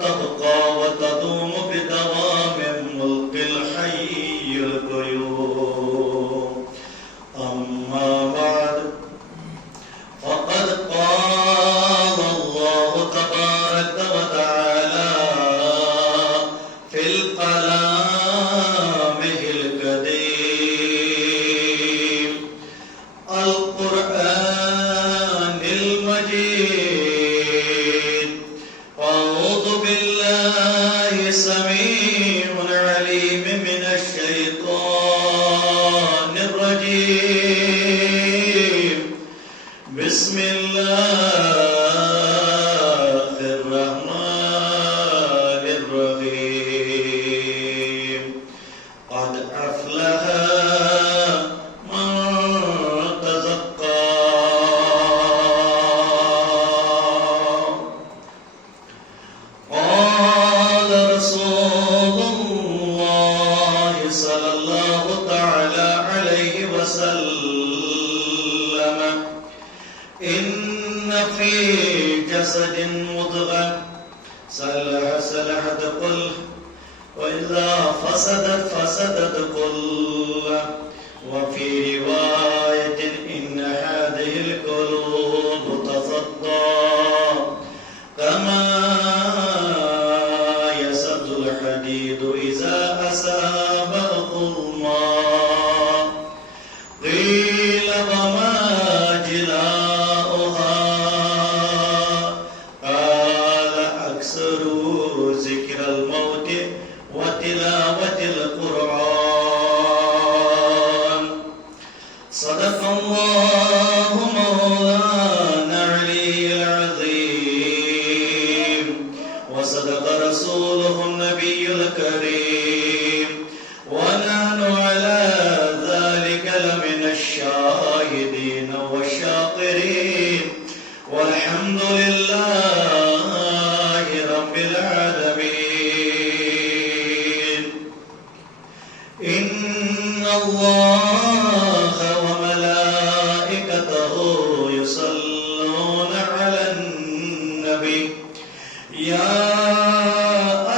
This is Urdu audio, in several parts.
تبقى وتدوم بدوام ملك الحي القيوم. أما بعد، فقد قال الله تبارك وتعالى في الكلامه القديم القرآن المجيد: أعوذ بالله السميع العليم من الشيطان الرجيم. بسم الله الرحمن الرحيم. قد أفلح من تزكى. قال رسول الله صلى الله تعالى عليه وسلم: إن في جسد مضغة صلحت كله، وإذا فسدت كله. وفي رواية: إن هذه القلوب تصدى كما يسد الحديد إذا أصابه الماء. قيل: وما جلاؤها؟ قال: أكثر ذكر الموت وتلاوة القرآن. صدق الله مولانا العلي العظيم، وصدق رسوله النبي الكريم، ونحن على ذلك لمن الشاهدين والشاكرين، والحمد لله رب العالمين. إن الله وملائكته يصلون على النبي. يا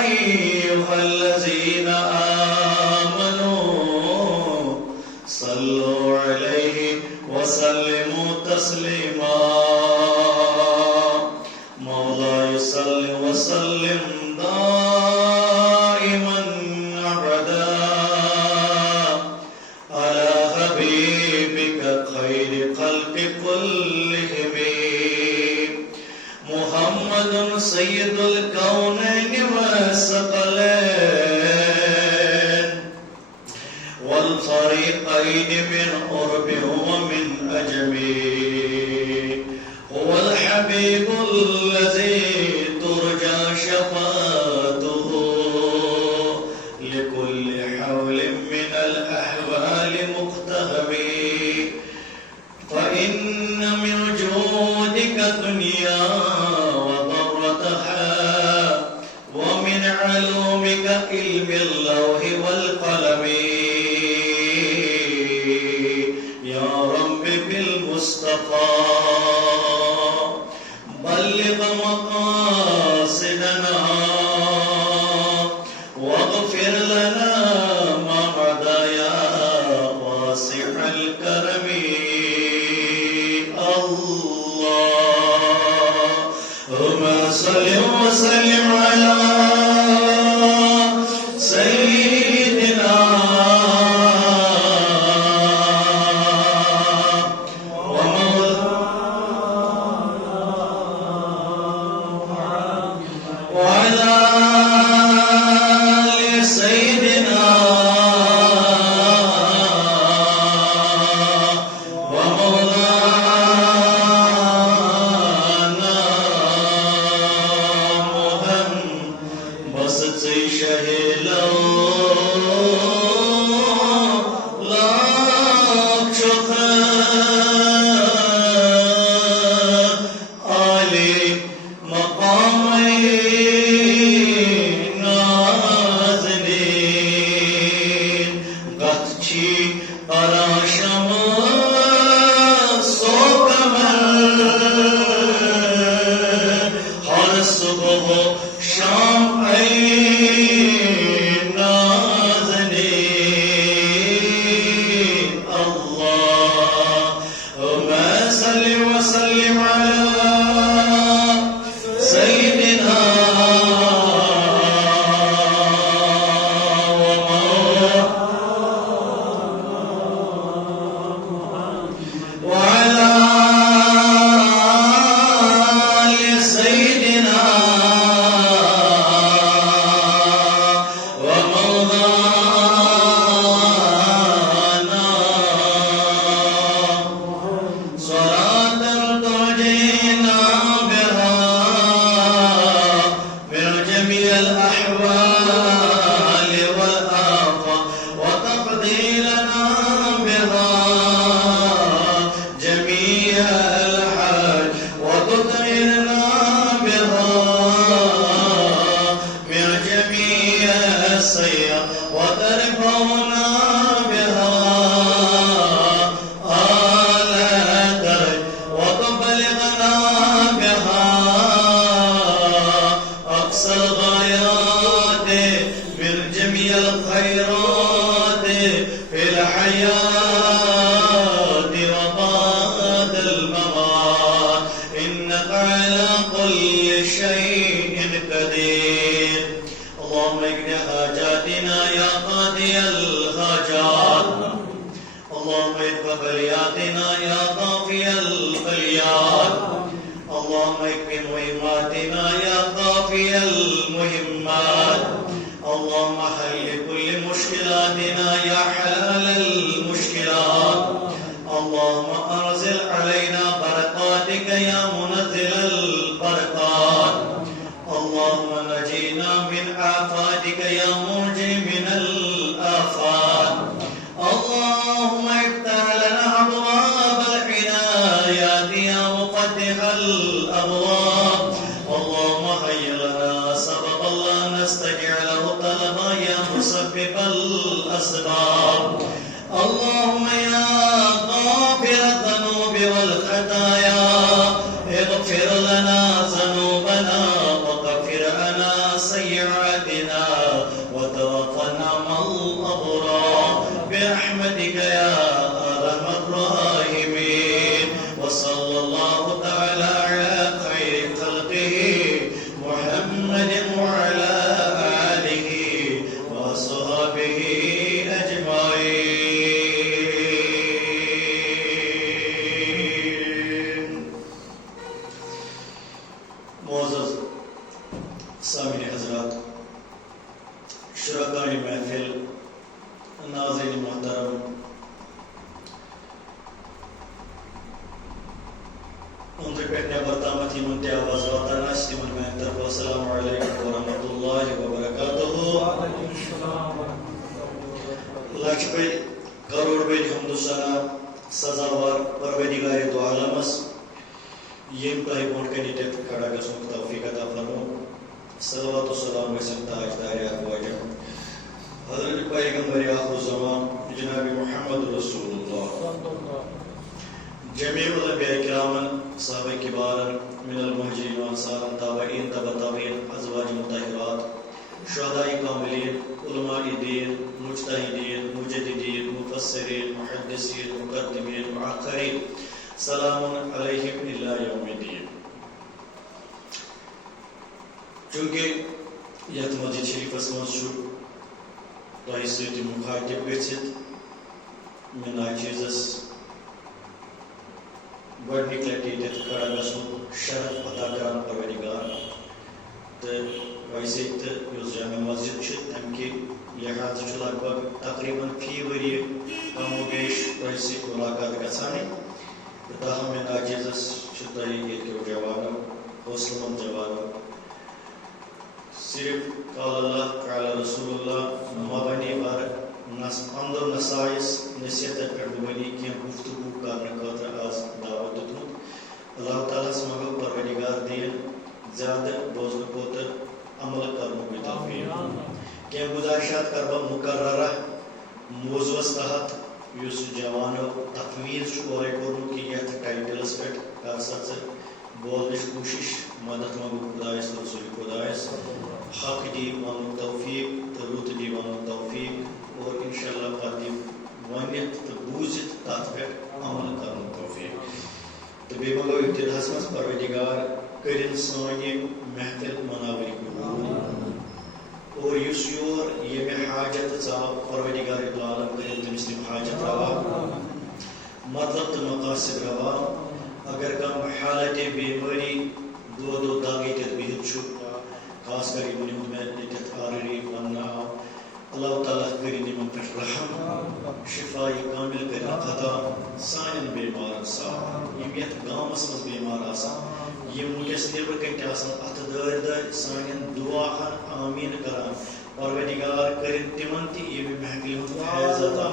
أيها الذين آمنوا صلوا عليه وسلموا تسليما. مولاي صل وسلم دائما أبدا على حبيبك خير خلق كلهم محمد سيد الكونين والثقلين والفريقين من قرب ومن أجم. هو الحبيب الذي ترجى شفاعته لكل حول من الأحوال مقتهم. فإن من جودك الدنيا وضرتها، ومن علومك علم اللوح والقلم. يا رب بالمصطفى بلغ مقاصدنا، واغفر لنا ما مضى يا واسع الكرم. اللهم صل وسلم على سيدنا وعلى آل سيدنا ومولانا محمد. بس شهيلا لاک شکر علی مقام شام نازنی اللهم صل وسلم على سيدنا وعلى آل سيدنا ومولانا صلاة ترجينا بها من جميع الأحوال والآفات وتقضي لنا بها جميع الحاج وتطهرنا بها من جميع السيئات وترفعنا بها أعلى درج وتبلغنا بها أقصى الغايات من جميع الخيرات في الحياة وبعد الممات إنك على كل شيء قدير اللهم اقض حاجاتنا يا قاضي الحاجات اللهم اكف بلياتنا يا قافي البليات اللهم اكف مهماتنا يا قافي المهمات اللهم حل كل مشكلاتنا يا حلال المشكلات اللهم أنزل علينا بركاتك يا منزل البركات اللهم نجينا من آفاتك يا منجي من الآفات اللهم افتح لنا أبواب العنايات يا مفتح الأبواب اللهم هيئ لنا سبب الله نستجع له طلبا يا مسبب الأسباب اللهم يا غافر الذنوب والخطايا اغفر لنا ذنوبنا وغفر عنا سيئاتنا وتوفنا مع الأبرار برحمتك يا أرحم الراحمين وصلى الله تعالى على خير خلقه محمد وعلى آله وصحبه أجمعين. معزز سامعین حضرات، شرکائے محفل، ناظرین محترم، اندر پہ برتامت ہی منتیا آواز واتانا سیمن میں طرف السلام علیکم ورحمۃ اللہ وبرکاتہ. لچھ بے کروڑ بے حمد و ثنا سزاوار پروردگار دو عالمس یم تہ برونٹ کنی تک کھڑا گژھنُک توفیق عطا فرمو. صلوات و سلام گژھن تاجدار اکوجہ حضرت پیغمبر آخر الزمان جناب محمد رسول اللہ جميع الانبیاء کرامن صحابہ کبارن من المہاجرین والانصار تابعین تبع تابعین ازواج مطہرات شہداء کاملین علماء دین مجتہدین مجددین مفسرین محدثین مقدمین مؤخرین سلام علیہم الی یوم الدین. چونکہ یتھ مسجد شریفس مز تہ ست مخاطب گژھِتھ مےٚ ناچیزس گۄڈنِکۍ لٹہِ ییٚتٮ۪تھ کھڑا گژھنُک شرف عطا کران پروردگار تہٕ ویسے تہٕ یۄس جامع مسجد چھِ تَمہِ کہِ لحاظہٕ چھُ لگ بگ تقریباً فی ؤریہِ کم و بیش تۄہہِ سۭتۍ مُلاقات گژھانٕے تہٕ تاہم مےٚ ناچیزس چھُ تۄہہِ ییٚتکیو جوانو حوصلہٕ منٛد جوانو صرف قال اللہ قال رسول اللہ مبنی بر اندر نسائس نصیحت پہ مبنی کی گفتگو کرنے خاطر آز دعوت دیتمت. اللہ تعالیٰ منگو پروردگار دین زیادہ بوزن پوتر عمل کرنے کی توفیق. کی گزارشات کربا مقررہ موضوع تحت اس جوانو تفویض اورے کورمت کہ یتھ ٹائٹلس پہ کر سا بولنٕچ کوٗشِش مدد منٛگو خۄدایَس تہٕ رسوٗلِ خۄدایَس حق دی وَنُن توفیٖق تہٕ رُت دی وَنُن توفیٖق اور اِنشاء اللہ پَتہٕ دی ؤنِتھ تہٕ بوٗزِتھ تَتھ پٮ۪ٹھ عمل کَرُن توفیٖق تہٕ بیٚیہِ منٛگو اِبتِداہَس منٛز پروردِگار کٔرِنۍ سٲنۍ یہِ محفِل مناوٕنۍ قبوٗل اور یُس یور ییٚمہِ حاجت ژاو پروردِگار عالم کٔرِنۍ تٔمِس تِم حاجت روا مطلب تہٕ مقاصد روا اگر کانٛہہ حالتِ بیمٲری دۄہ دۄہ دگ ییٚتٮ۪تھ بِہِتھ چھُ خاص کر یِمن ہُنٛد مےٚ ییٚتٮ۪تھ آلریڈی وَننہٕ آو اللہ تعالیٰ کٔرِنۍ یِمن پٮ۪ٹھ رحم شِفایہِ کامِل کٔرِنۍ عطا سانٮ۪ن بیمارن صاف یِم یَتھ گامَس منٛز بیمار آسان یِم وٕنکٮ۪س نیٚبرٕ کَنۍ تہِ آسان اَتھٕ دٲرۍ دٲرۍ سانٮ۪ن دُعاہن آمیٖن کران پروردِگار کٔرِنۍ تِمن تہِ ییٚمہِ محفِلہِ ہُنٛد فیض عطا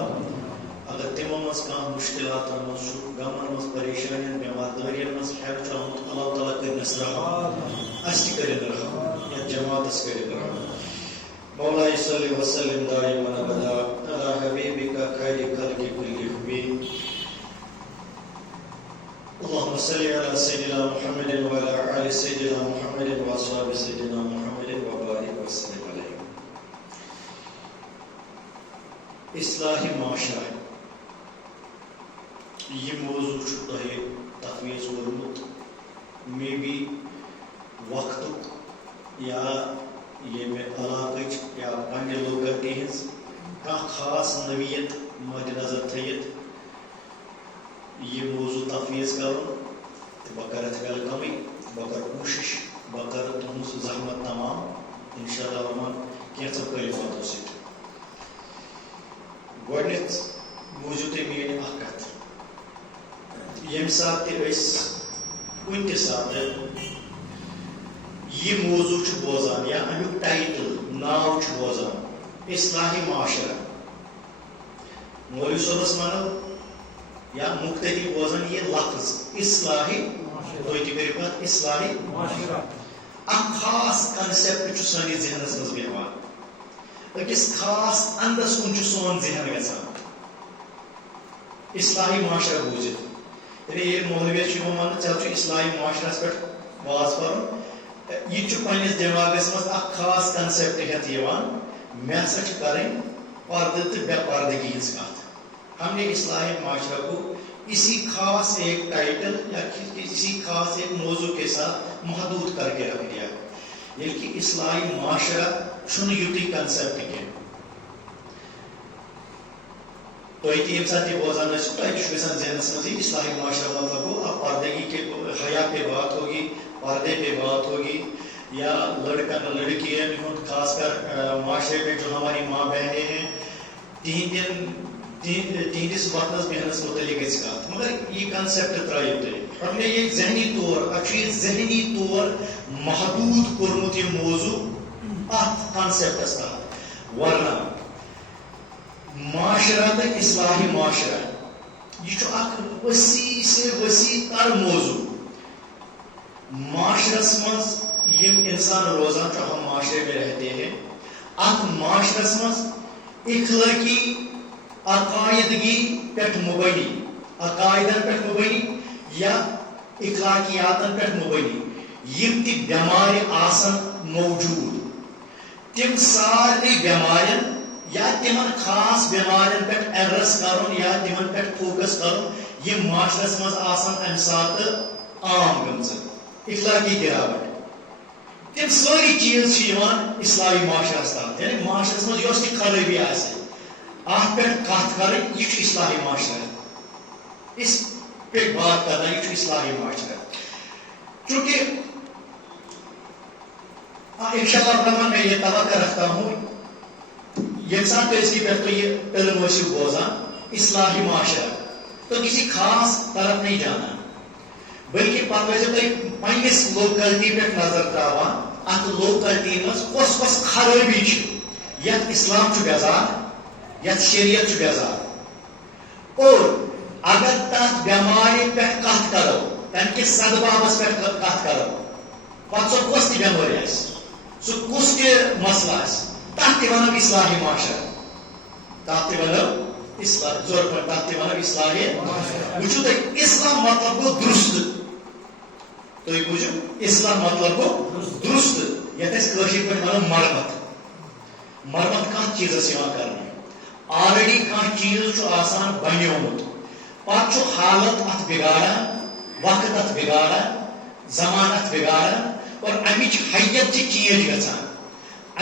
اگر تِمو منٛز کانٛہہ مُشکِلاتن منٛز چھُ غمن منٛز پریشٲنین بٮ۪مار دٲرین منٛز ہٮ۪رٕ چھُ آمُت اللہ تعالیٰ کٔرِنَس رحم اَسہِ تہِ کٔرِنۍ رحم یَتھ جماعتس کٔرِنۍ رحم مولاي صل وسلم دائما ابدا على حبيبك خير خلق كلهم اللهم صل على سيدنا محمد وعلى آل سيدنا محمد واصحاب سيدنا محمد وبارك وسلم عليه اصلاح معاشرہ یہ موضوع چھُ تۄہہِ تفویض کوٚرمُت مے بی وقتُک یا ییٚمہِ علاقٕچ یا پننہِ لوکلٹی ہٕنٛز کانٛہہ خاص نوعیت مدِ نظر تھٲیِتھ یہِ موضوع تفویض کرُن تہٕ بہٕ کرٕ اَتھ ویلکمٕے بہٕ کرٕ کوٗشِش بہٕ کرٕ تُہٕنٛز زحمت تمام اِنشاء اللہ رحمان کینٛژو کلماتو سۭتۍ گۄڈنٮ۪تھ بوٗزِو تُہۍ میٲنۍ اکھ کتھ ییٚمہِ ساتہٕ تہِ أسۍ کُنہِ تہِ ساتہٕ یہ موضوع چھُ بوزان یا امیُک ٹائٹل ناو چھُ بوزان اصلاحی معاشرہ مولوی صٲبس ونو یا مختلف بوزان یہ لفظ اصلاحی تُہۍ تہِ کٔرِو کتھ اصلاحی معاشرہ اکھ خاص کنسیپٹ چھُ سٲنِس ذہنس منٛز بیٚہوان أکِس خاص اندس کُن چھُ سون ذہن گژھان اصلاحی معاشرہ بوٗزِتھ یعنی ییٚلہِ مولوِیس چھُ یِوان وننہٕ ژےٚ چھُ اصلاحی معاشرس پٮ۪ٹھ واز پرُن یہ پنس دماغس مز اخ خاص کنسیپٹ ہتھ یوان مے ہسا کریں پردہ تو بے پردگی ہز کت ہم نے اصلاحی معاشرہ کو اسی خاص ایک ٹائٹل یا کسی خاص ایک موضوع کے ساتھ محدود کر کے رکھ دیا بلکہ اصلاحی معاشرہ چھن یُتُے کنسیپٹ کی تُہۍ تہِ ییٚمہِ ساتہٕ یہِ بوزان ٲسِو تۄہہِ چھُ گژھان ذہنس منٛز یہِ اصلاحی معاشرہ مطلب گوٚو اب پردگی کے حیا پہ بات ہوگی پردے پہ بات ہوگی یا لڑکیاں خاص کر معاشرے میں جو ہماری ماں بہنیں ہیں تہندس وطنس بیہنس متعلق گژھِ کتھ مگر یہ کنسیپٹ ترٲیِو تُہۍ ہم نے یہ ذہنی طور ذہنی طور محدود کوٚرمُت یہ موضوع اتھ کنسیپٹس تحت ورنہ معاشرہ تہٕ اصلاحی معاشرہ یہ چھُ اکھ وسیع سے وسیع تر موضوع معاشرس منٛز یِم انسان روزان چھُ ہم معاشرے میں رہتے ہیں اتھ معاشرس منٛز اخلٲقی عقائدگی پٮ۪ٹھ مبنی عقائدن پٮ۪ٹھ مبنی یا اخلاقیاتن پٮ۪ٹھ مبنی یِم تہِ بٮ۪مارِ آسن موجوٗد تِم سارنٕے بٮ۪مارٮ۪ن یا تِمن خاص بٮ۪مارٮ۪ن پٮ۪ٹھ ایڈرس کرُن یا تِمن پٮ۪ٹھ فوکس کرُن یِم معاشرس منٛز آسن امہِ ساتہٕ عام گٔمژٕ اخلاقی گراوٹ تم ساری چیز یوان اصلاحی معاشرس تحت یعنی معاشرس مز یۄس تہِ خرٲبی آسہِ اتھ پٮ۪ٹھ کتھ کرٕنۍ یہِ چھُ اصلاحی معاشرہ اس پہ بات کرنا یہ چھُ اصلاحی معاشرہ چونکہ انشاءاللہ الرحمن میں یہ توقع رکھتا ہوں ییٚمہِ ساتہٕ تُہۍ أزکہِ پٮ۪ٹھ تُہۍ یہِ علم ٲسِو بوزان اصلاحی معاشرہ تو کسی خاص طرف نہیں جانا بلکہ پتہ ٲسِو تُہۍ پننس لوکلٹی پہ نظر تراوان ات لوکلٹی مز کس کس خرابی چھ یتھ اسلام چھ بیزار یتھ شریعت چھ بیزار اور اگر تتھ بیماری پہ کت کرو تمہ کس سدبابس پہ کت کرو پتہ سو کس تہ بیماری آس سو کس تہ مسئلہ آس تتھ تہ ونو اصلاحی معاشرہ تتھ تہ ونو اصلاح زور پہ تتھ تہ ونو اصلاحی وچھو تُہۍ اسلام مطلب گوٚو درست تُہۍ بوٗزِو اصلاح مطلب گوٚو درست یتھ أسۍ کٲشِر پٲٹھۍ وَنو مرمت مرمت کانٛہہ چیٖزس یِوان کرنہٕ آلریڈی کانٛہہ چیٖز چھُ آسان بنیومُت پتہٕ چھُ حالت اتھ بگاڑان وقت اتھ بگاڑان زمان اتھ بگاڑان اور امِچ حیت چھِ چینج گژھان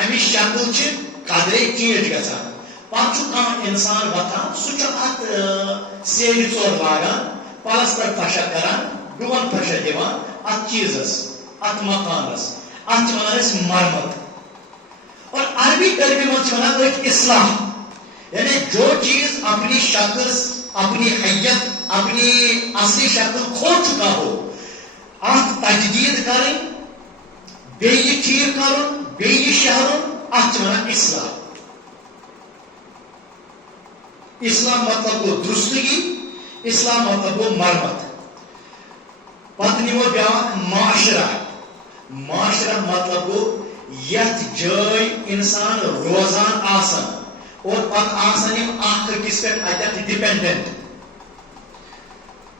امِچ شکل چھِ قدرے چینج گژھان پتہٕ چھُ کانٛہہ اِنسان وۄتھان سُہ چھُ اتھ سیرِ ژور لاگان پلستر پھشا کران ڈوٗن پھشا دِوان اتھ چیٖزس اتھ مکانس اتھ چھِ ونان أسۍ مرمت اور عربی ترجمے منٛز چھِ ونان أتھۍ اصلاح یعنی جو چیز اپنی شکل اپنی حیت اپنی اصلی شکل کھو چکا ہو اتھ تجدید کریں بیٚیہِ ٹھیٖک کرُن بیٚیہِ شہرُن اتھ چھِ ونان اصلاح اصلاح مطلب گوٚو درستگی اصلاح مطلب گوٚو مرمت پتہٕ نِمو بیٛاکھ معاشرہ معاشرہ مطلب گوٚو یتھ جایہِ اِنسان روزان آسان اور پتہٕ آسان یِم اکھ أکِس پٮ۪ٹھ اتٮ۪تھ ڈِپینڈنٹ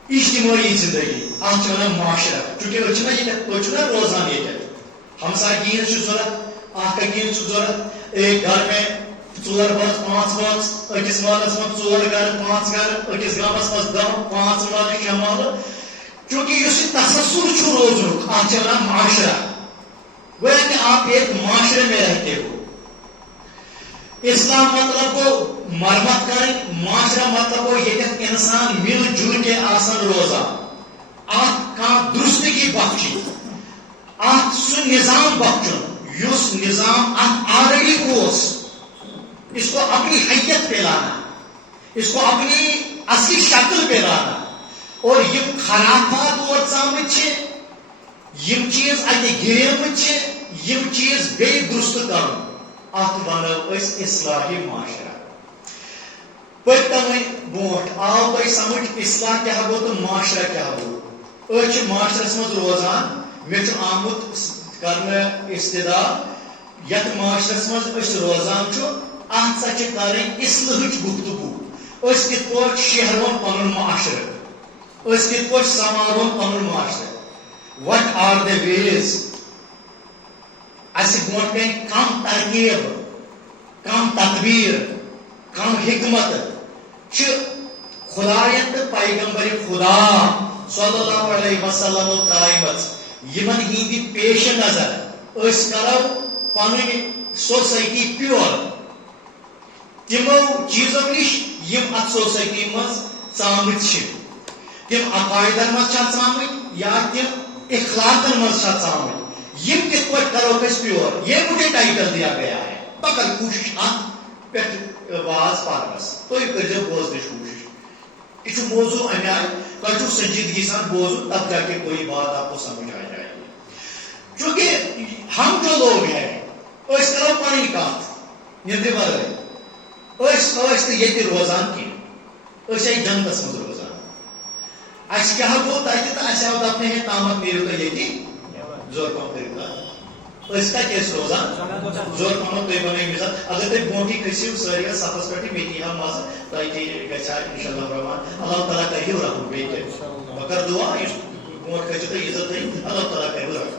اجتماعی زندگی اتھ چھِ ونان معاشرہ چونکہ أسۍ چھِنہ ییٚتٮ۪تھ أسۍ چھِنہ روزان ییٚتٮ۪تھ ہمسایگی ہٕنٛز چھِ ضوٚرتھ اکھ أکۍ ہٕنٛز چھِ ضوٚرتھ گھر میں 4 بٲژ 5 بٲژ أکِس محلس منٛز 4 گرٕ 5 گرٕ أکِس گامس منٛز 10 5 محلہٕ 6 محلہٕ چونکہ یُس یہِ تسلسل چھُ روزنُک اتھ چھِ ونان معاشرہ گویا کہ آپ ایک معاشرے میں رہتے ہو اسلام مطلب گو مرمت کریں معاشرہ مطلب گو ییٚتٮ۪تھ انسان مل جل کے آسان روزان اتھ کانٛہہ درستگی بخشی اتھ سُہ نظام بخشن یُس نظام اتھ آلریڈی اوس اس کو اپنی حیت پہ لانا اس کو اپنی اصلی شکل پہ لانا اور یم خرافات اور ژامٕتۍ چھِ یم چیز اتہِ گِریمٕتۍ چھِ یم چیز بیٚیہِ درست کرُن اتھ ونو أسۍ اصلاحی معاشرہ پٔتمہِ برونٛٹھ آو تۄہہِ سمجھ اصلاح کیاہ گوٚو تہٕ معاشرہ کیاہ گوٚو أسۍ چھِ معاشرس منٛز روزان مےٚ چھُ آمُت کرنہٕ استدا یتھ معاشرس منٛز أسۍ روزان چھُ اتھ سا چھِ کرٕنۍ اصلاحٕچ گفتگو أسۍ کِتھ پٲٹھۍ شیہرون پنُن معاشرٕ أسۍ کِتھ پٲٹھۍ سنٛبھالون پنُن معاشرٕ what are the ways اسہِ برونٛٹھ کَنۍ کم ترکیب کم تدبیر کم حکمت چھِ خدایَن تہٕ پیغمبر خدا صلی اللہ علیہ وسلم ترٛایمژ یِمن ہِنٛدِ پیش نظر أسۍ کرو پنٕنۍ سوسایٹی پیور تِمو چیٖزو نِش یِم اتھ سوسایٹی منٛز ژامٕتۍ چھِ تِم عقایدن منٛز چھا ژامٕتۍ یا تِم اخلاقن منٛز چھا ژامٕتۍ یم کِتھ پٲٹھۍ کروکھ أسۍ پیور یہ مجھے ٹائٹل دیا گیا ہے بہٕ کرٕ کوٗشِش اتھ پٮ۪ٹھ واز پرنس تُہۍ کٔرۍزیو بوزنٕچ کوٗشِش یہ چھُ موضوع امہِ آیہِ تۄہہِ چھُو سنجیدگی سان بوزُن تب جا کے کوئی بات آپ کو سمجھ آ جائے چونکہ ہم جو لوگ ہیں أسۍ کرو پنٕنۍ کتھ نیٚبرِ ورٲے أسۍ ٲسۍ نہٕ ییٚتہِ روزان کینٛہہ أسۍ آیہِ جنتس منٛز روزان اسہِ کیاہ گوٚو تتہِ تہٕ اسہِ آو دپنہٕ ہے تامتھ نیٖرِو تُہۍ ییٚتی زور پہم کٔرِو أسۍ کتہِ ٲسۍ روزان زور پہم تُہۍ بنٲیِو مثال اگر تُہۍ برونٛٹھٕے کھٔسِو سٲری صفس پٮ۪ٹھٕے مےٚ تہِ یی ہا مزٕ تۄہہِ تہِ گژھِ ہا انشاءاللہ رحمان اللہ تعالیٰ کٔرِو رحم بیٚیہِ تہِ بہٕ کرٕ دعا یُس برونٛٹھ کھٔسِو تُہۍ عزت تھٲیِو اللہ تعالیٰ کٔرِو رحم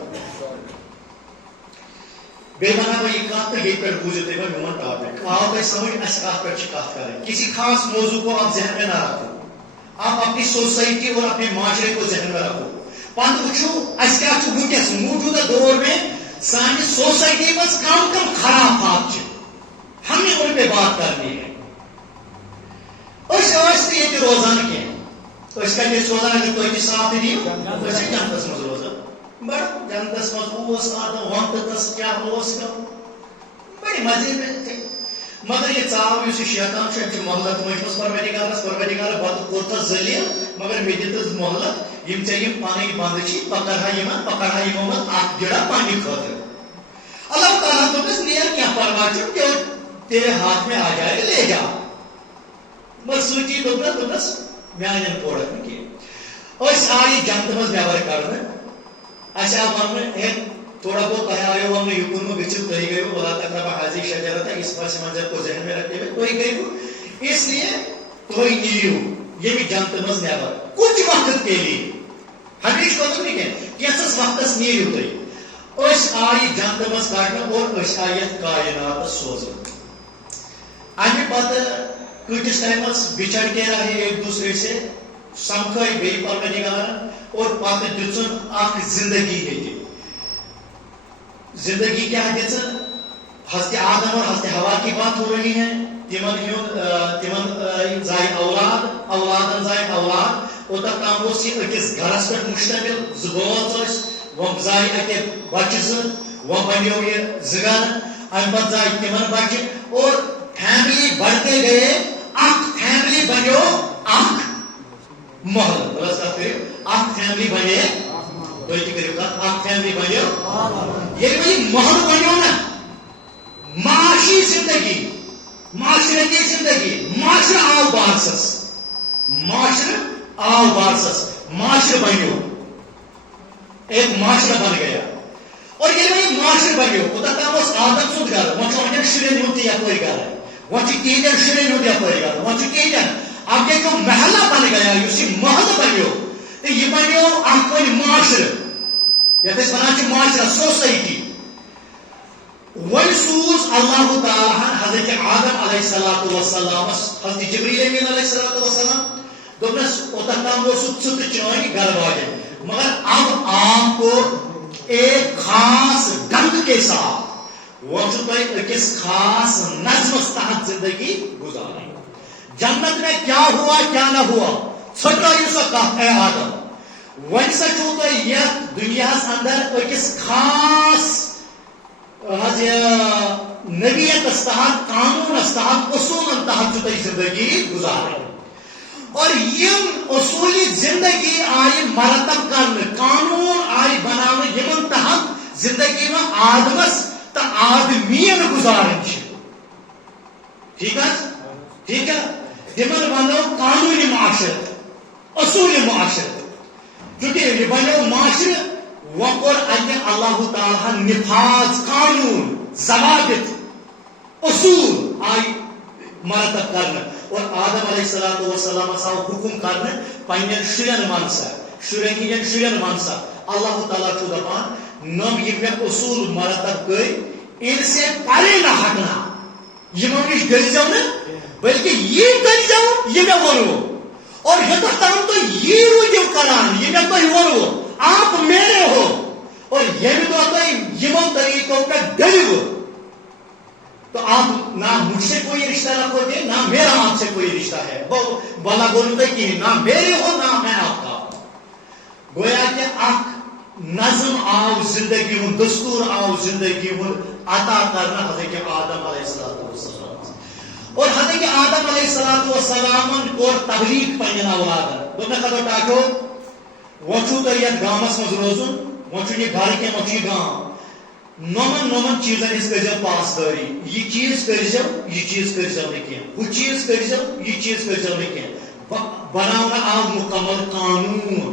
بیٚیہِ ونہٕ ہا بہٕ یہِ کتھ تہٕ ییٚتہِ پٮ۪ٹھ بوٗزِو تُہۍ وۄنۍ میون ٹاپک آو تۄہہِ سمجھ اسہِ کتھ پٮ۪ٹھ چھِ کتھ کرٕنۍ کسی خاص موضوع کو آپ ذہن میں نہ رکھو آپ اپنی سوسائٹی اور اپنے معاشرے کو ذہن میں رکھو پتہٕ وٕچھو اسہِ کیاہ چھُ وٕنکیٚس موجوٗدہ دور میں سانہِ سوسائٹی منٛز کم کم خرافات چھِ ہمیں ان پہ بات کرنی ہے أسۍ ٲسۍ نہٕ ییٚتہِ روزان کینٛہہ أسۍ کتہِ ٲسۍ روزان اگر تُہۍ تہِ ساتھ دِیِو أسۍ ٲسۍ جنتس منٛز روزان بڑٕ جنتس منٛز اوس وقتس کیاہ اوس بڑٕ مزے مگر یہ ژاو یُس یہِ شیطان چھُ أمۍ چھُ مۄہلت وٕچھمٕژ پروردِگارس بَدٕ کوٚرتھس ذٔلیٖل مگر مےٚ دِتُس مۄہلت یِم ژےٚ یِم پنٕنۍ بنٛدٕ چھی بہٕ کرٕہا یِمو منٛز اکھ جڑا پننہِ خٲطرٕ اللہ تعالیٰ دوٚپنس نیر کینٛہہ پرواے چھُنہٕ جو تیرے ہاتھ میں آ جائے لے جا مگر سۭتی دوٚپنس میانٮ۪ن پوڑکھ نہٕ کینٛہہ أسۍ آیہِ جنتہٕ منٛز نٮ۪بر کڑنہٕ اسہِ آو وننہٕ ہے تھوڑا بہت تۄہہِ آیو وننہٕ یُکُن مہ گٔژھِو تُہۍ گٔیو ولا تقربا حاضی شجرت اس پس منظر کو ذہن میں رکھتے ہوئے تُہۍ گٔیوٕ اس لیے تُہۍ نیٖرِو ییٚمہِ جنتہٕ منٛز نٮ۪بر کچھ وقت کے لیے ہمیشہ خطر نہیں کینسس وقتس نیرو تھی آئی جنت مز کڑنے اور آئی کائنات سوزن امہ پتہ کتس ٹائمس بچھڑ کے رہے ایک دوسرے سے سمکھے بی پروردگارن اور پتہ دن اخ زندگی ہے زندگی کیا دن حضرت آدم اور حضرت ہوا کی بات ہو رہی ہے تمن زائے اولاد اولادن زائے اولاد اوتر تام یہ اکس گھرس پہ مشتمل زبوز وہ زائے اکے بچہ وہ بنو یہ زگر ام پہ زائے تمن بچہ اور فیملی بڑھتے گئے اخ فیملی بنو اخ محل بس اخ فیملی بنے اخ فیملی بنو یہ محل بنو نا معاشی زندگی معاشرتی زندگی معاشرہ آو بارسس معاشرہ آو بارسس معاشرہ بنو ایک معاشرہ بن گیا اور یہ معاشرہ بنو اوتر تام آدم سند گھر وہ شرین ہند یپر گھر وہ تیتن شرین ہند یپر گھر وہ تیتن اب یہ محلہ بن گیا اس محل بنو تو یہ بنو اخ معاشرہ یتھ ونان معاشرہ سوسائٹی ون سوز اللہ تعالیٰ حضرت آدم علیہ السلام حضرت جبریل امین علیہ السلام دس اوتر تام ثت چٲنۍ گھر والے مگر اب آپ کو ایک خاص ڈنگ کے ساتھ وہ اکس خاص نظم تحت زندگی گزاریں جنت میں کیا ہوا کیا نہ ہوا ٹھٹرائیو سا کت اے آدم ون سا چھو تو یہ دنیا اندر اکس خاص نبیت تحت قانون تحت اصول تحت جو زندگی گزاریں اور یم اصولی زندگی آئی مرتب کرنے قانون آئی بنانے یمن تحت زندگی میں آدمس تا آدمین گزارن ٹھیک ہے ٹھیک ہے یمن بنو قانونی معاشرت اصول معاشرت چونکہ یہ بنو معاشرہ وقر اتہ اللہ تعالیٰ نفاذ قانون ضوابط اصول آئی مرتب کرنے اور آدم علیہ السلام آو حکم کرنے پنن شرین منسا شرین ہند شرین منسا اللہ تعالیٰ چھو دپان نم یہ اصول مرتب کر ان سے پرے نہ ہٹنا یہ نش گرزو نا بلکہ یہ گرزو یہ میں ونو اور یوتھ تام تو یہ روزو کران یہ میں تھی ونو آپ میرے ہو اور یہ دہ تھی یمن طریقوں پہ ڈلو تو آپ نہ مجھ سے کوئی رشتہ رکھو گے نہ میرا آپ سے کوئی رشتہ ہے بلا بولوں گا کہ نہ میرے ہو نہ میں آپ کا گویا کہ اخ نظم آو زندگی ہوں دستور آو زندگی ہوں عطا کرنا حضرت آدم علیہ السلام اور حضرت آدم علیہ السلام کو تبلیغ پنن اولادن دن خطر ٹاکو وہ چھو تو یہ گامس مز روزن وہ چھو یہ گھر کے مچھی گام نومن چیزن اس کرزو پاسداری یہ چیز کرزو یہ چیز کرزو نکین وہ چیز کرزو یہ چیز کرزو نکین بناونا آو مکمل قانون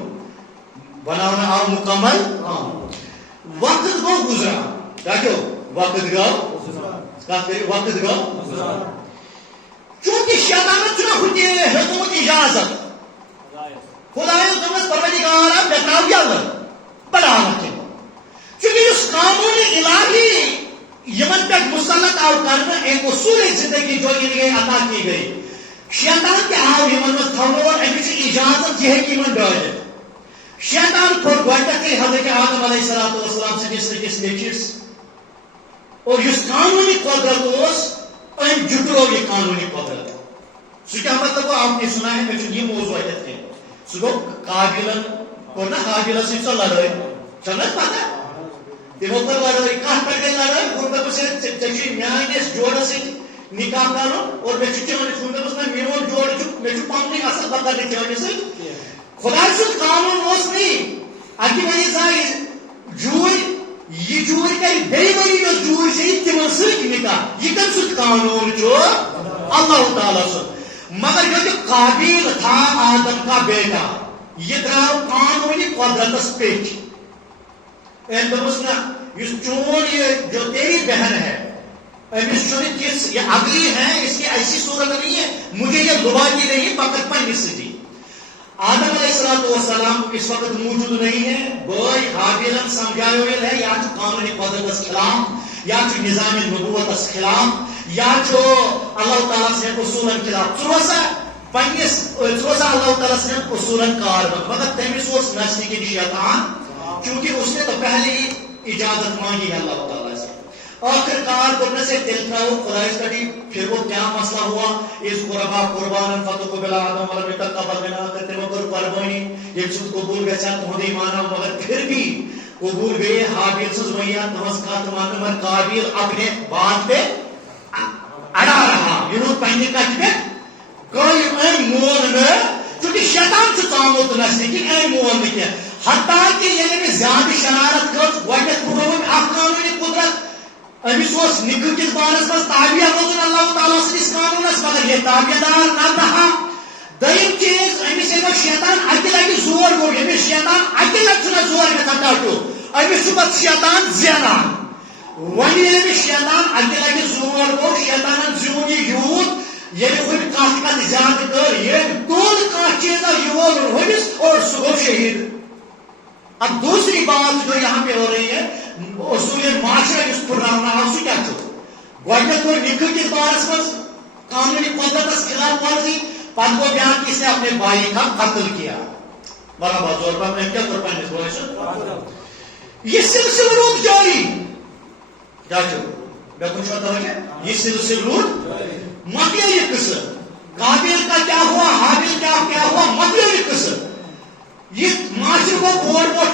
بناونا آو مکمل قانون وقت گو گزرا دیکھو وقت گو گزرا چونکہ شیطان چنا ہوتی ہے حکومت اجازت خدای تمس پروردگار بتاو یاد بڑا رکھے چونکہ اس قانون الہی یمن پہ مسلط آو کرنا ایک اصول زندگی جو انہیں عطا کی گئی شیطان کے آو یمن میں تھوڑا اور امیچ اجازت یہ ہے کہ یمن ڈالے شیطان کھوڑ گوڑتا کہ حضرت آدم علیہ السلام سے جس طرح نیچرز اور اس قانونی قدرت اس ان جٹرو یہ قانونی قدرت سو کیا مطلب آپ نے سنا ہے میں یہ موضوع آیت ہے سو قابلن اور نہ قابلن سے لڑائی چلنا پتا تمو پر لڑائی کہاں پر گئی لڑائی اور تب سے چچی میانس جوڑ سے نکاح کرو اور میں چچی میں سنتا بس میں میون جوڑ میں پانی اصل بتا دے چاہیے سے خدا سے قانون اس نہیں اگے میں یہ جوئی یہ جوئی کا بے بڑی جو جوئی سے تمو سے نکاح یہ کم سے قانون جو اللہ تعالی سے مگر جو قابل تھا آدم کا بیٹا یہ دراو قانونی قدرت پیچ چون یہ جو تیری بہن ہے یہ اگلی ہے اس کی ایسی صورت نہیں ہے مجھے یہ دبا کی نہیں پکڑ پانی سے دی آدم علیہ السلام اس وقت موجود نہیں ہے. بھائی حابیلن سمجھایا ہے یا تو قانونی قدرت خلاف یا تو نظام نبوت خلاف یا تو اللہ تعالیٰ سے اصولن خلاف. ثروسا اللہ تعالیٰ سے اصولن کار مگر تمس نزدیک شیطان کیونکہ اس نے تو پہلے ہی اجازت مانگی ہے اللہ تعالیٰ سے. آخر کار کرنے سے دل تھاو قرائش کٹی. پھر وہ کیا مسئلہ ہوا؟ اس قربا قربان فتقبل آدم ولم يتقبل من آخر تم کر قربانی یہ سب قبول گچا تہدی مانا مگر پھر بھی قبول گئے. حابیل سز ویا تمس کات مان مگر قابیل اپنے بات پہ اڑا رہا. یہ پنی کٹ پہ کوئی مون نہ چونکہ شیطان سے تعامل نزدیک اے مون نہ کیا. حتیٰ کہ یہ میں زیادہ شرارت کر گوڈنیتھ پھٹروم اکھ قانونی قدرت امس نکل کس بارس مز تابعہ روزن اللہ تعالیٰ سندس قانونس مگر یہ تابعہ دار نہ رہا. دیم چیز امس شیطان اکہ لگہ زور گو. امس شیطان اکہ لگہ زور گژھان ڈاٹو امس پتہ شیطان زینان. ون ییٚلہِ أمِس شیطان اکہ لگہ زور گو شیطانن زیون یہ یوت ییٚلہِ ہُمہِ کتھ زیادٕ کر ییٚلہِ تُل کانٛہہ چیزا یہ وول ہُمس اور سُہ گوٚو شہید. اب دوسری بات جو یہاں پہ ہو رہی ہے اصول معاشرہ اس پرانا سو کیا گوڈنیتھ کوٚر نکاح کس بارس مز قانونی قدرت خلاف ورزی. پتہ گو بیان کہ اس نے اپنے بھائی کا قتل کیا. برابر زور پر میں کیا کر پنس بولے یہ سلسلہ روز جاری کیا میں کچھ بتاؤں یہ سلسلہ روز مکیا یہ قصہ قابیل کا کیا ہوا حابیل کا کیا ہوا مکیا یہ قصہ. یہ معاشرے کو بوڑ بوڑ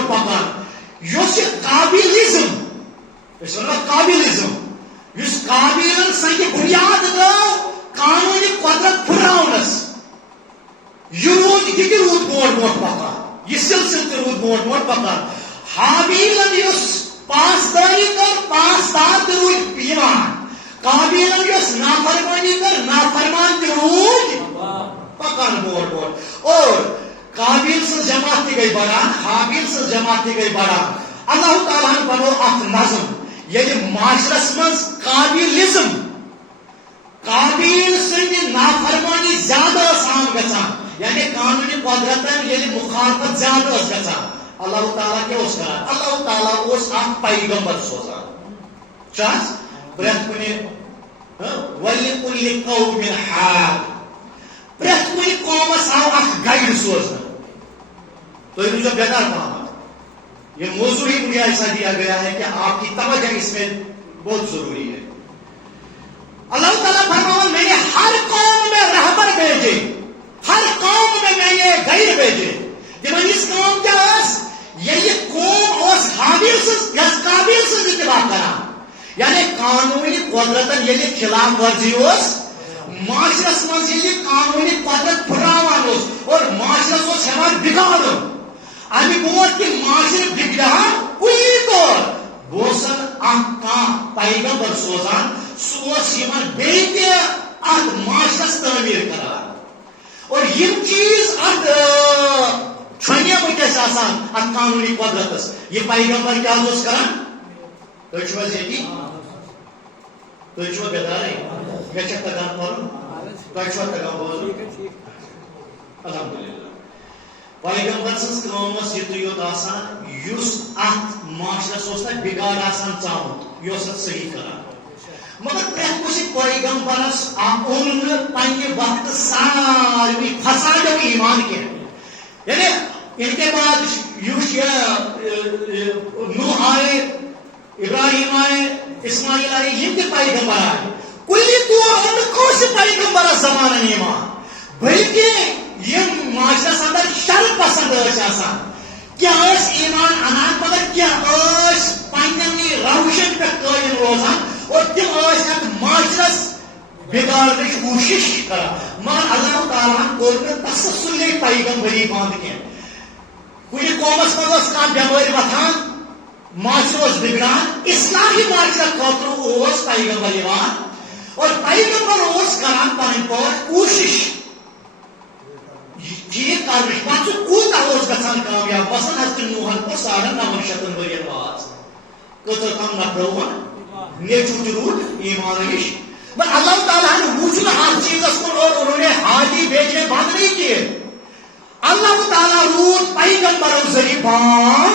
پکان یہ قابلزم اس قابلزم اس قابل سنگ بنیاد دو قانونی قدرت پھراونس یہ رود بوڑ پکان یہ سلسلہ رود بوڑ پکان. حابیلن اس پاسداری کر پاسدار تہ رود ایمان قابیلن اس نافرمانی کر نافرمان تہ رود پکان بوڑ. اور قابیل سے جماعت گئی بڑھان حابیل سے جماعت گئی بڑھان. اللہ تعالیٰ بنو اخ نظم یہ معاشرس مز قابلزم قابیل سند نافرمانی زیادہ عام گژھان یعنی قانونی قدرتن یل مخالفت زیادہ گژھان. اللہ تعالیٰ کیا اس کران اللہ تعالیٰ اس اخ پیغمبر سوزان چاس پرت کن ولکل قوم حاد پرت کن قومس آو اخ گائیڈ سوزان. تو یہ مجھے بیدار پانا یہ موضوع ہی مجھے ایسا دیا گیا ہے کہ آپ کی توجہ اس میں بہت ضروری ہے. اللہ تعالیٰ فرمایا میں نے ہر قوم میں رہبر بھیجے ہر قوم میں نے گائیڈ بھیجے. تمن اس قوم کیا اس یہ قوم اس حابیل سے یس قابل سے اتباع کران یعنی قانونی قدرتن یہ خلاف ورزی اس معاشرس مز یہ قانونی قدرت پھراوان اور معاشرس اس ہمان بگاڑ امی بوت کہ معاشر بگڑان کلی طور بوسن کان پیغمبر سوزان سوس یمن بیتہ ات معاشرس تعمیر کران. اور یم چیز ات چھنیا متس آسان ات قانونی قدرتس یہ پیغمبر کیا کران تھی یتی تھی بیدار مے تگان پڑھن تھی تگان بوزن الحمدللہ. پیغمبر سن قومس یہ یوت آسان اس ات معاشرس نا بگاڑ آسان ژامت یہ صحیح کران مگر پریت کس پیغمبرس اون پنہ وقت ساروی فسادو ایمان کی یعنی ان کے بعد نوح آئے ابراہیم آئے اسماعیل آئے یہ پیغمبر آئے کلی طور ان کس پیغمبر زمانہ ایمان بلکہ یہ معاشرس اندر شر پسند آسان کیا ایمان انان مگر کیا پنن روشن پہ قائم روزان اور تم معاشرس بگاڑنے کی کوشش کران مگر اللہ تعالیٰ کور تسلسل پیغمبری بند کی. کن قومس مز بیماری وتھان معاشرہ بگڑان اصلاحی معاشرہ خاطر پیغمبر اور پیغمبر کران پن کوشش ٹھیک کرنے پتہ کوتاہ گژھان کامیاب. مثلاً حضرت نوحن کو 950 ورین واز کتر کم نفرون نیچو تہ روٗد ایمان نش بس اللہ تعالیٰ نے وجنا ہر چیز اور انہوں نے حاجی بھیجنے بند نہیں کیے. اللہ تعالیٰ روز پیغمبروں ذریعے بانگ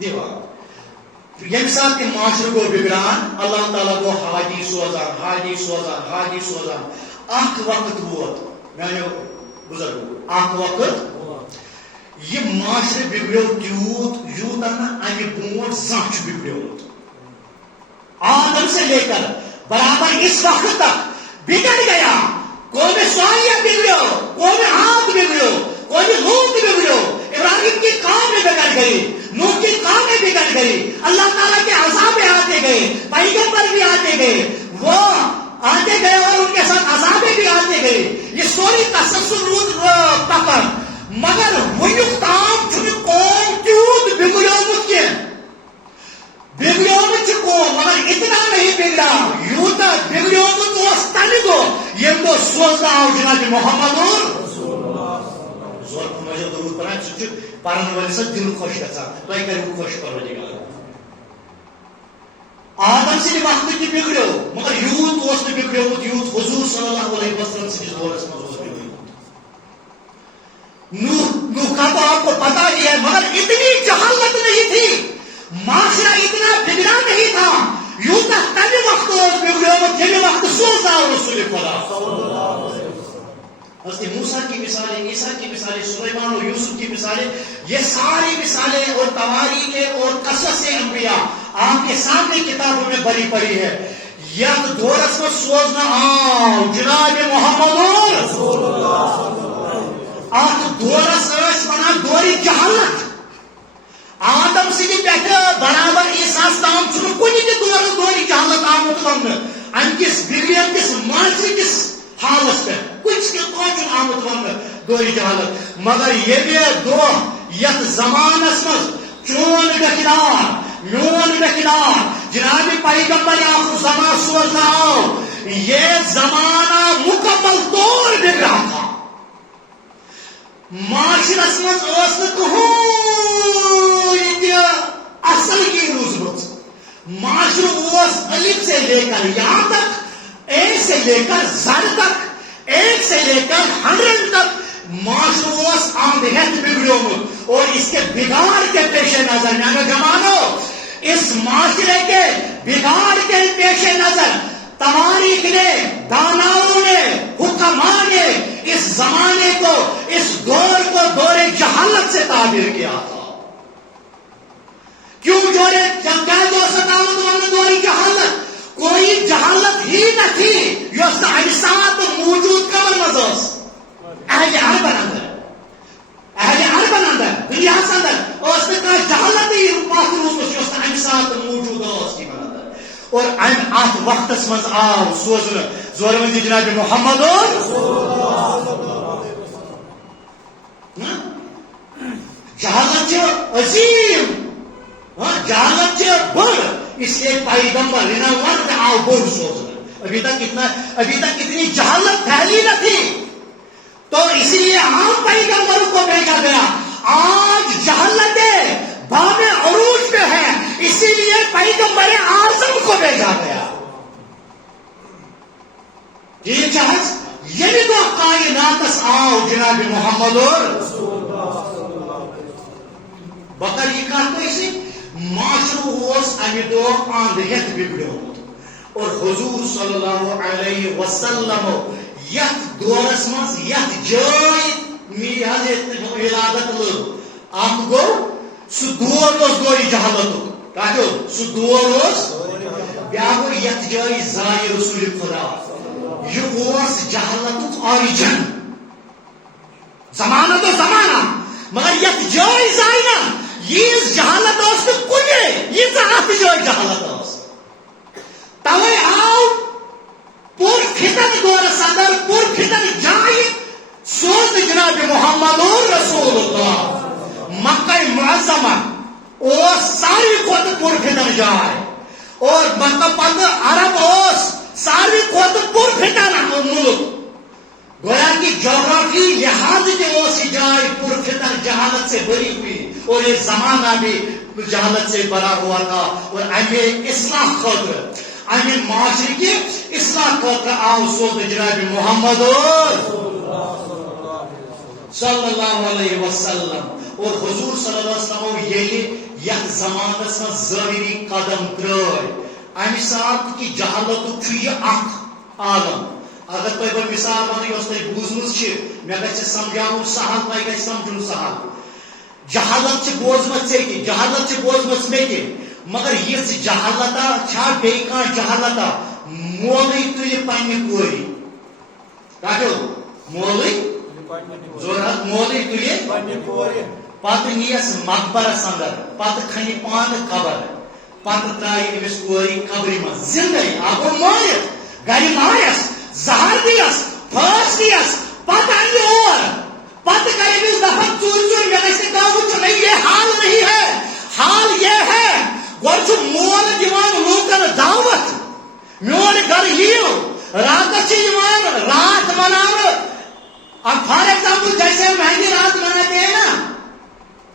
دیوان. یم سات معاشرہ گو بگڑان اللہ تعالیٰ گو حاجی سوزان حاجی سوزان حاجی سوزان. اخ وقت ووت میانو بزرگو اخ وقت یہ معاشرہ بگڑو تیوت یوت امہ برونٹ زانچ بگڑوت. آدم سے لے کر برابر اس وقت تک بگڑ گیا. قوم صالح بگڑو, قوم عاد بگڑو, قوم لوط بگڑو, ابراہیم کی قوم بگڑ گئی, نوح کی قوم بگڑ گئی. اللہ تعالیٰ کے عذاب آتے گئے, پیغمبر بھی آتے گئے, وہ آتے گئے اور ان کے ساتھ عذابیں بھی آتے گئے. یہ سوری تسلسل روز پکڑ مگر ونیک تام چھن قوم تیوت بگڑومت کی بگڑومت قوم مگر اتنا نہیں بگڑا یوتا بگڑومت اس تنہ دو یم دو سوزنا آو جناب محمد زور مجھے درود پڑھا سہ پرن ول سے دل خوش گژھان تہ کرو خوش پروردگار. آدم سٕنٛدِ وقتہٕ تہِ بگڑو مگر یوت اوس نہٕ بگڑومت یوت حضور صلی اللہ علیہ وسلم سٕنٛدِس دورس منٛز اوس بگڑومت. نوح کا تو آپ کو پتا ہی ہے مگر اتنی جہالت نہیں تھی, معاشرہ اتنا بگڑا نہیں تھا. یوتا تمہ وقت اوس بگڑومت ییٚمہِ وقت سوزا رسول خدا. حضرت موسیٰ کی مثالیں, عیسیٰ کی مثالیں, سلیمان اور یوسف کی مثالیں, یہ ساری مثالیں اور تواریخ اور قصص انبیاء آپ کے سامنے کتابوں میں بری پڑی ہے. یت دورس میں سوزنا آو جناب محمد ات دورس ونان دور جہالت. آدم سندِ پٮ۪ٹھٕ برابر عیسیٰس تام چھُنہٕ کُنہِ تہِ دورس دور جہالت آمُت وننہٕ. امہِ کِس بگڑن کِس معاشرٕ کِس حالس پہ کچھ چھُنہٕ آمُت وننہٕ دور جہالت. مگر ییٚمہِ دۄہ یتھ زمانس منٛز چون ویقدار میون ویقدار جناب پیغمبر آخر زمان سوزنا آو یہ زمانہ مکمل طور بگڑا تھا. معاشرس منٛز ٲس نہٕ کٕہٕنۍ تہِ اصل کی روزمٕژ. معاشرٕ اوس الف سے لے کر یہاں تک, ایک سے لے کر زر تک, ایک سے لے کر 100 تک معاشرہ اوس اند ہیتھ بگڑومت. اور اس کے بگاڑ کے پیش نظر میانو جوانو اس معاشرے کے بگاڑ کے پیش نظر تواریخ نے, داناؤں نے, حکماء نے اس زمانے کو, اس دور کو دور جہالت سے تعبیر کیا تھا. کیوں کیا جو ستاوت دور جہالت؟ کوئی جہالت ہی نہ تھی یس امہ سات موجود کمن مز اہل عربن اندر, اہل عربن اندر, دنیاس اندر اس نے کہا جہالت ہی پاک روز یس امہ سات موجود اس کی اندر. اور ات وقت مز آو سوزن زور مز جناب محمد جہالت عظیم, جہالت بڑ, اس لیے پیغمبر رناور آو بڑ سوزن. ابھی تک اتنی جہالت پھیلی نہ تھی تو اسی لیے عام پیغمبروں کو بھیجا گیا. آج جہالت باب عروج پہ ہے, اسی لیے پیغمبر اعظم کو بھیجا گیا. ٹھیک ہے, یہ تو کائناتس آو جناب محمد بکر یہ کہتے ہیں معاشرہ اس امہ دہ اند ہیتھ بگڑومت. اور حضور صلی اللہ علیہ وسلم یتھ دورس مز یتھ جائے ولادت لگ اخ گو سہ دور دور جہالت سہ دور بیا گو یتھ جائے زائے رسول خدا. یہ جہالت آریجن زمانہ تو زمانہ مگر یتھ جائے زائے نا یہ جہالت اس کن یہ ات جائے جہالت. توے آو پور فتن دورس اندر پور فتن جائے سوز جناب محمد رسول اللہ. مکہ معظمہ اس ساری کھت پور فتن جائے اور مکہ پتہ عرب اس ساری کھت پور فتن ملک. گویا کہ جغرافی لحاظ سے جائے پور فتن جہالت سے بری ہوئی اور یہ زمانہ بھی جہالت سے بھرا ہوا تھا. اور امے اصلاح خاطر امہ معاشرے کی اصلاح خاطر آو سوز جناب محمد صلی اللہ علیہ وسلم. اور حضور صلی اللہ علیہ وسلم یل یت زمانس من ظاہری قدم ترائے امہ سات کی جہالت یہ اخ عالم. اگر تہ بہ مثال ون یس تہ بوزمز مے گژھِ سمجھاؤن سہل تہ گژھِ سمجھن سہل. جہالت بوزمت ٹھیک جہالت بوزمت مے تہ مگر یس جہالتا چھا بیٚیہِ کانٛہہ جہالتا مولٕے تُلہِ پننہِ کورِ کتو مولٕے ضرورت مولٕے تُلہِ پننہِ کورِ پتہٕ نیس مقبرس اندر پتہٕ کھنہِ پانہٕ قبر پتہٕ ترٛایہِ أمِس کورِ قبرِ منٛز زندے اگو مٲرِتھ گرِ مارٮ۪س زہر دیس پھٲنٛس دیس پتہٕ انہِ اور پتہٕ کرے أمِس دفعہ ژوٗرِ ژوٗرِ مےٚ گژھِ نہٕ کانٛہہ وٕچھُن نہیں یہ حال نہیں ہے. حال یہ ہے گۄڈٕ چھُ مول دِوان لوٗکن دعوت میون گھر یِیِو راتس چھِ یِوان رات مناونہٕ. اب فار ایگزامپل جیسے مہندی رات مناتے ہیں نا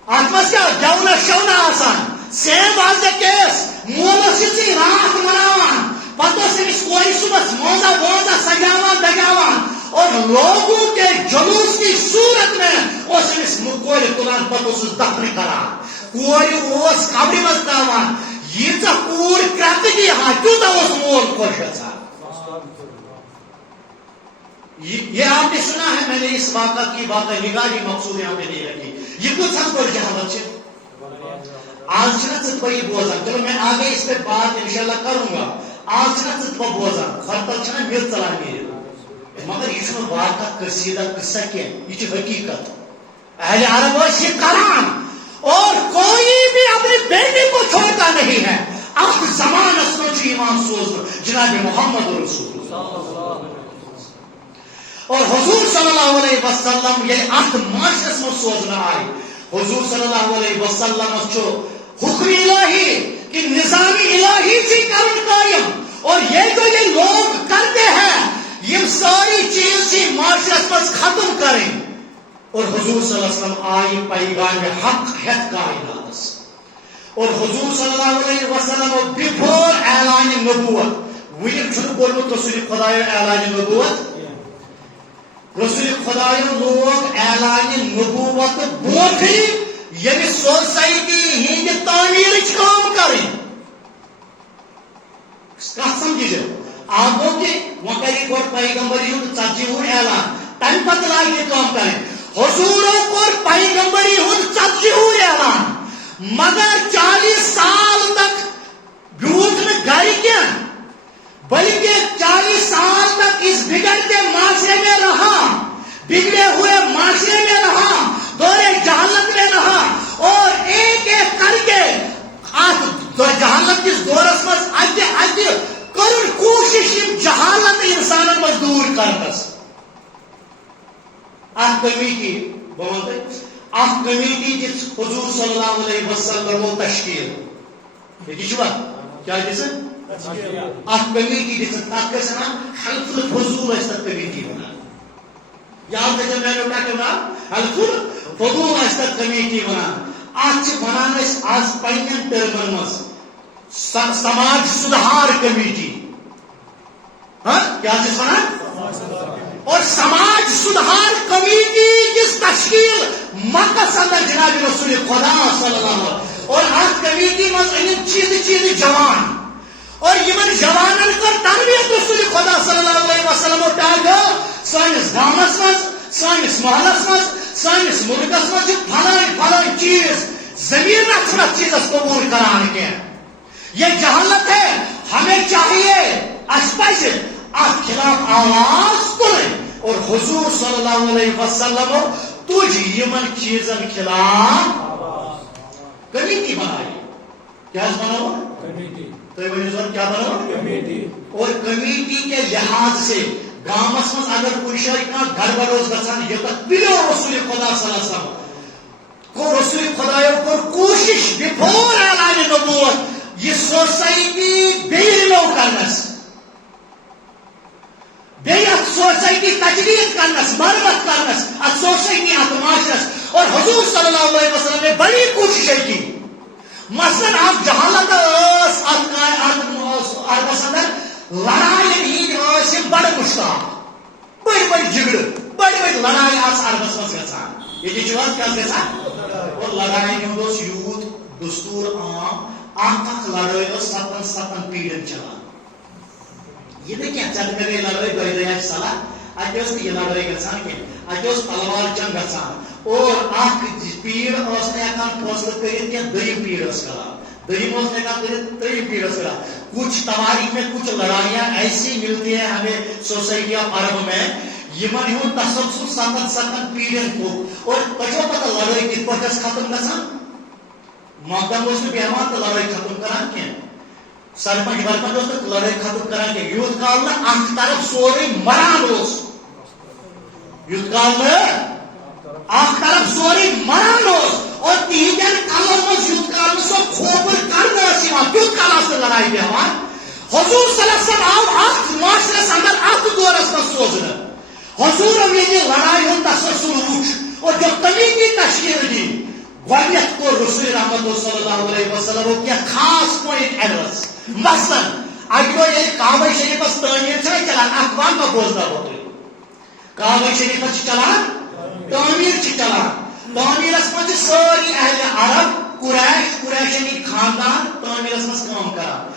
اتھ منٛز کیٛاہ گٮ۪ونہ شٮ۪ونہ آسان سیم واز دا کیس مولس چھِ ژٕ رات مناوان پتہٕ اوس أمِس کورِ صبحس مٲنٛزا وٲنٛزا سجاوان دجاوان اور لوگوں کے جلوس کی صورت میں اس أمِس کورِ تُلان پتہٕ اوسُس دفن کران کورِ اوس قبرِ منٛز ترٛاوان. ییٖژاہ کوٗر کرٛٮ۪تہٕ دی ہا تیوٗتاہ اوس مول خۄش گژھان. یہ آپ نے سنا ہے. میں نے اس واقعہ کی واقعہ نگاہی مقصود یہاں پہ نہیں رکھی. یہ کچھ ہم کو جہالت ہے. آج چھنا ژٕ بہٕ بوزان چلو میں آگے اس پہ بات انشاءاللہ کروں گا. آج چھنا ژٕ بہٕ بوزان خرطل چھنا میٚژ ژلان نیٖرِتھ مگر یہ چھُنہٕ واقعہ قصیدہ قصہ کینٛہہ یہ چھِ حقیقت. اہل عرب ٲسۍ یہ کران اور کوئی بھی اپنی بیٹی کو چھوڑتا نہیں ہے. اب زمانس منٛز چھُ یِوان سوزنہٕ جناب محمد رسول اور حضور صلی اللہ علیہ وسلم ییٚلہِ اتھ معاشرس منٛز سوزنہٕ آیہِ حضور صلی اللہ علیہ وسلم چھُ حکم الہی کہ نظام الہی چھ کرن قائم اور یہ جو یہ لوگ کرتے ہیں یہ ساری چیز چھ معاشرس منٛز ختم کریں. اور حضور صلی اللہ علیہ وسلم آئی پیغام حق ہیت کائناتس اور حضور صلی اللہ علیہ وسلم بفور اعلان نبوت ونیُک چھُنہٕ کوٚرمُت رسول خدایو اعلان نبوت. رسول خدایو لوگ اعلان نبوت برونٹھٕے ییٚلہِ سوسائٹی ہٕنٛدِ تعمیٖرٕچ کٲم کرٕنۍ. کتھ سمجھِو آپ گوٚو کہِ وۄنۍ کرِ گۄڈٕ پیغمبری ہُنٛد 40 ہُنٛد اعلان تمہِ پتہٕ لاگہِ یہِ کٲم کرٕنۍ. حضورو کوٚر پیغمبری ہُنٛد 40 ہُنٛد اعلان مگر 40 سال تک بیوٗٹھ نہٕ گرِ کینٛہہ بلکہ 40 سال تک اس بگڑتے معاشرے میں رہا بگڑے ہوئے معاشرے میں رہا دورے جہالت میں رہا اور ایک ایک کر کے جہالت کس دورس مز اتہ کر کوشش جہالت انسان مز دور کرنس. اخ کمیٹی اخ کمیٹی دس حضور صلی اللہ علیہ وسلم تشکیل یہ کیا دس اخ کمیٹی دس تک حلف الفضول اس تک کمیٹی بنا یاد رکھیں میں نے کیا نام حلف الفضول اس تک کمیٹی بنا آج بنان آج پنن ٹرمن مز سماج سدھار کمیٹی ہاں کیا چیز بنا اور سماج سدھار کمیٹی کس تشکیل مقصد جناب رسول خدا صلی اللہ علیہ وسلم اور آج کمیٹی مز ان چیز جوان اور یمن جوانن کر تربیت رسول خدا صلی اللہ علیہ وسلم ٹاگو سانس گامس مز سانس محلس مز سانس ملکس مز فلان چیز زمین رکھ چیزس قبول کران کی یہ جہالت ہے. ہمیں چاہیے اس پز ات خلاف آواز تلیں اور حضور صلی اللہ علیہ وسلم تجھ یمن چیزن خلاف کمیٹی بنائی. کیا بناؤ کیا بناؤ اور کمیٹی کے لحاظ سے گامس مز اگر کن جائے گڑبڑ گھان یہ پلو رسول خدا صلی اللہ علیہ وسلم کو رسول خدا کو کوشش بفور اعلان نبوت یہ سوسائٹی بیرو کرنس سوسائٹی تجدید کرنس مرمت کرنس سوسائٹی ات معاشرس اور حضور صلی اللہ علیہ وسلم نے بڑی کوشش کی. مثلاً آپ جہالت عربس اندر مشتاق بڑی بڑی جھگڑ بڑی بڑی لڑائی آس عربس مز گژھان یہ کیا گژھان اور لڑائی ہند یوت دستور عام اخ لڑائی 7 پیڑن چلان یہ کیا چل گئی لڑائی دۄیہِ صلاح اتہ یہ لڑائی گژھان کی اتہ تلوار جنگ گژھان اور اخ پیڑ ہکان فیصلہ کرت کی دم پیڑ کران دم ہکان کرت تریم پیڑ کران کچھ تواریخ میں کچھ لڑائیاں ایسی ملتی ہیں ہمیں سوسائٹی آف عرب میں یمن ہوں تسلسل 7 پیڑن کو اور تجھو پتہ لڑائی کت پہ ختم گژھان مقدم بیہوان تو لڑائی ختم کران کی سرپنچ ورپنچ لڑائی ختم کران کی یوت کال اخ طرف سورے مران یوت کال اخ طرف سورے مران اور تہندین کلن مز یوت کال سو کھوپر کرنا تیت کال لڑائی بیہوان حضور صلی اللہ علیہ وسلم آو اخ معاشرس اندر اخ دورس مز سوزن حضور یہ لڑائی ہند تسلسل وچ اور جب تمی کی تشکیل دی گوڈنیتھ کو رسول رحمت صلی اللہ علیہ وسلم کیا خاص پوائنٹ ایڈرس مثلا اگو یہ کعبہ شریفس تعمیر چلان اخوان کا بوزنا ہوتے کعبہ شریفس چلان تعمیر چلان تعمیرس مجھ ساری اہل عرب قریشی خاندان تعمیرس مجھ کام کران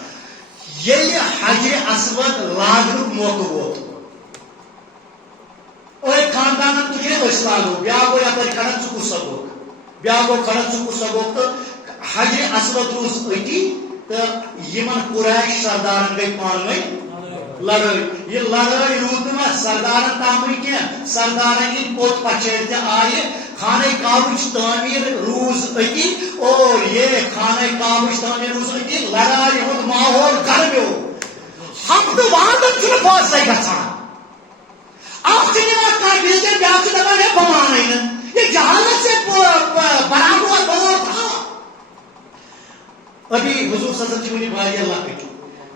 یہ حجر اسود لاگنک موقع ووت اور خاندان تجھے اسلالو بیا گو یپر کھڑا ژٕ سبوک بیا گو کھڑا ژٕ سبوک تو حجر اسود روز اتی تو یمن قریش سردارن گئی پانوئی لڑائی یہ لڑائی روز میں سردارن تامن کی سردارن کی پوت پچھیرتے آئے خانہ کعبہ تعمیر روز اتی اور یہ خانہ کعبہ تعمیر روز اتی لڑائی ہند ماحول گرمیو ہم تو وعدن چھن فاصلے گژھان آپ چنیوان کار بیلدے بیاکھ دپان ہے بمانے یہ جہالت سے بنا ہوا دور تھا ابھی حضور صلی اللہ علیہ وسلم بھائی اللہ کے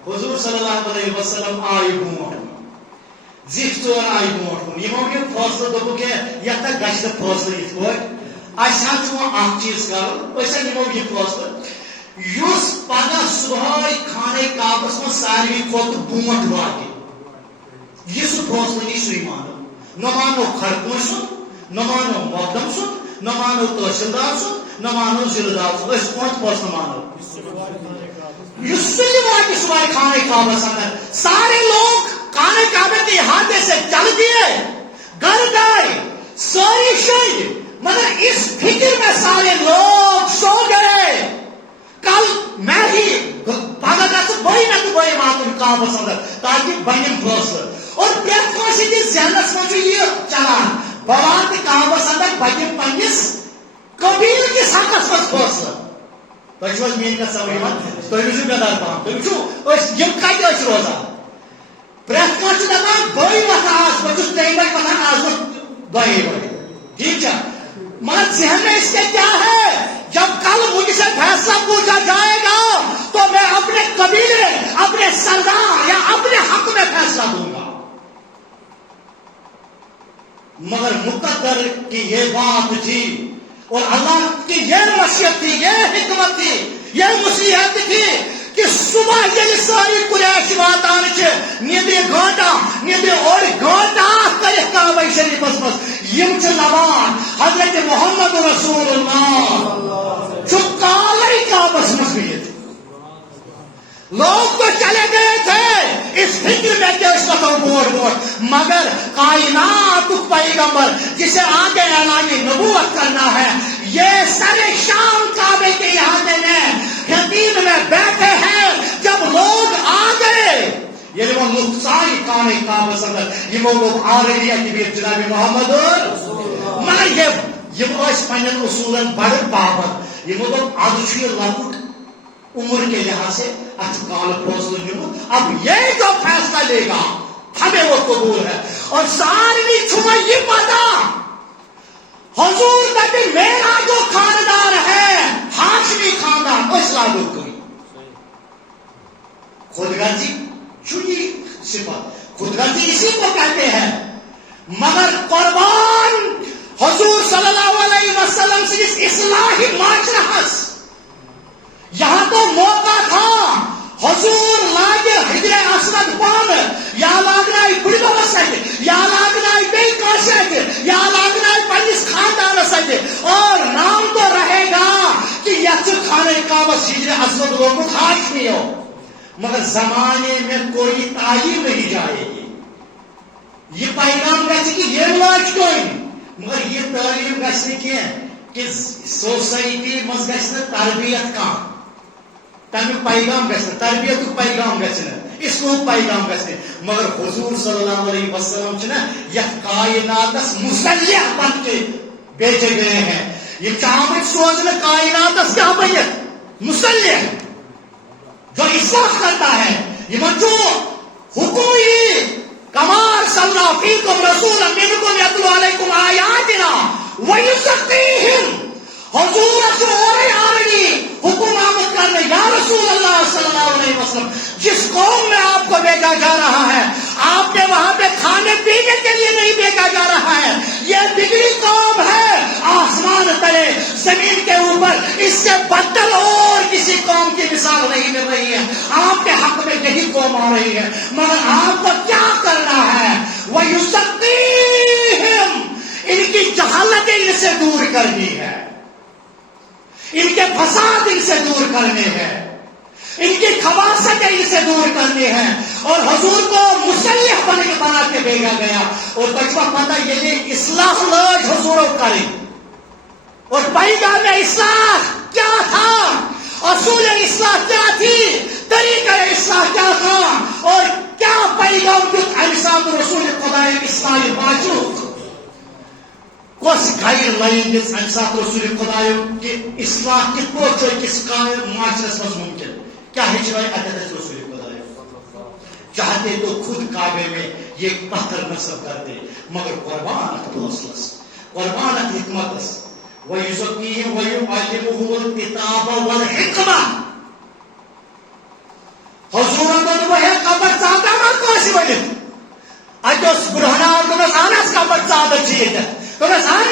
حضور صلی اللہ علیہ وسلم آئی برونٹ زیف ژور آئی برونٹ یمو یہ فاصلہ دوپک یہ تک گژھِ نہٕ فاصلہ یِتھ پٲٹھۍ اَسہِ حظ چھُ وۄنۍ اکھ چیٖز کرُن أسۍ حظ نِمو یہِ فٲصلہٕ یُس پگہہ صبحٲے خانہ کعبس منٛز ساروی کھۄتہٕ برونٛٹھ واتہِ یہ سو فاصلہ نہیں سوئی مانو نہ مانو خرکون سن نہ مانو مقدم سن نہ مانو تحصیلدار سن نہ مانو ضلع سن اس کون فاصلہ مانو یہ سلی واقع سوائے خانہ کعبہ اندر سارے لوگ خانہ کعبہ کے احاطے سے چل دیے گھر گئے ساری شہید مگر اس فکر میں سارے لوگ سو گئے کل میں ہی پگہ گھس بھائی نہ تو بھائی واتن کعبہ اندر تاکہ بنیم فاصلہ اور پریت کانسی کی ذہنس مجھ یہ چلان بوات کعبہ اندر بگیم پنس قبیل کس حقس مز فاصلہ تھی میری کت سمجھ تھی وچو بیدار پہم تھی وچو یم کتہ روزان پریت کان دپان بھائی وتھا آج بہت ترٛیٚیہِ بجہِ وتھان آج ووت 2 بجے ٹھیک ہے مگر ذہن میں اس کے کیا ہے جب کل مجھ سے فیصلہ پوچھا جائے گا تو میں اپنے قبیلے اپنے سردار یا اپنے حق میں فیصلہ دوں گا مگر مقدر کی یہ بات تھی اور اللہ کی یہ مشیت تھی یہ حکمت تھی یہ مصلحت تھی کہ صبح یہ ساری قریش واتان نیدے گھنٹہ نیدے اور گھنٹہ کرے کعبہ شریفس مز یم لبان حضرت محمد رسول اللہ کالے کعبس مز بہت لوگ تو چلے گئے تھے اس فکر میں کہ اس کو بوٹ بوٹ مگر کائنات پیغمبر جسے آگے اعلان نبوت کرنا ہے یہ سر شام کعبے کے احاطے میں خطیب میں بیٹھے ہیں جب لوگ آ گئے یہ وہ نقصان کانے کعبہ اندر یہ وہ لوگ آ رہی ہے کہ جناب محمد مگر یہ پنن اصولن بڑے پابند یہ لوگ آج لوگ عمر کے لحاظ سے کال فاصلہ نمو اب یہ جو فیصلہ لے گا ہمیں وہ قبول ہے اور ساری چھوڑ یہ پتا حضور نبی میرا جو خاندان ہے ہاشمی خاندان اس لاگو کوئی خود غرضی چھوڑی صفت خود غرضی اسی کو کہتے ہیں مگر قربان حضور صلی اللہ علیہ وسلم سے اس اصلاحی معاشرہ یہاں تو موقع تھا حضور لاگے ہجر اسود پان یا لاگ رہا بڑی بابا ستہِ یا لاگنائے پننس خاندانس اتہِ اور نام تو رہے گا کہ یتھ خانہ کعبہ ہجر عظمت لوگمت ہاشمیو مگر زمانے میں کوئی تعلیم نہیں جائے گی یہ پیغام گژھِ کہ یہ لاج کوئی مگر یہ تعلیم گژھِ نہٕ کینٛہہ کہ سوسائٹی مز گژھِ نہٕ تربیت کانٛہہ تمیُک پیغام گژھِ نہٕ تربیتُک پیغام گژھِ نہٕ اسلوک پیغام گژھِ نہٕ مگر حضور صلی اللہ علیہ وسلم چھِ نا یتھ کائناتس مصلح بن کے بیچے گئے ہیں یہ آمٕتۍ سوزنہٕ کائناتس کیا بنِتھ مصلح جو اصلاح کرتا ہے یمن چھُ حکم یی کما ارسلنا فیکم رسولا منکم یتلو علیکم آیاتنا ویزکیہم حضور اورے آمدی حکم آمد کرنے یا رسول اللہ صلی اللہ علیہ وسلم جس قوم میں آپ کو بھیجا جا رہا ہے آپ نے وہاں پہ کھانے پینے کے لیے نہیں بھیجا جا رہا ہے یہ بگڑی قوم ہے آسمان تلے زمین کے اوپر اس سے بدتر اور کسی قوم کی مثال نہیں مل رہی ہے آپ کے حق میں یہی قوم آ رہی ہے مگر آپ کو کیا کرنا ہے وَيُزَكِّيهِمْ ان کی جہالت ان سے دور کرنی ہے ان کے فساد ان سے دور کرنے ہیں ان کی خباثت ان سے دور کرنے ہیں اور حضور کو مصلح بنا کے بھیجا گیا اور بچپا پتہ یہ اصلاح لاج حضور کرے اور پیغام اصلاح کیا تھا اصول اصلاح کیا تھی طریقہ اصلاح کیا تھا اور کیا پیغام دیت امہِ ساتہٕ رسول خدای اصلاح باچوک کس غیر لائن دس امہ سات رسول خدا کہ اصلاح کت پہ کس معاشرس مز ممکن کیا ہچوائے اتت رسول خدا چاہتے تو خود کعبے میں یہ پتھر نصب کرتے مگر قربان حوصلس قربان حکمتس وَيُزَكِّيهِمْ وَيُعَلِّمُهُمُ الْكِتَابَ وَالْحِكْمَةَ حضور دن وہ قبر ژادہ ما کٲنٛسہِ ؤنِتھ اتہِ اوس برہناو دوٚپنس اہن حظ قبر ژادر چھِ ییٚتٮ۪تھ دوٚپنس اہن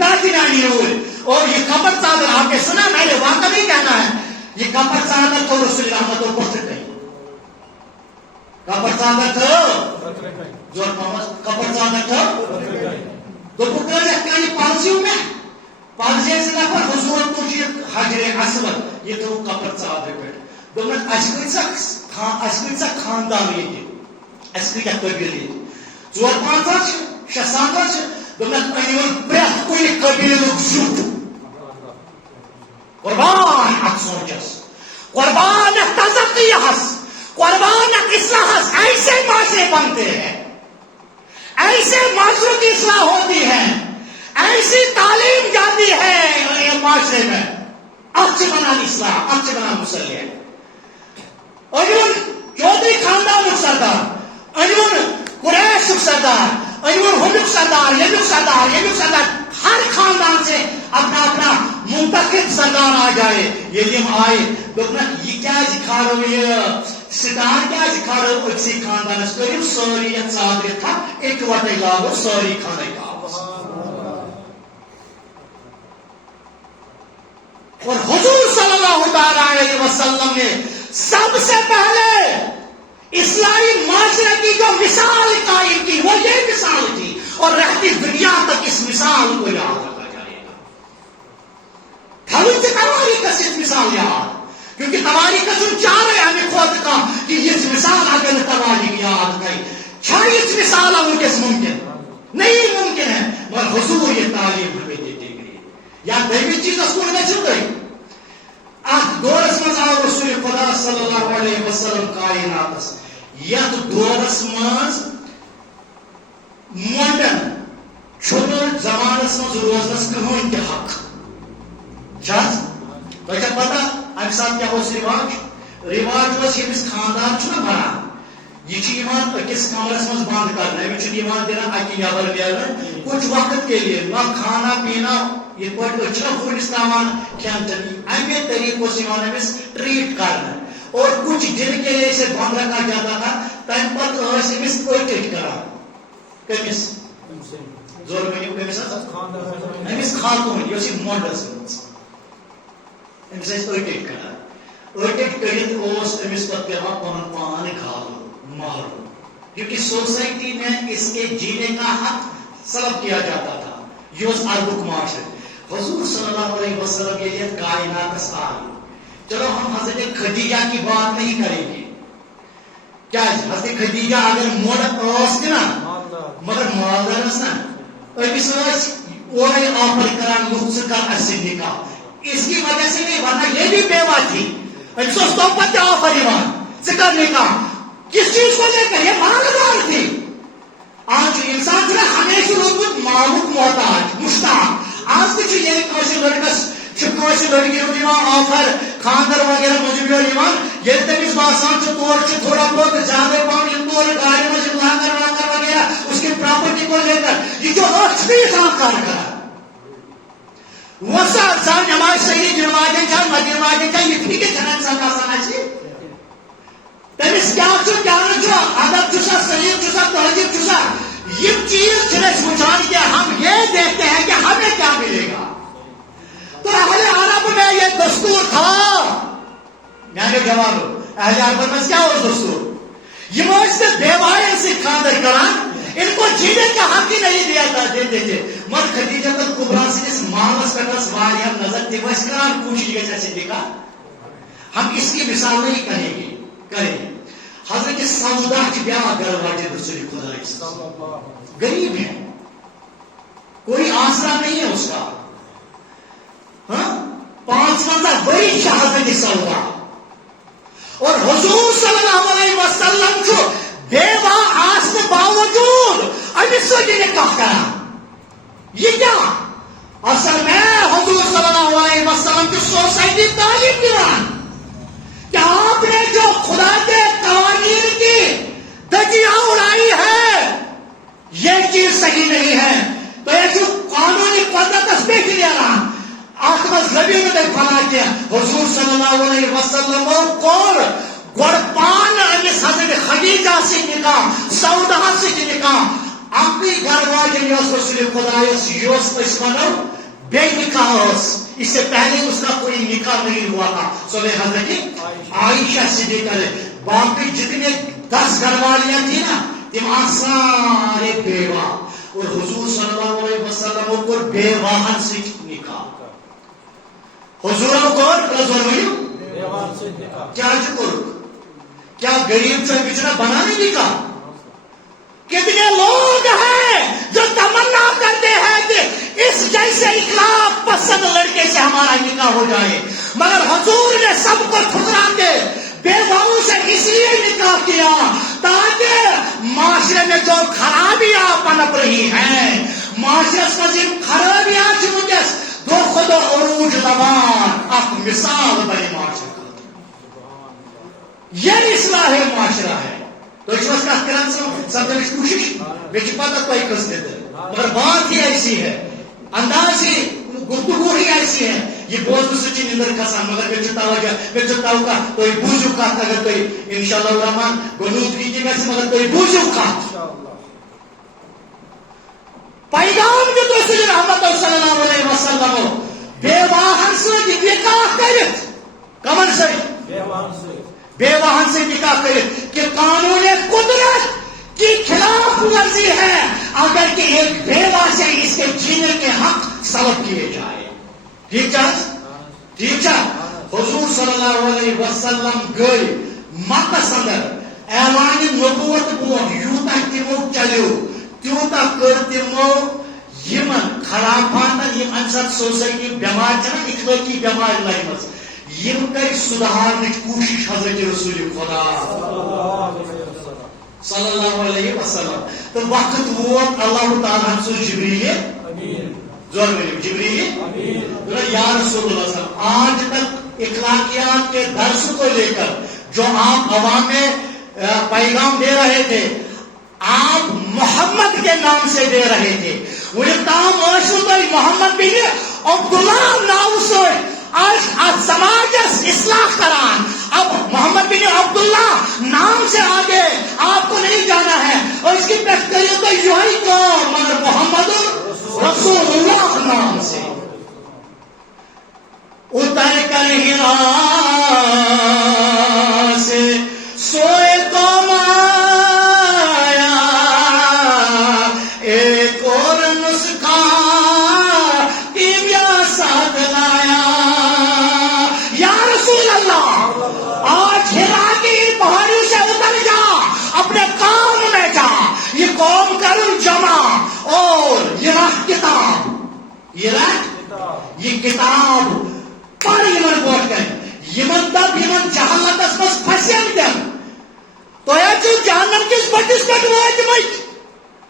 دادی نانی اوٗرۍ اور یہ قبر ژادر آپ نے سنا میں نے واقعہ نہیں کہنا ہے یہ قبر ژادر تو رسول رحمت اور پتھر کہیں قبر ژادر تھو زور پامس قبر ژادر تھو دوٚپُکھ کانہِ پرزیو مےٚ پرزے سے نفر حضور تُج یہِ حجر اسود یہِ تھوٚو قبر ژادرِ پٮ۪ٹھ دوٚپنس اَسہِ کۭژاہ خاندان ییٚتہِ اَسہِ کۭتیاہ قبیٖلہٕ ییٚتہِ 4-5 چھِ 6-7 چھِ دوٚپنس أنِوُن پرٛٮ۪تھ کُنہِ قبیٖلُک زیُٹھ قربان اتھ سونچس قربان اتھ تزکیہس قربان اتھ اصلاحس ایسے معاشرے بنتے ہیں ایسے معاشروں کی اصلاح ہوتی ہے ایسی تعلیم جاتی ہے معاشرے میں اچھے بنا اصلاح اچھے بنا مسلح انجمن چودھری خاندان سردار انجمن قریش سردار انجمن ہمیک سردار یمیک سردار یمیک سردار ہر خاندان سے اپنا اپنا منتخب سردار آ جائے یہ آئے دوپنا یہ کیا کھارو یہ سٹار کیا کھارو اکسی خاندانس کرو سوری یا ژادرِ تھپ اکوٹے لاگو سوری خانہ کعبس اور حضور صلی اللہ علیہ وسلم نے سب سے پہلے اسلامی معاشرے کی جو مثال قائم کی وہ یہ مثال تھی اور رہتی دنیا تک اس مثال کو یاد رکھا جائے گا تھوڑی تمہاری کس مثال یاد کیونکہ تمہاری کسم چاہ رہے ہمیں خود کا کہ یہ مثال اگر تمہاری یاد گئی چھائی مثال کس ممکن نہیں ممکن ہے مگر حضور یہ تعلیم ہمیں دیتے گئی یا دویمہِ چیٖزس کُن گژھِو تُہۍ اتھ دورس منٛز آو رسول خدا صلی اللہ علیہ وسلم کائناتس یتھ دورس منٛز مۄنڈن چھُنہٕ زمانس منٛز روزنس کٕہٕنۍ تہِ حق چھا حظ تۄہہِ چھا پتہ امہِ ساتہٕ کیٛاہ اوس رِواج اوس ییٚمِس خاندان چھُنہ بنان یہ یوان أکِس کمرس منٛز بند کرنہٕ أمِس چھُنہٕ یوان دِنہٕ اَتہِ نٮ۪بر نیرنہٕ کچھ وقت کے لیے نہ کھانا پینا یِتھ پٲٹھۍ أسۍ چھِنہ ہُرِس تراوان کھٮ۪ن چٮ۪ن اَمے طریٖقہٕ اوس یِوان أمِس ٹریٖٹ کرنہٕ اور کچھ دن کے لیے اسے بند رکھا جاتا تھا تمہِ پتہٕ ٲسۍ أمِس أٹۍ کران کٔمِس زور ؤنِو کٔمِس حظ أمِس خاتوٗن یۄس یہِ مۄنڈ ٲس گٔمٕژ أمِس ٲسۍ أٹۍ کران أٹۍ کٔرِتھ اوس أمِس پتہٕ پیوان پنُن پان گھالُن مارُن کیونکہ سوسائٹی میں اس کے جینے کا حق سلب کیا جاتا تھا. یہ عربک معاشرے. حضور صلی اللہ علیہ وسلم یہ کائنات آئے. چلو ہم حضرت خدیجہ کی بات نہیں کریں گے. کیا حضرت خدیجہ اگر موڑ اس نا مگر مالدار نا امس اورے آفر کران لوگ کر اس نکاح. اس کی وجہ سے نہیں ورنہ یہ بھی بیوہ تھی. امس تو پتہ آفر کر نکاح کس چیز کو لے کر یہ مالدار تھی. آج انسان سے ہمیشہ روزمت معلوم محتاج مشتاق. آج تک یہ کاشی لڑکس کاشی لڑکی دان آفر خاندر وغیرہ مجھے یہ تمس باسان طور تھوڑا بہت زیادہ پہن طور گاڑی مجھے لاکر واکر وغیرہ اس کی پراپرٹی کو لے کر یہ جو انسان کار کرا وہ سا نماز صحیح نمازیں چاہ مدنمازیں چاہ یہ ٹھیک ہے چنان سا آسان ہے تمس کیا ادب چسا صحیح چسا تہذیب چسا یہ چیز چھ وچان کہ ہم یہ دیکھتے ہیں کہ ہمیں کیا ملے گا. تو اہل عرب میں یہ دستور تھا. میانے جوانو اہل عرب میں کیا ہو دستور یہ بیوائیں سے خاندر کران ان کو جینے کا حق ہی نہیں دیا تھا دیتے تھے. مر خدیجہ الکبریٰ سے اس مالس پٹس واریاں نظر دیوس کران کوشش گژھِ دیکھا. ہم اس کی مثال نہیں کریں گے کریں. حضرت سودا کی بیاہ گھر واجے رسول خدا غریب ہے کوئی آسرا نہیں ہے اس کا. 55 وری حضرت سودا اور حضور صلی اللہ علیہ وسلم کو بیوہ آسن باوجود امس نکاح کرا. یہ کیا اصل میں حضور صلی اللہ علیہ وسلم کی سوسائٹی تعلیم دیوان کہ آپ نے جو خدا کے قوانین کی دجیاں اڑائی ہے یہ چیز صحیح نہیں ہے. تو یہ جو قانونی قدرت دیکھ لیا آخر زمین میں فنا کیا حضور صلی اللہ علیہ وسلم کو گڑ پان امس حضرت خدیجہ سے نکاح سودا سے نکاح اپنی گھر واجن یوس رسول خدایس یوس اس ونو بے نکاح اس سے پہلے اس کا کوئی نکاح نہیں ہوا تھا. سو حضرت عائشہ صدیقہ باقی جتنے 10 گھر والیاں تھی نا تم سارے بیوہ اور حضور صلی اللہ علیہ وسلم کو بیواہن سے نکاح. حضور کو کیا کیا غریب سے بچنا بنا نہیں نکاح. کتنے لوگ ہیں جو تمنا کرتے ہیں کہ اس جیسے اخلاق پسند لڑکے سے ہمارا نکاح ہو جائے مگر حضور نے سب کو ٹھکرا کے بیواؤں سے اس لیے نکاح کیا تاکہ معاشرے میں جو خرابیاں پنپ رہی ہیں معاشرے میں خرابیاں ونکس دو خود عروج لبان اخ مثال بنے معاشرے یہ اصلاح معاشرہ ہے. تو اس وقت کران سمجھنے کی کوشش بیچ پتہ کوئی کس دیتے مگر بات ہی ایسی ہے انداز ہی گفتگو ہی ایسی ہے یہ بوزن سچی نندر کسان مگر بیچ توجہ بیچ توقع تو یہ بوجھو کا اگر تو انشاءاللہ الرحمن گنود کی جگہ سے مگر تو یہ بوجھو کا پیغام جو تو سجن رحمت صلی اللہ علیہ وسلم بیواہن سے نکاح کرت کمن سے بیواہن سے نکاح کرت کہ قانون قدرت کی خلاف ورزی ہے اگر کہ ایک بیوہ سے اس کے جینے کے حق سلب کیے جائے. ٹھیک ہے حضور صلی اللہ علیہ وسلم گئی مکس اندر اعلان نبوت برو یوتا تمو چلو تیوتا کر تمو یمن خرافات یم انسان سوسائٹی بیمار چھ نا اخلاقی بیمار لائمس یم کر سدھارنچ کوشش حضرت رسول خدا صلی اللہ علیہ وسلم. تو وقت ووت اللہ تعالیٰ سو جبریل زور میں جبریل یا رسول اللہ صلی اللہ علیہ وسلم آج تک اخلاقیات کے درس کو لے کر جو آپ عوام میں پیغام دے رہے تھے آپ محمد کے نام سے دے رہے تھے وہ تام محمد بن عبداللہ نام سے آج سماج اصلاح کران اب محمد بن عبداللہ نام سے آگے آپ کو نہیں جانا ہے اور اس کی پیشکاری تو یہی کو مگر محمد رسول اللہ نام سے اتر کر ہیرا سے سوئے تو مایا ایک اور یہ رٹ یہ کتاب پڑھ یمن بوٹ کن یمن دب یمن جہالتس مز پھسن تم تھی جہنم کس بٹس پہ واتمت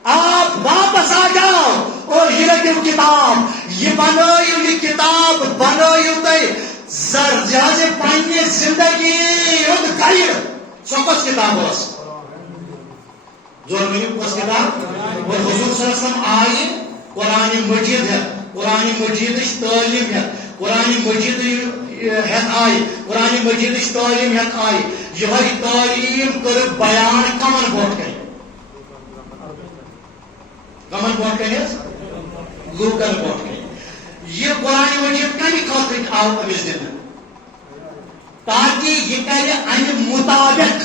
آپ واپس آ جاؤ اور یہ رٹو کتاب یہ بنائیو یہ کتاب بنائیو تھی پنہ زندگی ہند گائیڈ سو کس کتاب اس کس کتاب اور حضور صلی اللہ علیہ وسلم آئے قرآن مجید ہے قرآن مجید تعلیم ہے قرآن مجید ہت آئی قرآن مجید تعلیم ہت آئی یہ تعلیم کر بیان کمن بوٹ کن کمن بوٹ کن لوکن بوٹ کن یہ قرآن مجید کمی خاطر آو امس دن تاکہ یہ کرے امہ مطابق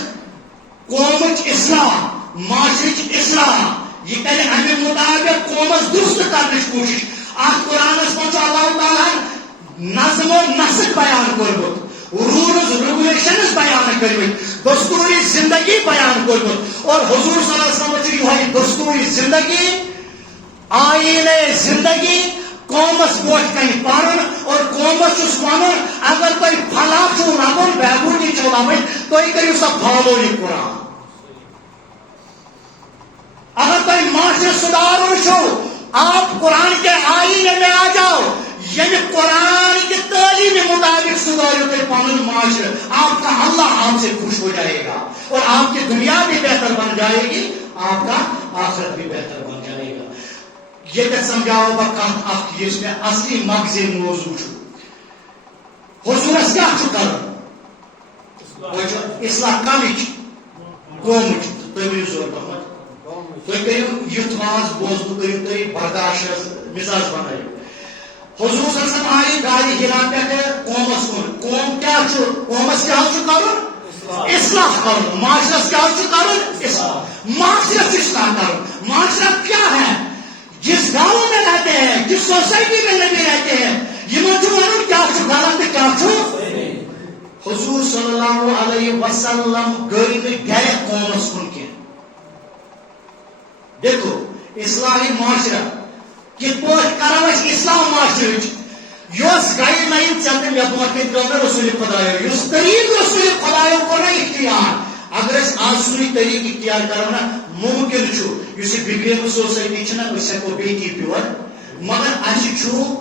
قومچ اصلاح معاشرچ اصلاح یہ کرے امہ مطابق قومس درست کرنے کوشش ات قرآنس من اللہ تعالیٰ نظم و نسق بیان کرمت رولز ریگولیشنز بیان کرمت دستوری زندگی بیان کرمت اور حضور صلی اللہ علیہ وسلم یہ دستوری زندگی آئین زندگی قومس بوٹ کن پڑھن اور قومس چس ون اگر تھی فلاح چھو ربن بہبودی چھو لبن تھی کرو سا فالو یہ قرآن اگر تھی معاشرے سدھار چھو آپ قرآن کے آئینے میں آ جاؤ یعنی قرآن کی تعلیم مطابق سدھارو تھی پن معاشرے آپ کا اللہ آپ سے خوش ہو جائے گا اور آپ کی دنیا بھی بہتر بن جائے گی آپ کا آخرت بھی بہتر بن جائے گا یہ کہ سمجھاؤ با کت اخ اس میں اصلی مغز موضوع حضورس کیا کر اصلاح کمچ قومچ تھی زور پہمت تھی کرو یھ واز بوزن کرو تھی برداشت مزاج بنائیو حضور صلی اللہ علیہ وسلم آئی گاڑی ہلان پہ قومس کن قوم کیا قومس کیا کرن اصلاح کرن معاشرس کیا کرن اصلاح معاشرت اصلاح کرن معاشرت کیا ہے جس گاؤں میں رہتے ہیں جس سوسائٹی میں لگے رہتے ہیں یہ مجھے کیا غلط کیا حضور صلی اللہ علیہ وسلم گئی گھر قومس کن کی دیکھو اصلاحی معاشرہ کت پہ کرو اسلام معاشرچ گائڈ لائن چلتے مے برو کن رسول خدایو اس طریق رسول خدایو کور نا اختیار اگر آج سن طریق اختیار کرو نا ممکن اس بگڑ سوسائٹی نا ہیکو بیٹی پیور مگر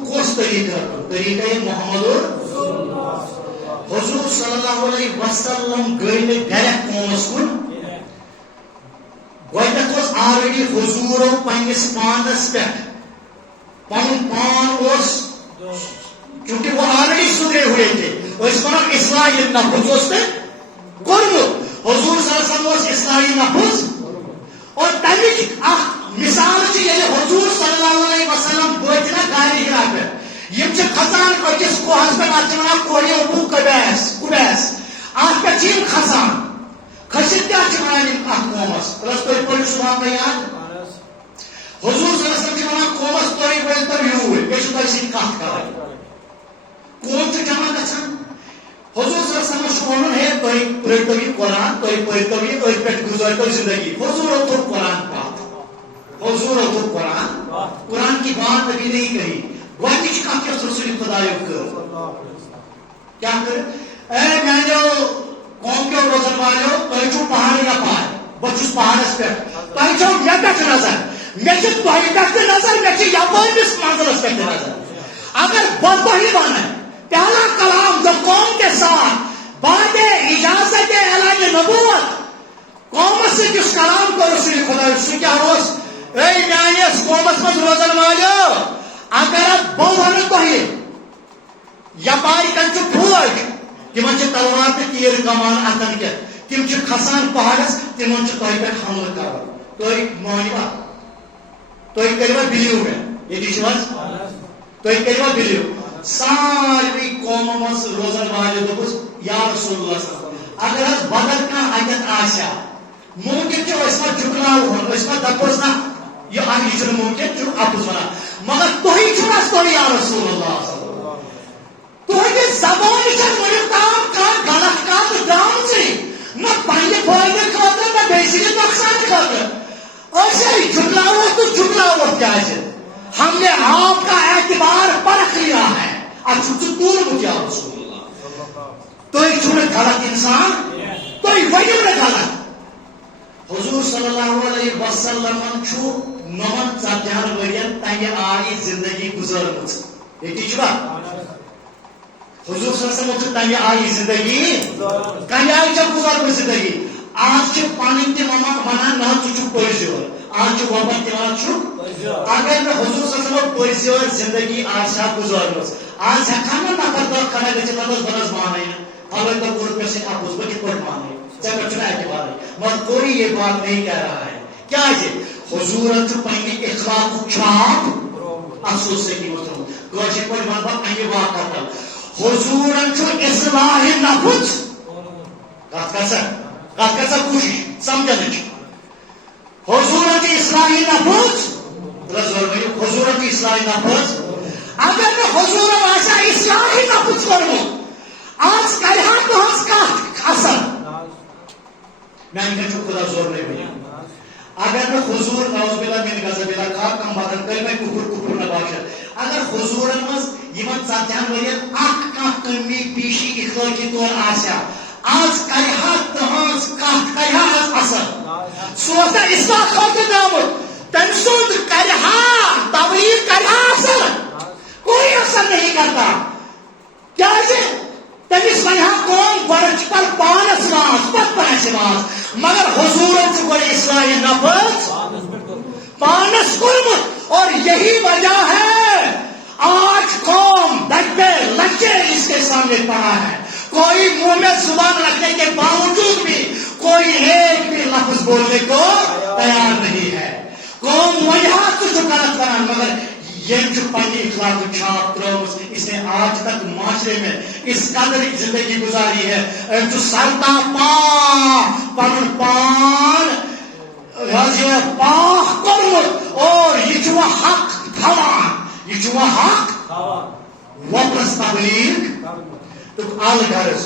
کس طریقہ طریقہ محمد حضور صلی اللہ علیہ وسلم گئی گھر قومس کن گوڈنیتھ آلریڈی حضورو پنس پانس پہ پن پان چونکہ وہ آلریڈی سدھرے ہوئے تھے ونان اصلاحی نفذ کورمت حضور صلی اللہ علیہ وسلم اصلاحی نفذ اور تمیچ مثال حضور صلی اللہ علیہ وسلم وت نا گاڑی ہرا پہ یم کھسان أکس کوہس پہ ات ونان کوڑی ابو کبیس کبیس ات پہ کھسان کھسٹ کیا ونان ات قومس پلس تھی پڑھو صبح یاد حضور صلی اللہ علیہ وسلم ونان قومس تھی ورتو یور بی تھی سی کت کر قوم جمع گھان حضور صلی اللہ علیہ وسلم ون ہے تھی پڑھو یہ قرآن تھی پڑھو یہ ات پہ گزارو زندگی حضور تھوک قرآن پات حضور تھوک قرآن قرآن کی بات ابھی نہیں کہی گوڈنچ کت یس رسول خدایو کر کیا کر اے میانو قوم کے روزن والو تھی چھو پہاڑ یپار بہت پہاڑس پہ تھی چھو مے پہ نظر مے تہ پہ نظر مے یپارس منظرس پہ نظر اگر بہت ون پہلا کلام جو قوم کے ساتھ بعد اجازت اعلان نبوت قومس سے کس کلام کو رسول خدا سہ کیا اے میانس قومس مز روزن والو اگر بہ ون تہ یپار کن فوج تمن تلوار تو تیر کمان اتن کے تم کھسان پہاڑس تمن تہ پہ حملہ کر تھی مانوا تھی کروا بلیو میں یہ تھی کروا بلیو ساری قوم مز روزن والے دس یا رسول اللہ صلی اللہ علیہ وسلم اگر بدل کھانا اتن آسیا ممکن ما جھکنا دپوس نا یہ ممکن اپز ونان مگر تھی تھی یا رسول اللہ تہذ زبان ونیک تام کھانا غلط کت درام نہ پنہ فائدہ خاطر نہ بیس نقصان خاطر جھکلاوت تو جھکلاوت کیا ہم نے آپ کا اعتبار پرکھ لیا ہے. یا رسول اللہ تھی چھوڑے غلط انسان تھی ورو نا غلط. حضور صلی اللہ علیہ وسلم 49 ورین تمہ آئی زندگی گزارم. یہ حضور صلی اللہ علیہ وسلم تمہ آئی زندگی کم آئی گزارم زندگی. آج پن تہ ونان نا ٹھیک پٔرۍ زیور آج وبت دِوان اگر نہٕ حضور صلی اللہ علیہ وسلم پٔرۍ زیور زندگی آسا گزارمٕژ آج ہیٚکہا نا نفر دہ کھڑا گٔژھِتھ دپس بہٕ نہ مانے فلٲنۍ دۄہ کوٚر مےٚ سۭتۍ اپُز بہٕ کِتھ پٲٹھۍ مانے ژےٚ پٮ۪ٹھ چھُنہٕ اعتبارٕے. مگر کوئی یہ بات نہیں کہہ رہا ہے. کیازِ حضورن چھُ پننہِ اخلاقُک چھاپ افسوس سۭتی ووٚتھمُت. کٲشِر پٲٹھۍ ونہٕ بہٕ امہِ واقعتن حضورن چھُ اصلاحِ نفس کتھ کر سا کوشش سمجھنٕچ. حضورن چھُ اصلاحِ نفس حضورن چھُ اصلاحِ نفس. اگر نہٕ حضورن آسہِ ہا اصلاحِ نفس کوٚرمُت آز کرِہا تُہنٛز کتھ اثر. میانہِ کن چھُ خدا زورنے ونان اگر نہٕ حضور نعوذ باللہ من غضب اللہ خاک کم بدن کٔرۍ مےٚ کُفر نباشد. اگر حضورن منٛز یِمن 40 ؤرین کانٛہہ کمی پیشی اخلٲقی طور آسہِ ہا آز کرِہا تُہنٛز کتھ کرِہا آز اثر. سُہ اوس نہٕ اصلاح خٲطرٕ درٛامُت تٔمۍ سُنٛد کرِہا تبلیغ کرِہا اثر. کوئی اثر نہیں کرتا. کیازِ تٔمِس ونہا قوم گۄڈٕ پر پانس واس پتہٕ پنسہِ واس. مگر حضورن چھُ گۄڈٕ اصلاحِ نفس پانس کوٚرمُت. اور یہی وجہ ہے آج قوم ڈٹے لچے اس کے سامنے پڑا ہے. کوئی منہ میں زبان رکھنے کے باوجود بھی کوئی ایک بھی لفظ بولنے کو تیار نہیں ہے. قوم وجہ تو غلط کران مگر یہ پنی اخلاق چھاپ ترٲومٕژ. اس نے آج تک معاشرے میں اس قدر زندگی گزاری ہے. سرتا پن پان پاک کورمُت اور یہ حق تھاوان یہ حق وپرس تبلیغ تو الغرض.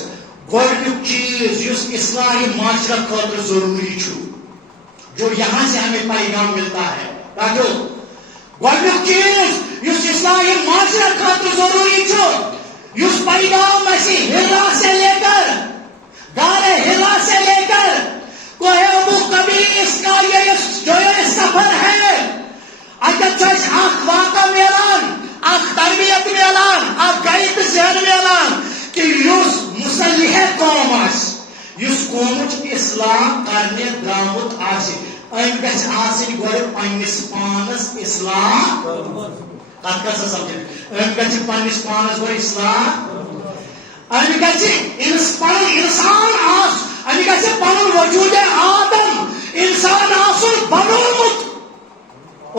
گۄڈنیُک چیز یُس اصلاحی معاشرت خاطر ضروری چھُ جو یہاں سے ہمیں پیغام ملتا ہے. تاکہ گۄڈنیُک چیز یُس اصلاحی معاشرت خاطر ضروری چھُ یُس پیغام اَسہِ ہِرا سے لے کر گارے ہِرا سے لے کر کوہ ابو قبیس کا یہ سفر ہے. اتھ چھُ اکھ واقعہ ملان اکھ تربیت ملان اکھ گایت ذہن ملان کہ یُس مصلح قوم آسہِ یُس قومٕچ اصلاح کرنہِ درٛامُت آسہِ أمۍ گژھِ آسٕنۍ گۄڈٕ پننِس پانس اصلاح. کتھ کر سا سمجھ أمۍ گژھِ پننِس پانس گۄڈٕ اصلاح. أمۍ گژھِ پنُن انسان أمۍ گژھِ پنُن وجوٗدِ آدم انسان آسُن بنومُت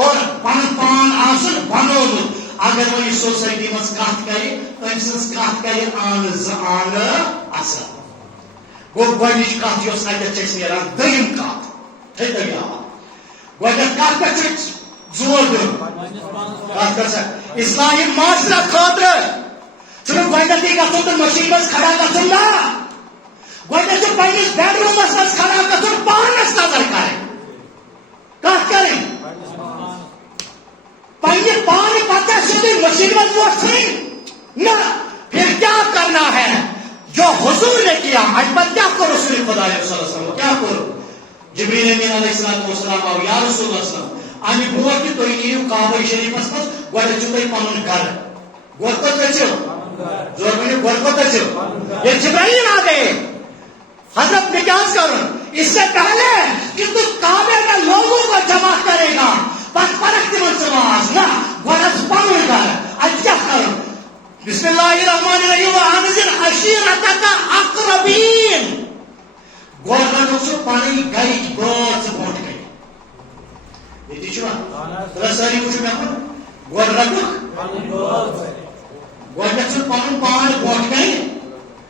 اور پنُن پان آسُن بنومُت. اگر وۄنۍ یہِ سوسایٹی منٛز کتھ کرِ أمۍ سٕنٛز کتھ کرِ آنہٕ زٕ آنہٕ اثر. گوٚو گۄڈنِچ کتھ یۄس اتٮ۪تھ چھِ اَسہِ نیران. دوٚیِم کتھ تھٲیِو یاد گۄڈنٮ۪تھ کتھ پٮ۪ٹھ چھُ زور دیُن. کتھ کر سا اصلاحی معاشرت خٲطرٕ چھُنہٕ گۄڈنٮ۪تھٕے گژھُن تہٕ مشیٖن منٛز کھڑا گژھُن نا. گۄڈنٮ۪تھ چھُ پننِس بیڈ روٗمس منٛز کھڑا گژھُن پانس نظر کرٕنۍ کتھ کرٕنۍ پننہِ پانہٕ پتہ سیودٕے مشیٖن منٛز وۄتھٕنۍ نہ. پھر کیا کرنا ہے جو حضور نے کیا. اَمہِ پتہٕ کیٛاہ کوٚر رسول خدا صلی اللہ علیہ وسلم کیٛاہ کوٚر. جبریل امین علیہ السلام آو یا رسول اللہ امہِ برونٛٹھ کہِ تُہۍ نِیِو کعبہ شریٖفس منٛز گۄڈٕ چھُو تۄہہِ پنُن گرٕ. گۄڈٕ کوٚت گٔژھِو زور ؤنِو گۄڈٕ کوٚت گٔژھِو. ییٚلہِ جبرائیل آ گئے حضرت نے کیا کرُن اس سے پہلے کہ تو کعبے میں لوگوں کو جمع کرے گا پتہٕ پرکھ تِمن ژٕ واز نہ گۄڈٕ پنُن گرٕ. اَتہِ کیٛاہ کرُن. بسم اللہ الرحمن الرحیم وانذر عشیرتک الاقربین. گۄڈٕ رٹُکھ ژٕ پنٕنۍ گرِکۍ بٲژ ژٕ برونٛٹھ کَنہِ. ییٚتہِ چھُوا سٲری وٕچھِو مےٚ کُن. گۄڈٕ رٹُکھ گۄڈنٮ۪تھ چھُ پنُن پان برونٛٹھ کَنہِ.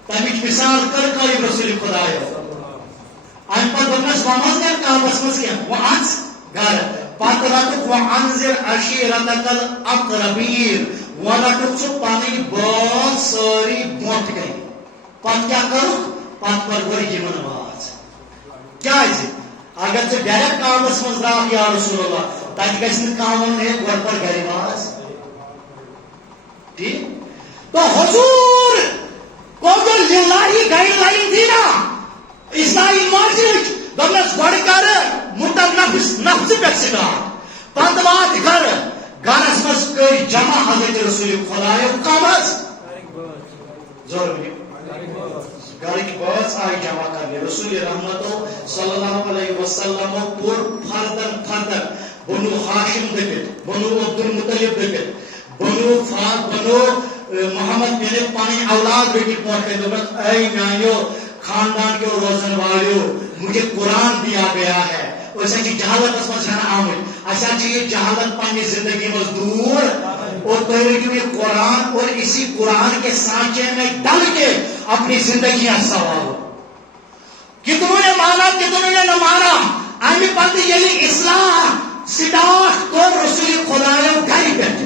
تَمِچ مثال کٔر قٲیِم رسول خۄدایو. اَمہِ پتہٕ دوٚپنَس وۄنۍ مہ کر کعبس منٛز کینٛہہ وۄنۍ اَژ گرٕ. پتہٕ رٹُکھ وانذر عشیرتک الاقربین. وۄنۍ رٹُکھ ژٕ پنٕنۍ بٲژ سٲری برونٛٹھ کَنہِ. پتہٕ کیٛاہ کٔرُکھ پتہٕ کر گۄڈٕ یِمن واز. کیٛازِ اگر ژٕ ڈایریکٹ کعبس منٛز درٛاکھ یا رسول اللہ تک گھن کامن ہے گھر پر گھر باز ٹھیک تو حضور کو جو للہی گائیڈ لائن تھی نا اسلامی معاشرے دس گڑ کر مٹر نفس پہ سٹارٹ پتہ وات گھر گھرس مز کر جمع حضرت رسول خدا کمز ضروری گھر کی بہت آئی جمع کرنے رسول رحمت صلی اللہ علیہ وسلم پور فردن بنو ہاشم دکت بنو عبد المطلب دکت بنو محمد بن پانی اولاد دکت پہنچے دکت اے میانیو خاندان کے روزن والیو مجھے قرآن دیا گیا ہے ایسا چی جہالت اس میں جانا آمد ایسا چی یہ جہالت پانی زندگی مزدور اور تو یہ قرآن اور اسی قرآن کے سانچے میں ڈل کے اپنی زندگیاں سوارو کتنوں نے مانا کتنوں نے نہ مانا آمی پاتی یلی اسلام سٹاٹ کو رسول خدایو گھری بیٹھ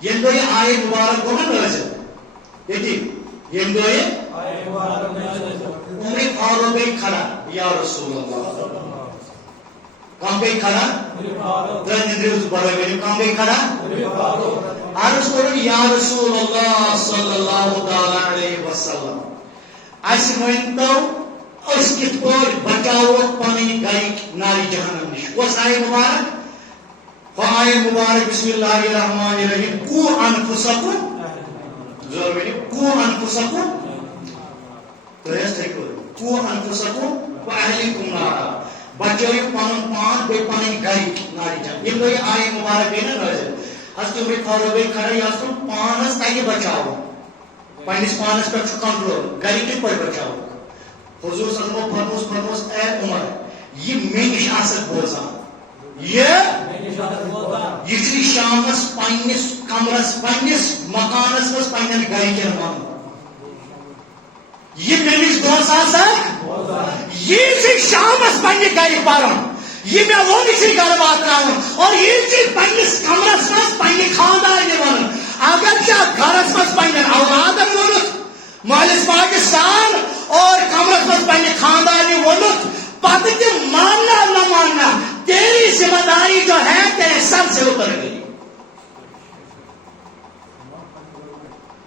یہ دو یہ آئے مبارک کو نہ نرزل دیکھیں یہ دو یہ آئے مبارک نرزل عمر فاروق گئی کھڑا یا رسول اللہ کام گئی کھڑا درن ندریوز بڑا گئی کام گئی کھڑا عرض کرو یا رسول اللہ صلی اللہ علیہ وسلم ایسی مہنتو اس کت پر بچاو پانی گئی ناری جہنم نش کس آئے مبارک فآئے مبارک بسم اللہ الرحمن الرحیم کو انفسکم ضروری کو انفسکم تو ایسا کو انفسکم و اہلیکم نارا بچوئی پانن پان بے پانی گئی ناری جہنم یہ کوئی آئے مبارک ہے نا نازل حضرت عمر فاروق بھائی کھڑا یا تو پانس تاکہ بچاؤ پانس پانس پر کنٹرول گری کے پر بچاؤ حضور صلی اللہ علیہ وسلم فرموس اے عمر یہ میں نشاست بوزا یہ چلی شامس پانس کمرس پانس مکانس مس پانن گری کے نمان یہ میں نش دوسا سک یہ چلی شامس پانن گری پارم یہ میں وہ کسی گھر بات رہا ہوں اور یہ چیز پانس کمرس مس پانن خاندان ون اگر کیا گھرس مس پانن اولادن ونت مالس پاکستان اور کمرس مس پانن خاندان ونت پتہ تہ ماننا نہ ماننا تیری ذمہ داری جو ہے تیرے سر سے اتر گئی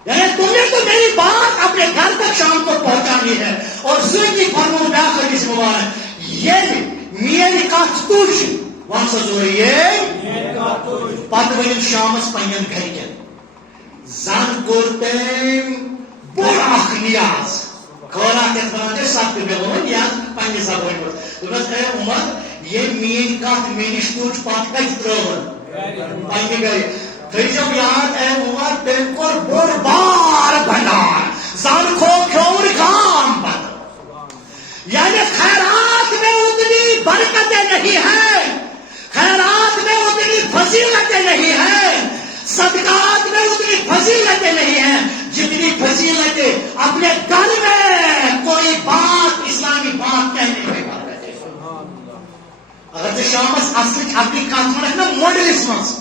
یعنی تم نے تو میری بات اپنے گھر تک شام کو پہنچانی ہے اور سوچی فرمو بیاخر اس مبارک یہ میری کات توش وان سا زوری یہ پتہ ونن شامس پنن گھر کے زن کورتم بڑ اخ نیاز کھولا کے بناتے سب کے بولن یا پنن زبان پر تو اے عمر یہ مین کات مینش توچ پات کج ترون پنن گھر تھیجو یاد اے عمر تم کو بڑ بار بنار زن کھو کھور کام پر یعنی خیرات میں اتنی برکتیں نہیں ہیں خیرات میں اتنی فضیلتیں نہیں ہیں صدقات میں اتنی فضیلتیں نہیں ہیں جتنی فضیلتیں اپنے گھر میں کوئی بات اسلامی بات کہنے میں بات ہے اگر تو شامس اصل اپنی کاتھ نا ماڈلس مز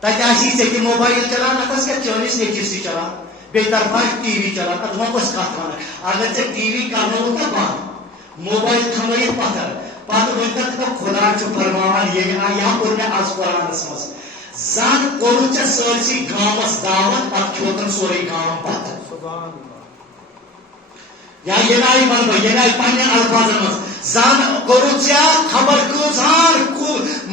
تاکہ ٹھیک موبائل چلان اتس کیا چونس نیچی چلان بے طرفہ ٹی وی چلان اتنا کس کات اگر ٹھیک ٹی وی کرو تو بند موبائل تھمائی پتھر پتہ ونتک تو خدا فرمان یہ یہاں پر میں آج قرآن مز زن کور سرسی گامس دعوت پتہ کھوتن سوری گام پتہ یا یہ نائی بن بھائی یہ نائی پنن الفاظن مز زن کور خبر کزان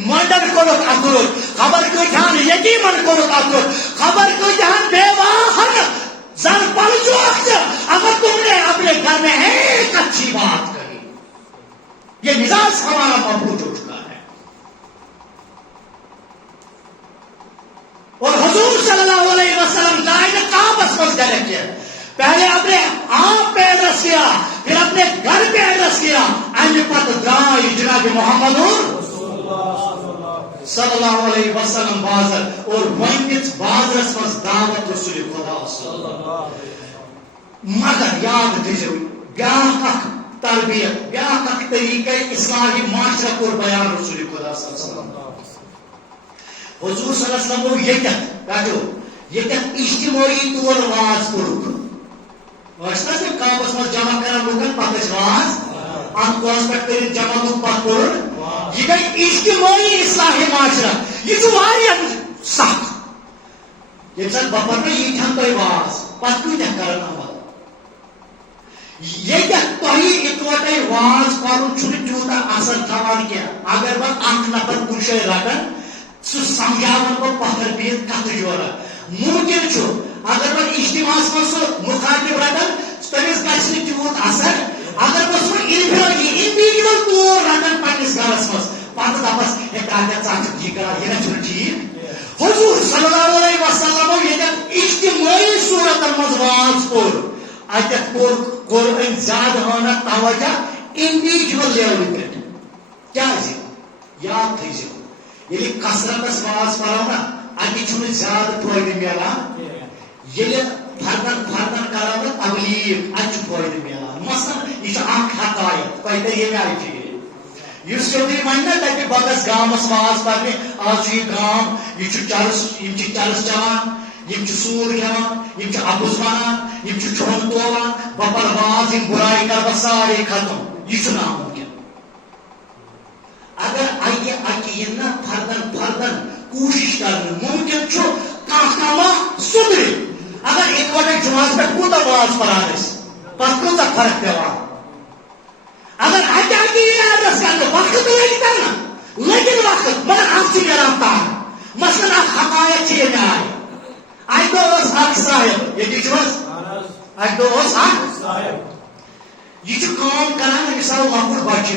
منڈن کورت اکر خبر کتان یتیمن کورت اکر خبر کتان بیواہن زن پلچوک اگر تم نے اپنے گھر میں ایک اچھی بات کری یہ مزاج ہمارا مفروض ہو چکا ہے اور حضور صلی اللہ علیہ وسلم جائے کعبہ میں ڈائریکٹ کیا پہلے اپنے آپ پہ ایڈریس کیا پھر اپنے گھر پہ ایڈریس کیا این پت درائی جناب محمد صلی اللہ علیہ وسلم بازر اور ونکس بازرس مز دعوت رسول خدا صلی اللہ مگر یاد دیجو بیاکھ تربیت بیاکھ طریقہ اصلاحی معاشرہ کو بیان رسول خدا صلی اللہ علیہ وسلم حضور صلی اللہ علیہ وسلم یکت کہو یکت اجتماعی طور واز کرک واشتا سے کعبس مز جمع کرن لوکن پتہ واز ات کوس پہ کر جمع لوگ پتہ کر یہ گئی اجتماعی اصلاح اصلاح معاشرہ یہ سخت یم سات بپر یہ تھی واز پتہ کتیا کران عمل یہ تھی اکوٹے واز کرن تیوتا اثر تھوان کی اگر بہ اخ نفر کن جائے رٹان سہ سمجھاون بہ پتھر بہت کت جورا ممکن اگر بہ اجتماع من سہ مخاطب رٹان تمس گھس تیوت اثر اگر بہ سہ انڈیویجول طور رٹان پنس گرس مز پتہ دپس ہے کاکا ژٕ یہ کران یہ ٹھیک حضور صلی اللہ علیہ وسلم یہ اجتماعی صورتن مز واز کور اتت کور زیادہ ہانا توجہ انڈیویجول لیول پہ کیا یاد تھو یل کثرتس واز پڑھو نا اتہ زیادہ فائدہ ملان یل فردن کرو نا تبلیغ اتہ فائدہ ملان مثلا یہ حقائق تہ تر یہ آئی فکر اس سیودی ون نا تتہ بگس گامس واز پڑھنے آج یہ گام یہ چرس چلان سور کھان ابز ونان چون تولان بپر واز برائی کر بہ سارے ختم یہ ناممکن اگر اکہ نا فردن کوشش کرنے ممکن کھانا سدھر اگر اکوٹے جمعہ پہ کوتا واز پران پتہ کۭژاہ فرق پیوان اگر عادت کرنے وقت لگن وقت مگر اتھ نیران تان مثلاً حقائق یہ آئی اکہ دہ اخ صاحب یہ اکہ دہ اخ یہ کام کران مثال لۄکُٹ بچہ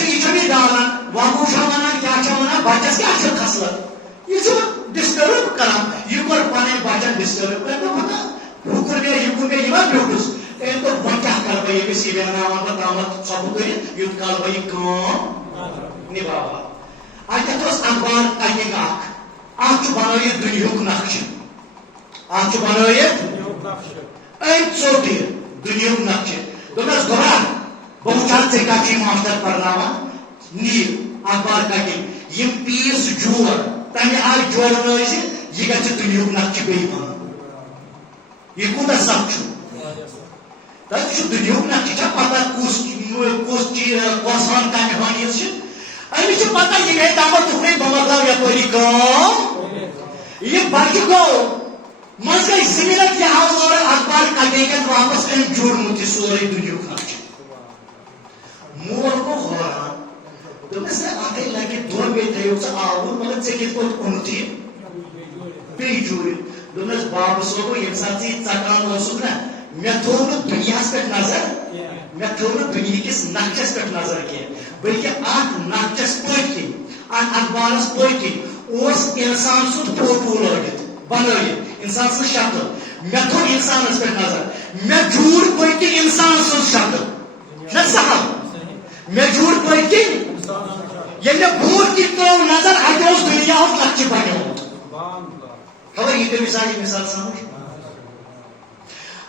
یہ بھی دالان وقوع ونان کیا ونان بچس کیا خصلت یہ ڈسٹرب کران یہ کور پن بچن ڈسٹرب کر پتہ ہُکر مے یہ بیوٹھس ام دپ وۄنۍ کیٛاہ کرٕ بہٕ ییٚمِس یہِ ویٚناوان بہٕ تامتھ ژۄپہٕ کٔرِتھ یُتھ کال بہٕ یہِ کٲم نِباوان اتٮ۪تھ اوس اخبار کٹنگ اتھ چھُ بنٲیِتھ دُنیہُک نقشہٕ اتھ چھُ بنٲیِتھ أمۍ ژوٚٹ یہِ دُنیہُک نقشہٕ دوٚپنس گوٚبرا بہٕ وٕچھ ہا ژےٚ کتھ چھُے ماسٹر پرناوان نِیہِ اخبار کٹنگ یِم پیٖس جور تمہِ آیہِ جورنٲیزِ یہِ گژھِ دُنیہُک نقشہٕ بیٚیہِ بنُن یہِ کوٗتاہ سخ چھُ تک دنیاک نقشہ پتہ کس چیز کسان کمہ حٲنیت امس پتہ یہ گئی تمام تھی بہ مکلاو یپری کام یہ بچہ گو مز گئی 2 منٹ یہ آو اور اخبار کٹنگ واپس ام جوڑمت یہ سورے دنیاک نقشہ مول گو حیران دس اتھے لگے دون بی تھو ژٕ آوُر مگر ژےٚ کِتھ پٲٹھۍ اوٚنُتھ یہِ بیٚیہِ جوٗرِتھ دوٚپنس بابہٕ صٲبو ییٚمہِ ساتہٕ ژٕ یہِ ژٹان اوسُکھ نا مے تھو دنیا پہ نظر مے تھو دنیا کس نقشس پہ نظر کی بلکہ ات نقشس پٹ کن ات اخبارس پٹ کن انسان سند فوٹو لگت بنائت انسان سن شکل مے تھو انسانس پہ نظر مے جوڑ پٹ کن انسان سن شکل نہ سہل مے جوڑ پٹ کن یل بوت کن ترو نظر ات دنیا نقشہ بنوت خبر یہ مثال سمجھ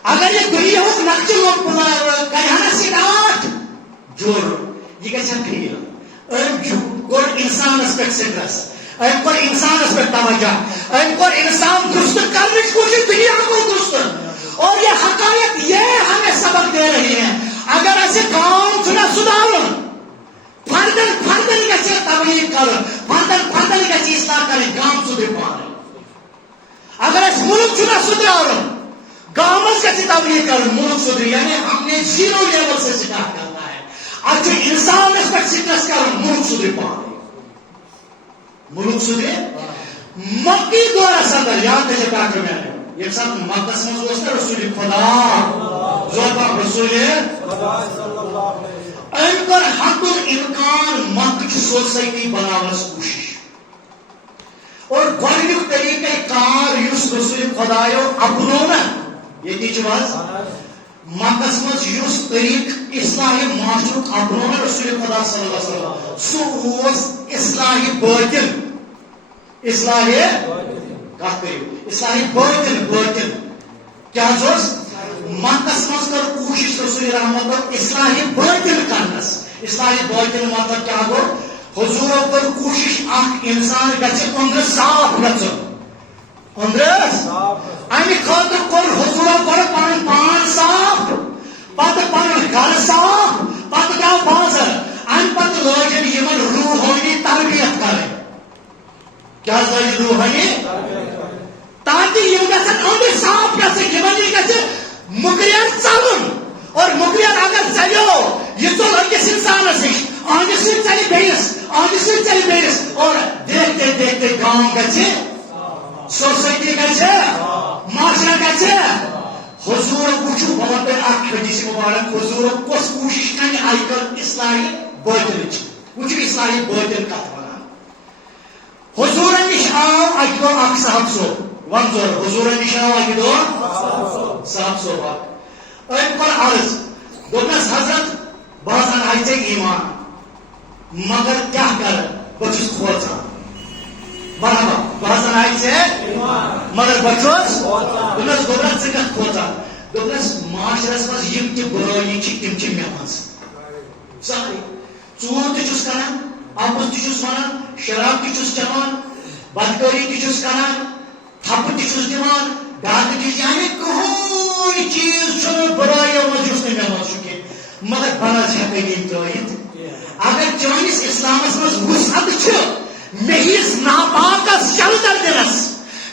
اگر یہ دنیا نقشہ کرنا سٹارٹ جوڑ یہ گھن فیل ام کور انسانس پہ سٹرس ام کور انسانس پہ توجہ ام کور انسان درست کرنے کی کوشش دنیا کو درست اور یہ حقائق یہ ہمیں سبق دے رہی ہیں اگر ایسے کام چنا سدھار فردن گھے تبلیغ کر فردن گھے اصلاح کریں گام سدھر پانے اگر ایسے ملک چنا سدھار گورنمنٹ کا تبلیغ کر ملک سدھر یعنی ہم نے 0 لیول سے سٹارٹ کرنا ہے اچھا انسان اس پر سٹرس کر ملک سدھر پانے ملک سدھر مکی دور اثر یاد ہے ڈاکٹر میں نے یہ سب مقدس میں رسول خدا زور پر رسول ان پر حق الامکان مکہ سوسائٹی بناونس کوشش اور گۄڈنیُک طریقہ کار یُس رسول خدایو اپنو نا یہ مکس مز طریق اصلاح معاشرک اپنو نا رسول خدا صلی اللہ علیہ وسلم سہ اصلاح باطن اصلاح باطن کیا مکس مز کر کوشش رسول رحمت اصلاح باطن کرنس اصلاح باطن مطلب کیا گو حضور کر کوشش اخ انسان گژھِ أنٛدرٕ صاف گژھُن امہ خاطر کور حضور گۄڈٕ پنُن پان صاف پتہٕ پنُن گرٕ صاف پتہٕ گوٚو بازر امہ پتہٕ لٲجن یمن روحانی تربیت کیا ضروری روحانی تاکہ یہ گژھن اندر صاف گژھن یہ گژھِ مکریت ژلُن اور مکریت اگر ژلیو یہ ژول أکِس انسانس نش اہنٛدِ سۭتۍ ژلہِ بیٚیِس اہنٛدِ سۭتۍ ژلہِ بیٚیِس اور دیکھتے دیکھتے گام گژھِ سوسائٹی گژھِ معاشرہ گژھِ حضور وٕچھو بہٕ وَنہٕ تۄہہِ اکھ حدیث مبارک حضور کۄس کوٗشِش کَرِ آیہِ کٔر اصلاحی باطنٕچ وٕچھو اصلاحی باطن کتھ وَنان حضورن نش آو اکہِ دۄہ اکھ صاحب صٲب ون زور حضورن نش آو اکہِ دۄہ صاحب صٲب اکھ أمۍ کوٚر عرض دوٚپنس حضرت بہٕ حظ اَنہٕ ژےٚ ایمان مگر کیٛاہ کرٕ بہٕ چھُس کھوژان مرحبا بہٕ حظ اَنہٕ ژےٚ مگر بہٕ چھُس دوٚپنس گوٚبرا ژٕ کتھ کھوژان دوٚپنس معاشرس منٛز یِم تہِ بُرٲیی چھِ تِم چھِ مےٚ منٛز سارے ژوٗر تہِ چھُس کران اپُز تہِ چھُس ونان شراب تہِ چھُس چٮ۪وان بدکٲری تہِ چھُس کران تھپہٕ تہِ چھُس دِوان ڈاکہٕ تہِ یعنی کٕہٕنۍ چیٖز چھُنہٕ بُرایو منٛز یُس نہٕ مےٚ منٛز چھُ کینٛہہ مگر بہٕ نہ حظ ہٮ۪کَے یِم ترٲیِتھ اگر چٲنِس اسلامس منٛز وُسعت چھِ مےٚ ہِوِس ناپاکس شلٹر دِنس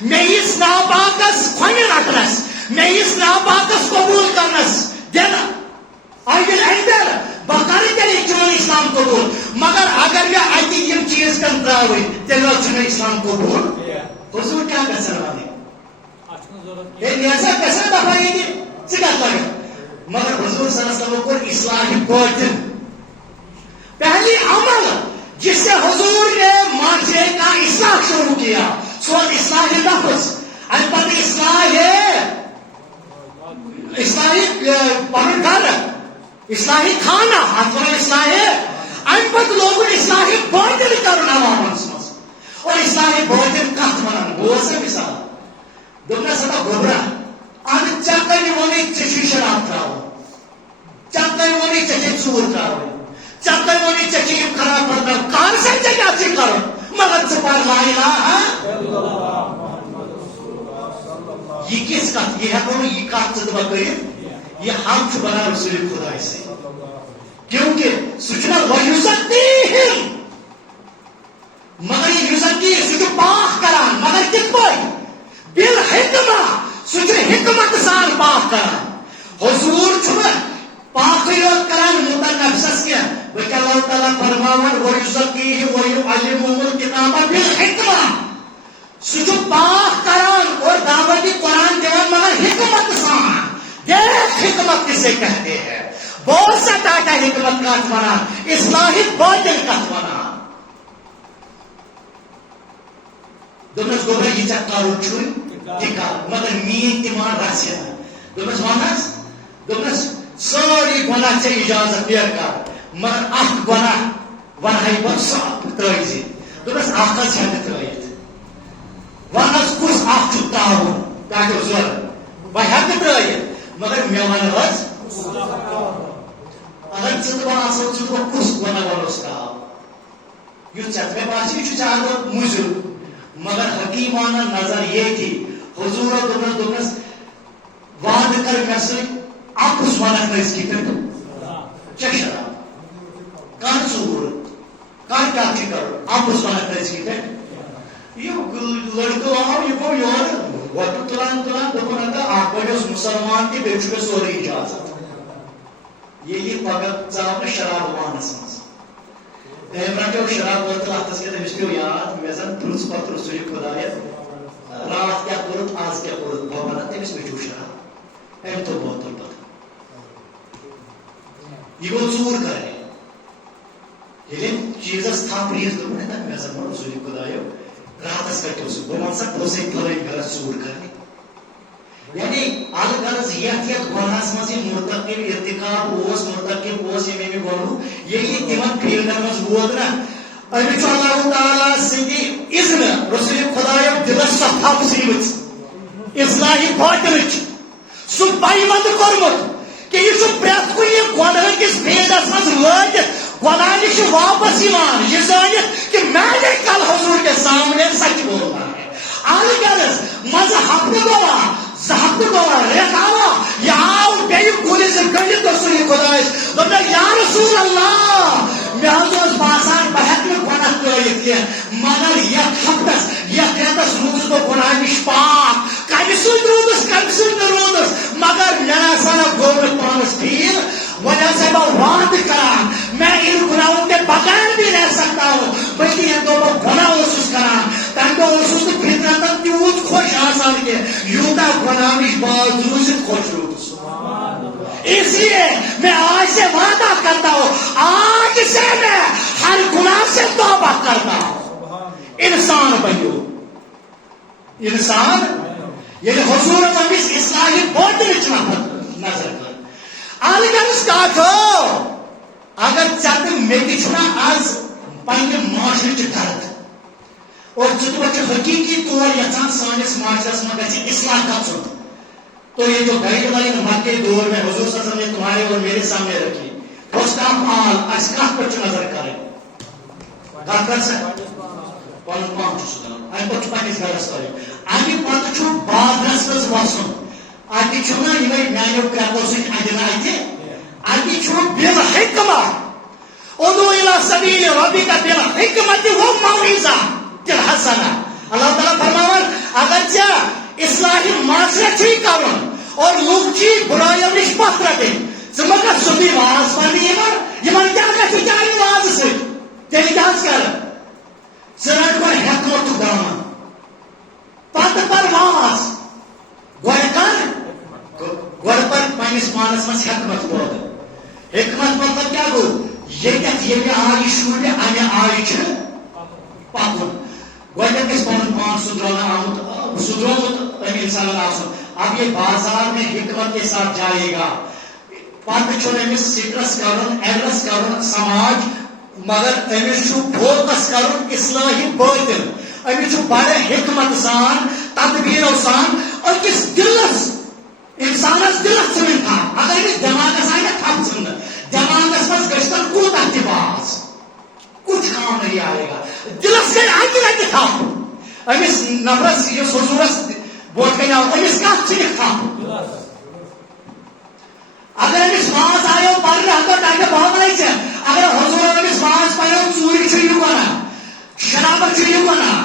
مےٚ ہِوِس ناپاکس کھۄنہِ رٹنس مےٚ ہِوِس ناپاکس قبوٗل کرنس دِنہٕ I will enter بہٕ کرٕ تیٚلہِ چون اسلام قبوٗل مگر اگر مےٚ اتہِ یِم چیٖز کَن ترٛاوٕنۍ تیٚلہِ حظ چھُ مےٚ اسلام قبوٗل حضوٗر کیٛاہ گژھن وَنٕنۍ ہے نیزا گژھن دپا ییٚتہِ ژٕ کتھ لگن مگر حضور صلی اللہ علیہ وسلم کوٚر اصلاحِ باطن پہلی عمل جس سے حضور نے معاشرے کا اصلاح شروع کیا سو اصلاح لفظ البتہ اصلاح پنن گھر اصلاحی کھانا اتھ اصلاح ام پتہ لوگن اصلاح باطن کرن عوامس مز اور اصلاح باطن کت ونان بوز مثال دوٚپنس ہتا گوبرا اہن ژےٚ کٔمۍ ووٚنُے ژےٚ چھُے شراب تراوُن ژےٚ کٔمۍ ووٚنُے ژےٚ چھے ژوٗر تراوٕنۍ ژےٚ کٔمۍ ووٚنُے ژےٚ چھے یِم خراب پرناوٕنۍ کر سا ژےٚ کیٛاہ چھُے کرُن مگر ژٕ پر لا اِلہا یہ کس کتھ یہ ہیٚکو نہٕ یہِ کتھ ژٕ دپکھ کٔرِتھ یہ حق چھُ بنان رسول خۄداے سۭتۍ کیونکہ سُہ چھُنہ وَیُزَکِّیہِم مگر یہ یُزَکِّی سُہ چھُ پاک کران مگر کِتھ پٲٹھۍ بالحکمہ سُہ چھُ حکمت سان پاک کران حضور چھُنہٕ پاکٕے یوت کران مُتن نفسس کینٛہہ بلکہ اللہ تعالیٰ فرماوان وَیُزَکِّیہِم وَیُعَلِّمُہُمُ الکِتابَ بالحکمہ سُہ چھُ پاک کران اور دعوت قرآن دِوان مگر حکمت سان دیکھ حکمت کسے کہتے ہیں بہت سا ٹاٹا حکمت کتھ ونان اصلاحی باطن کتھ ونان دوٚپنس گوبرا یہِ ژےٚ کرُن چھُے تہِ کر مگر میٲنۍ تِمان رژھِ نہٕ دوٚپنس ون حظ دوٚپنس سٲری گۄناہ ژےٚ اجازت بیر کر مگر اکھ گۄناہ ونہے بہٕ سۄ ترٲیزِ دوٚپنس اکھ حظ ہٮ۪کہٕ ترٲیِتھ ون حظ کُس اکھ چھُ تراوُن ٹاٹو ضروٗرت بہٕ ہٮ۪کہٕ ترٲیِتھ مگر مےٚ ون حظ اگر ژٕ دپان آسو ژٕ دپکھ کُس گۄناہ وَنوس تراو یُتھ ژےٚ مےٚ باسہِ یہِ چھُ زیادٕ مُضِر مگر حکیمانہ نظر یہ تھی حضور دوٚپنس وعدٕ کر مےٚ سۭتۍ اپُز ونکھ نہٕ أزکہِ پٮ۪ٹھ چیٚکھ شراب کر ژوٗر کر کیٛاہ چھُے کرُن اپُز ونکھ نہٕ أزکہِ پٮ۪ٹھ یہِ لڑکہٕ آو یہِ گوٚو یورٕ وۄٹہٕ تُلان تُلان دوٚپُن ہتا اکھ پٲٹھۍ اوس مُسلمان تہِ بیٚیہِ چھُ مےٚ سورُے اِجازت ییٚلہِ یہِ پگہہ ژاو نہٕ شراب وانس منٛز تٔمۍ رٹیو شراب بٲتل اتھس کٮ۪تھ أمِس پیٚو یاد مےٚ زن پرُژھ پتہٕ رسول خۄدایس راتھ کیٛاہ کوٚرُتھ آز کیٛاہ کوٚرُتھ بہٕ ونہٕ تٔمِس مےٚ چھُو شراب أمۍ تھوٚو بوتل پتہٕ یہِ گوٚو ژوٗر کرنہِ ییٚلہِ أمۍ چیٖزس تھپھ ریٖز دوٚپُن ہے مےٚ زن ووٚن رسول خۄدایو راتس کتہِ اوسُکھ بہٕ ون سا پوٚزے فلٲنۍ غرض ژوٗر کرنہِ یعنی الغرض یتھ گۄنہس منٛز یہِ مرتکب ارتکاب اوس مرتکب اوس ییٚمہِ مےٚ ووٚنوٕ ییٚلہِ یہِ تِمن فیٖلڈن منٛز ووت نا أمِس چھُ اللہ تعالیٰ سٕنٛدِ اِذنہٕ رسول خۄدایو دِلس سۄ تھپھ ژھٕنمٕژ اصلاحی باطنٕچ سُہ پیوند کوٚرمُت کہ یہِ چھُ پرٛٮ۪تھ کُنہِ گۄنہٕ کِس فیٖلڈس منٛز لٲگِتھ گۄناہ نِش چھُ واپس یِوان یہِ زٲنِتھ کہ میں نے کل حضور کے سامنے سچ بولنا ہے الغرض منٛزٕ ہفتہٕ گوٚوا زٕ ہفتہٕ گوٚوا رٮ۪تھ آوا یہِ آو بیٚیہِ کُنہِ زٕ گٔنڈِتھ رسول خۄدایس دوٚپنکھ یا رسول اللہ مےٚ حظ اوس باسان بہٕ ہٮ۪کہٕ نہٕ گۄناہ ترٲیِتھ کینٛہہ مگر یتھ ہفتس بنانے باوجود خوش روز. اس لیے میں آج سے وعدہ کرتا ہوں, آج سے میں ہر گناہ سے توبہ کرتا ہوں. انسان بنو, انسان یعنی حضور امس اصلاحی باطنچ نظر کر. الگنس کاتو اگر چت مے چھنا آز پنہ معاشرچ درد اور ٹھیک حقیقی طور یژھان سانس معاشرس میں گژھِ اصلاح گژھُن, تو یہ جو گائیڈ لائن مکے دور میں حضور صلی اللہ علیہ وسلم نے تمہارے اور میرے سامنے رکھی, فرسٹ آف آل اس کت پہ نظر کریں. کت کر سکتے پن پان ام پہ پنس گرس کریں. امہ پتہ بازرس مز وسن, اتہ نا یہ میانو کرپو سی ادن اتہ بالحکمہ ادعو الی سبیل ربک بالحکمۃ والموعظۃ الحسنہ. اللہ تعالیٰ فرماون اگر ژےٚ اصلاحی معاشرت چھی کرن اور لوگ چھی برائیو نش پتھ رٹن, ژٕ ما کر سیودُے واز پرنہِ یمن کیٛاہ گژھِ چانہِ وازٕ سۭتۍ, تیٚلہِ کیٛاہ حظ کر ژٕ رٹ گۄڈٕ حکمتُک دامن پتہٕ پر واز. گۄڈٕ پر پننس پانس مز حکمت پٲدٕ. حکمت مطلب کیٛاہ گوٚو, ییٚتہِ آیہِ شُرۍ امہِ آیہِ چھُ پکُن. گۄڈنیٚتھ گژھِ پنُن پان سُدرومُت امہِ انسانن آسُن. اب یہ بازار میں حکمت کے ساتھ جائے گا, پتہ چھُنہٕ أمِس سٹرس کرُن ایڈرس کرُن سماج, مگر أمِس چھُ فوکس کرُن اصلاحی باطن. أمِس چھُ بڑٕ حکمت سان تدبیرو سان أکِس دلس انسانس دلس ژھٕنٕنۍ تھپھ. اگر أمِس دٮ۪ماغس آیہِ نہ تھپھ ژھٕننہٕ, دٮ۪ماغس منٛز گژھِ تن کوٗتاہ تہِ باز, کچھ کام نہیں آئے گا. دلس گئی اکہ لٹہ تھپھ. أمِس نفرس یُس حضورس بوٹ کن آو أمِس کتھ ژھٕنِکھ تھپھ. اگر أمِس واز آیو پرنہِ ہتو ڈاکٹر بہمانے ژےٚ, اگر حضور أمِس واز پریو ژوٗرِ چھُ یہِ ونان, شرابت چھُ یہِ ونان,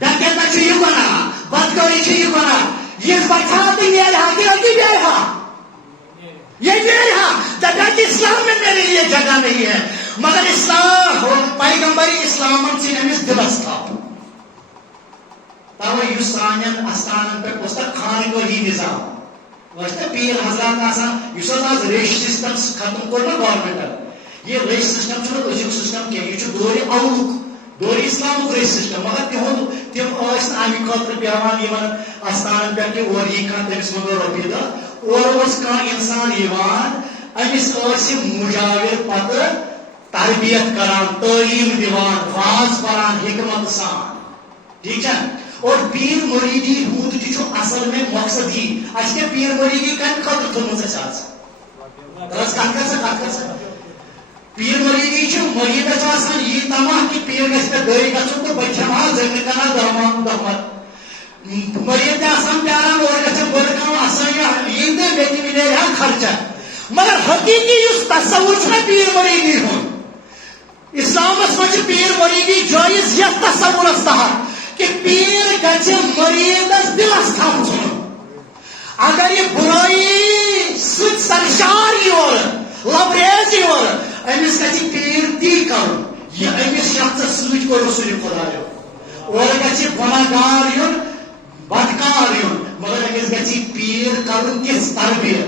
ڈکیت چھُ یہِ ونان, بدکٲری چھُ یہِ ونان, یہ بچا تہِ نیرِ ہا کہ أتی بیٚہہِ ہا, یہ نیرِ ہا. دپہِ اسلام میں میرے لیے جگہ نہیں ہے. مگر اسلام پیغمبری اسلامن ژھٕنۍ أمِس دلس تھپھ. توے یُس سانٮ۪ن استانن پٮ۪ٹھ اوس تتھ خانقٲہی نظام ٲسۍ نہ پیٖر حضرات آسان, یُس حظ آز ریش سسٹم ختم کوٚر نہ گورمنٹن. یہ ریش سسٹم چھُنہٕ أزیُک سسٹم کینٛہہ, یہ چھُ دورِ اولُک دورِ اسلامُک ریش سسٹم. مگر تِم ٲسۍ نہٕ امہِ خٲطرٕ بیٚہوان یِمن استانن پٮ۪ٹھ کہِ اورٕ یی کانٛہہ تٔمِس منٛگو رۄپیہِ دہ. اورٕ اوس کانٛہہ انسان یِوان, أمِس ٲسۍ یِم مُجاور پتہٕ تربیت کران, تعلیٖم دِوان, واز پران حکمت سان. ٹھیک چھا. اور پیر مریدی ہُنٛد تہِ چھُ اصل میں مقصد یی. اَسہِ کیٛاہ پیر مریدی کمہِ خٲطرٕ تھٲومٕژ اَسہِ آز, کتھ کر سا. پیر مریدی چھُ مریدس آسان یی تماہ کہ پیر گژھِ مےٚ دٔے گژھُن تہٕ بہٕ کھٮ۪مہٕ ہا زٔمیٖن کنال دہمت. مریٖد تہِ آسان پیاران اورٕ گژھن بٔڑ کٲم آسٲنی یی تہٕ مےٚ تہِ مِلے ہا خرچہ. مگر حقیقی یُس تصور چھُ نہ پیر مریدی ہُنٛد, اسلامس منٛز چھُ پیر مریدی جٲیز یتھ تصورس تحت کہ پیر گژھِ مریدس دلس تھپھ ژھٕنُن. اگر یہ برائی سۭتۍ سرشار یور لبریز یور, أمِس گژھِ پیر تی کرُن یہِ أمِس شخصس سۭتۍ کوٚر رسول خۄدایو. اورٕ گژھِ گۄنہگار یُن بدکار یُن, مگر أمِس گژھِ پیر کرُن تِژھ تربیت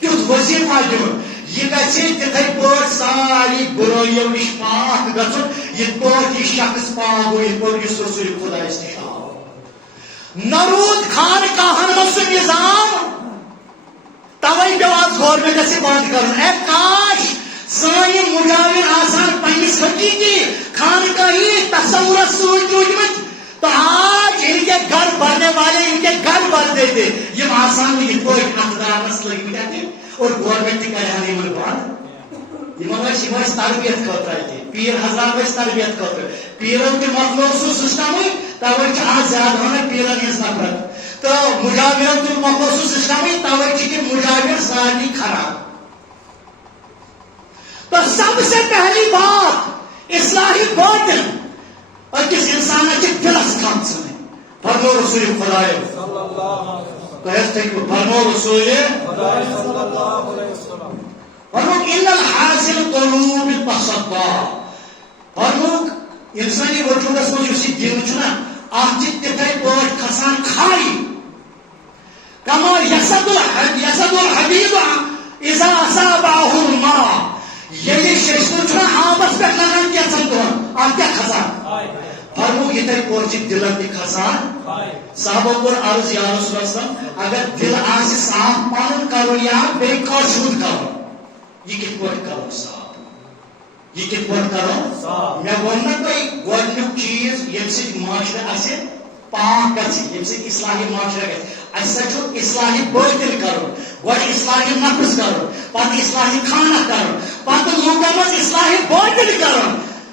تیُتھ وظیفہ دیُن, یہ گژھِ تِتھے پٲٹھۍ ساری برٲیو نش پاک گژھُن یِتھ پٲٹھۍ یہِ شخص پاک گوٚو, یِتھ پٲٹھۍ یُس رسول خۄدایس نِش آو. نہ روٗد خانقاہن منٛز سُہ نظام, توے پیٚو آز گورمنٹس یہِ بنٛد کرُن. اے کاش سٲنۍ یِم مُجاور آسان پننس حقیقی خانقاہی تصورس سۭتۍ روٗدمٕتۍ, تو آج ان کے گھر بھرنے والے ان کے گھر بھر دیتے. یم آسان یِتھ پٲٹھۍ اتھ دارس لٔگمٕتۍ اتہِ, اور گورمنٹ تہِ کرِ ہا یِمن بنٛد. یِم ٲسۍ تربیت خٲطرٕ اتہِ, پیٖر حضرات ٲسۍ تربیت خٲطرٕ. پیٖرو تہِ مۄکلو سُہ سسٹمٕے, توے چھِ آز زیادٕ ونان پیٖرن ہٕنٛز نفرت, تہٕ مُجاورو تہِ مۄکلو سُہ سسٹمٕے, توے چھِ تِم مُجاور سارنٕے خراب. تو سب سے پہلی بات اصلاحی باطن أکِس انسانس چھِ دلس کتھ ژھٕنٕنۍ. فرمو رسول خۄدایو تۄہہِ حظ تھٔکوٕ, فرمو رسول فرموک ان الحاصل قلوب تصدع. فرموک انسانی وجودس منٛز یُس یہِ دل چھُنہ, اتھ چھِ تِتھے پٲٹھۍ کھسان کھاے كما يسد الحبيب اذا اصابه الماء يلي ششتر چھنا آبس پہ لگان کیسن دون آپ کیا کھسان فرمو یہ تری پورچی دلن تی کھسان صحابہ پر عرض یا رسول اللہ اگر دل آسی صاف پانن کرو یا بے کاشود کرو یہ کت پورٹ کرو صاف یہ کت پورٹ کرو میں وننا کوئی گوڑنک چیز یم سے معاشرہ اسے پاک گژھِ یم سے اصلاحی معاشرہ گژھِ اسہ چھُ اصلاحی باطن کرو گوڑ اصلاحی نفس کرو پتہ اصلاحی کھانا کرو پتہ لوکن مز اصلاحی باطن کرو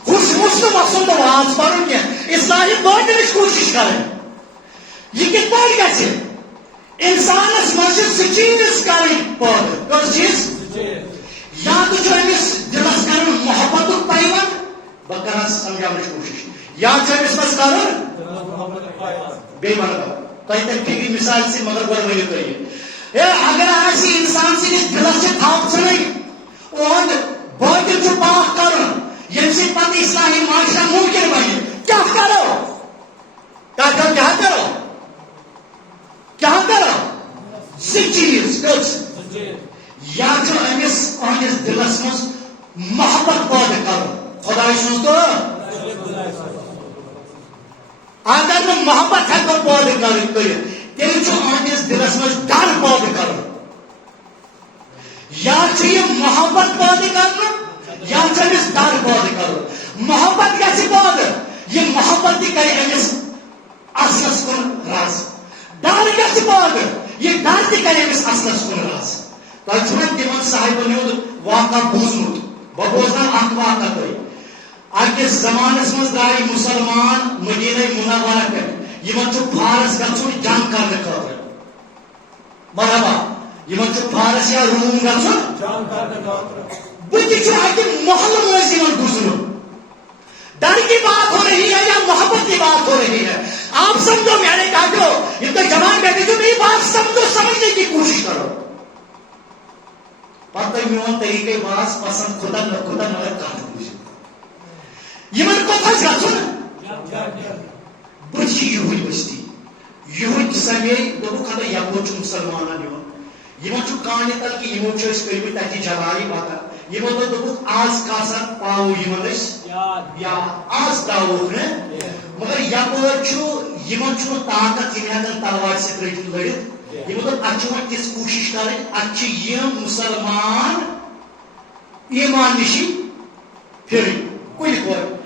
خوش مسلم آسن تو واز پرن کی اصلاحی باطن کوشش کریں یہ کت پٲٹھۍ گژھِ انسانس مز چھِ زٕ چیٖز کرٕنۍ پٲدٕ کٔژ چیٖز یا تو چھُ أمِس دلس کرُن محبتُک پیوند بہٕ کرٕ سمجھاونٕچ کوشش یا چھُ أمِس منٛز کرُن بیٚیہِ وَنہٕ بہٕ تۄہہِ تَمہِ فِکرِ مثال سے مگر گۄڈٕ ؤنِو تُہۍ یہِ اگر آسہِ اِنسان سٕنٛدِس دِلس چھِ تھپھ ژھٕنٕنۍ اُہُنٛد باطن چھُ پاک کرُن ییٚمہِ سۭتۍ پتہٕ اصلاحی معاشرہ ممکن بنہِ کیٛاہ کرو کیٛاہ کرو زٕ چیٖز کٔژ یا چھُ أمِس پنٛنِس دِلس منٛز محبت پٲدٕ کرُن خۄداے سٕنٛز تہٕ اگر نہٕ محبت ہیٚکو پٲدٕ کٔرِتھ تیٚلہِ چھُ أہنٛدِس دِلس منٛز ڈر پٲدٕ کرُن یا چھُ یہِ محبت پٲدٕ کرُن یا چھُ أمِس ڈر پٲدٕ کرُن محبت گژھِ پٲدٕ یہِ محبت تہِ کرِ أمِس اصلس کُن رس ڈر گژھِ پٲدٕ یہِ ڈر تہِ کرِ أمِس اصلس کُن رس تۄہہِ چھُو نا تِمن صاحبن ہُنٛد واقعہ بوٗزمُت بہٕ بوزناو اکھ واقعہ تۄہہِ اکس زمانس مز درٛاے مسلمان مدینہ منورہ پٮ۪ٹھ یمن چھُ فارس گژھُن جنگ کرنہٕ خٲطرٕ مرحبا یمن چھُ فارس یا روم گژھُن جنگ کرنہٕ خٲطرٕ بہٕ تہِ چھُ اکہِ محلہٕ مٔنٛزۍ یمن گُزرُن ڈر کی بات ہو رہی ہے یا محبت کی بات ہو رہی ہے آپ سمجھو میرے کاٹو یہ تو جوان بیٹے جو میری بات سمجھو سمجھنے کی کوشش کرو پتہ میون طریقے باز پسند خدا نہ خدا مگر کات بوجھ یمن کو پھس گژھُن بہٕ چھِ یِہُے بستی یِہُے سمے دوٚپُکھ ہتا یپٲرۍ چھُ مُسلمانن یِمن چھُ کانہِ تل کہِ یِمو چھِ أسۍ کٔرمٕتۍ تتہِ جلایہِ وطن یِمو دوٚپُکھ آز کاسا پاوو یِمن أسۍ یاد آز تراووکھ نہٕ مگر یپٲرۍ چھُ یِمن چھُنہٕ طاقت یِم ہیٚکن تلوارِ سۭتۍ رٔٹِتھ لٔڑِتھ یِمو دوٚپ اتہِ چھُ وۄنۍ تِژھ کوٗشش کرٕنۍ اتہِ چھِ یِم مُسلمان ایمان نِشی پھِرٕنۍ کُنہِ پٲٹھۍ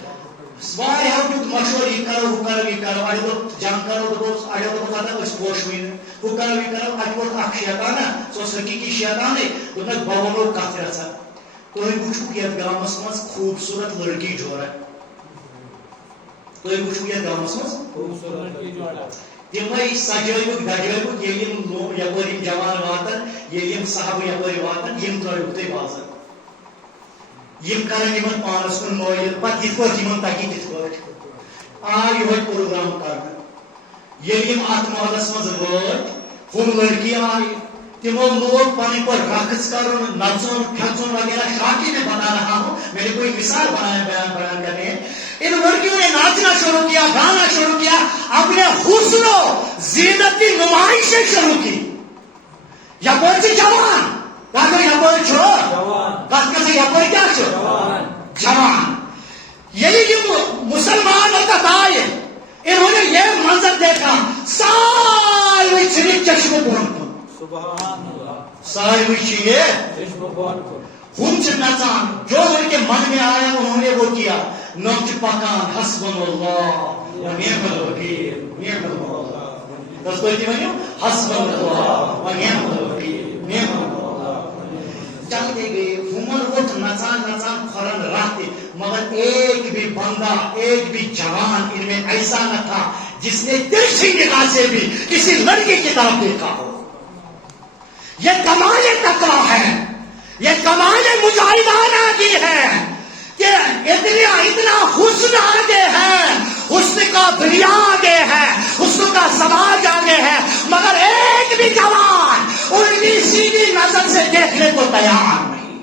واریاہو دیُت مشورٕ یہِ کرو ہُہ کرو یہِ کرو اَڑیو دوٚپ جنگ کرو دوٚپُس اَڑیو دوٚپُکھ ہتا أسۍ پوشوٕے نہٕ ہُہ کرو یہِ کرو اَتہِ ووت اکھ شیطانا سُہ اوس حقیٖقی شیطانے دوٚپنکھ بہٕ وَنو کتھ رژھا تُہۍ وٕچھِو یتھ گامس منٛز خوٗبصوٗرت لڑکی جورا تُہۍ وٕچھِو یتھ گامس منٛز تِمے سجٲوِکھ دجٲوِکھ ییٚلہِ یِم یپٲرۍ یِم جوان واتن ییٚلہِ یِم صحابہٕ یپٲرۍ واتن یِم ترٲوِکھ تُہۍ بازر یم کرن یمن پانس کن مٲیل پتہٕ یِتھ پٲٹھۍ یمن تگہِ تِتھ پٲٹھۍ آو یِہوے پروگرام کرنہٕ ییٚلہِ یِم اتھ محلس منٛز وٲتۍ ہُم لڑکی آیہِ تمو لوگ پنٕنۍ پٲٹھۍ رقص کرُن نژُن پھیژُن وغیرہ شاقی میں بتا رہا ہوں میں نے کوئی مثال بیان کرنے ان لڑکیوں نے ناچنا شروع کیا گانا شروع کیا اپنے حسن و زینت کی نمائشیں شروع کی یپٲرۍ چھِ جوان کتھ یپٲرۍ چھُ کتھ کتھ یپٲرۍ کیٛاہ چھُ جوان ییٚلہِ یِم مسلمان اوٚتتھ آیہِ انہوں نے یہ منظر دیکھا سارے ژھٕنِکھ چشمہٕ بۄن کُن سارے چھِ ہم چھِ نژان جو ان کے من میں آیا انہوں نے وہ کیا نم چھِ پکان حسبنا اللہ ونعم الوکیل نعم المولا بس کوئی ونیو حسبنا اللہ ونعم الوکیل نعم المولا چلتے گئے ہمن وقت نچان نچان کھرن رہتے مگر ایک بھی بندہ ایک بھی جوان ان میں ایسا نہ تھا جس نے ترچھی نگاہ سے بھی کسی لڑکی کی طرف دیکھا ہو یہ کمال تقویٰ ہے یہ کمال مجاہدانہ کی ہے کہ اتنا حسن آگے ہے حسن کا دنیا آگے ہے حسن کا سماج آگے ہے مگر ایک بھی جوان ان کی سیدھی نظر سے دیکھنے کو تیار نہیں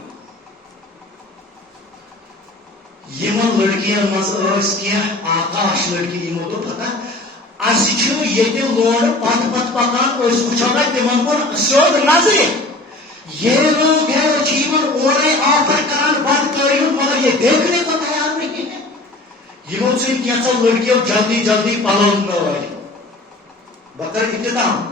یمن لڑکیاں مز کیا آکاش لڑکی یمو تو پتہ یہ لوڑ پت پت پکان وچھو نا تمن کن سیود نظر یہ لوگ ہیں اورے آفر کران بند کرو مگر یہ دیکھنے کو تیار نہیں ہے یمو چھ کینچو لڑکیوں جلدی جلدی پلون نوائے بکر اختتام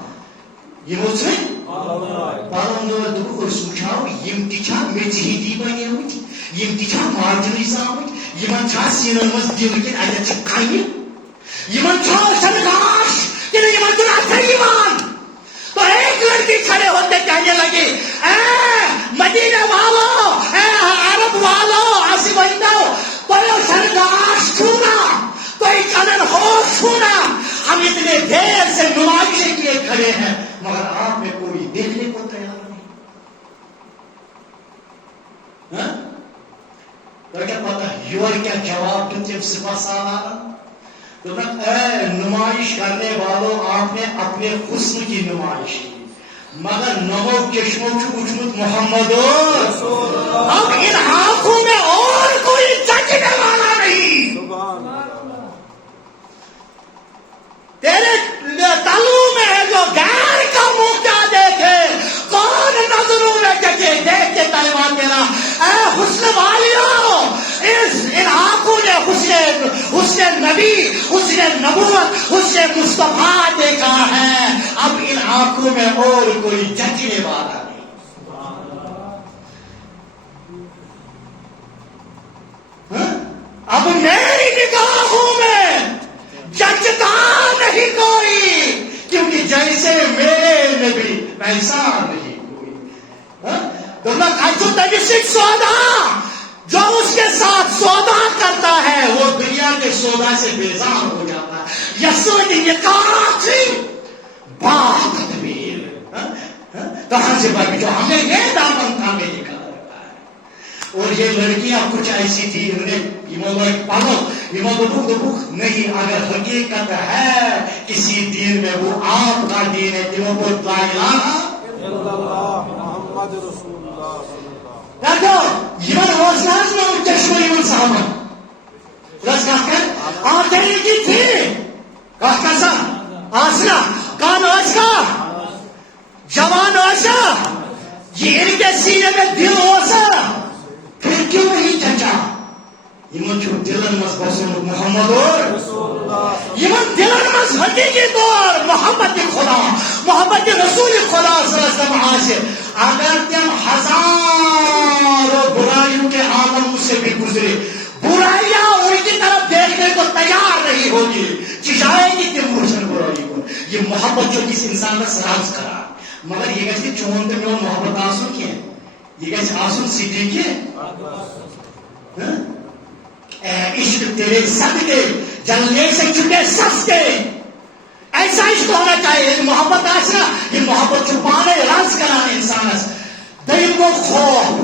یمو چھ پلون نوائے دو سوچاو یم تیچھا میچی دی بنی ہوئی یم تیچھا مارجنی سامت یمن چھا سینن مز دل کن اجا چکھائی یمن چھا سنگاش کہ یمن چھا ایمان تو ایک لڑکی کھڑے ہوتے کہنے لگی اے مدینہ والو اے عرب والو آسی بندو تو سرگاش چھونا تو چلن ہوش چھونا ہم اتنے دیر سے نمائشیں کیے کھڑے ہیں مگر آپ میں کوئی دیکھنے کو تیار نہیں تو کیا پتا یور کیا جواب دن جب سپاہ سالارا تو اے نمائش کرنے والوں آپ نے اپنے حسن کی نمائش کی مگر نمو چشموں کی اجمت محمد اب ان آنکھوں میں اور کوئی جگنے والا نہیں تیرے تلو میں ہے جو غیر کا منہ کیا دیکھے کون نظروں میں جگے دیکھ کے کلمہ تیرا اے حسن والیوں ان آنکھوں نے حسن نبی حسن نبوت حسن مصطفیٰ دیکھا ہے اب ان آنکھوں میں اور کوئی جچنے والا نہیں اب میری نگاہوں میں جچتا نہیں کوئی کیونکہ جیسے میرے نبی ویسا نہیں کوئی سودا جو اس کے ساتھ سودا کرتا ہے وہ دنیا کے سودا سے بیزار ہو جاتا ہے یسود نکاحی بات تدبیر کہاں سے بھائی جو ہمیں یہ دامن تھامے نکال رکھا ہے اور یہ لڑکیاں کچھ ایسی تھی انہیں پالو دبوک نہیں اگر حقیقت ہے کسی دین میں وہ آپ کا دین ہے تمہیں کو لا الہ الا اللہ محمد رسول اللہ دیکھو یمن روزناز میں ان چشمہ یمن صحابہ رس کہا کر آتھری کی تھی کہا کسا آسنا کان آسکا جوان آسا یہ ان کے سینے میں دل ہوسا پھر کیوں نہیں چچا یمن چھو دلن مز بسول محمد اور یمن دلن مز حقیقی طور محمد خدا محمد رسول خدا صلی اللہ علیہ وسلم حاصل اگر تم ہزاروں برائیوں کے عالم سے بھی گزرے برائیاں ان کی طرف دیکھنے کو تیار نہیں ہوگی چشائے گی تم روشن برائی کو یہ محبت جو کس انسان میں سراز کرا مگر یہ گھر کی چون تو میں محبت آسن کی ہے یہ گھر آسن سیدھی کی ہے عشق تیرے صدقے جلنے سے چکے سستے ایسا عشق ہونا چاہیے محبت آسنا یہ محبت چھپانے راز کرانے انسان ہے دیم کو خوف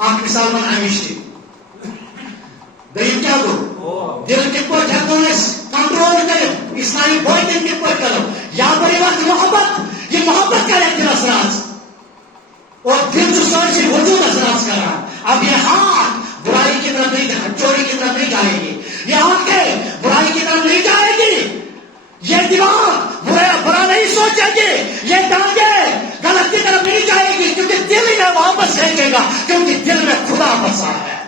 آپ مثال من امیشتی دیم کیا دو دل کے پر جھتوں نے کنٹرول کرے اسلامی بوئی دن کے پر کرو یا بڑی وقت محبت یہ محبت کرے دل اسراز اور دل جو سوچ سے وجود اسراز کرا اب یہ ہاتھ برائی کی طرف نہیں جائے چوری کی طرف نہیں جائے گی یہ آنکھیں برائی کی طرف نہیں جائے گی یہ دماغ برا نہیں سوچے گی یہ ٹانگیں غلط کی طرف نہیں جائے گی کیونکہ دل ہی میں واپس پھینکے گا کیونکہ دل میں خدا بسا ہے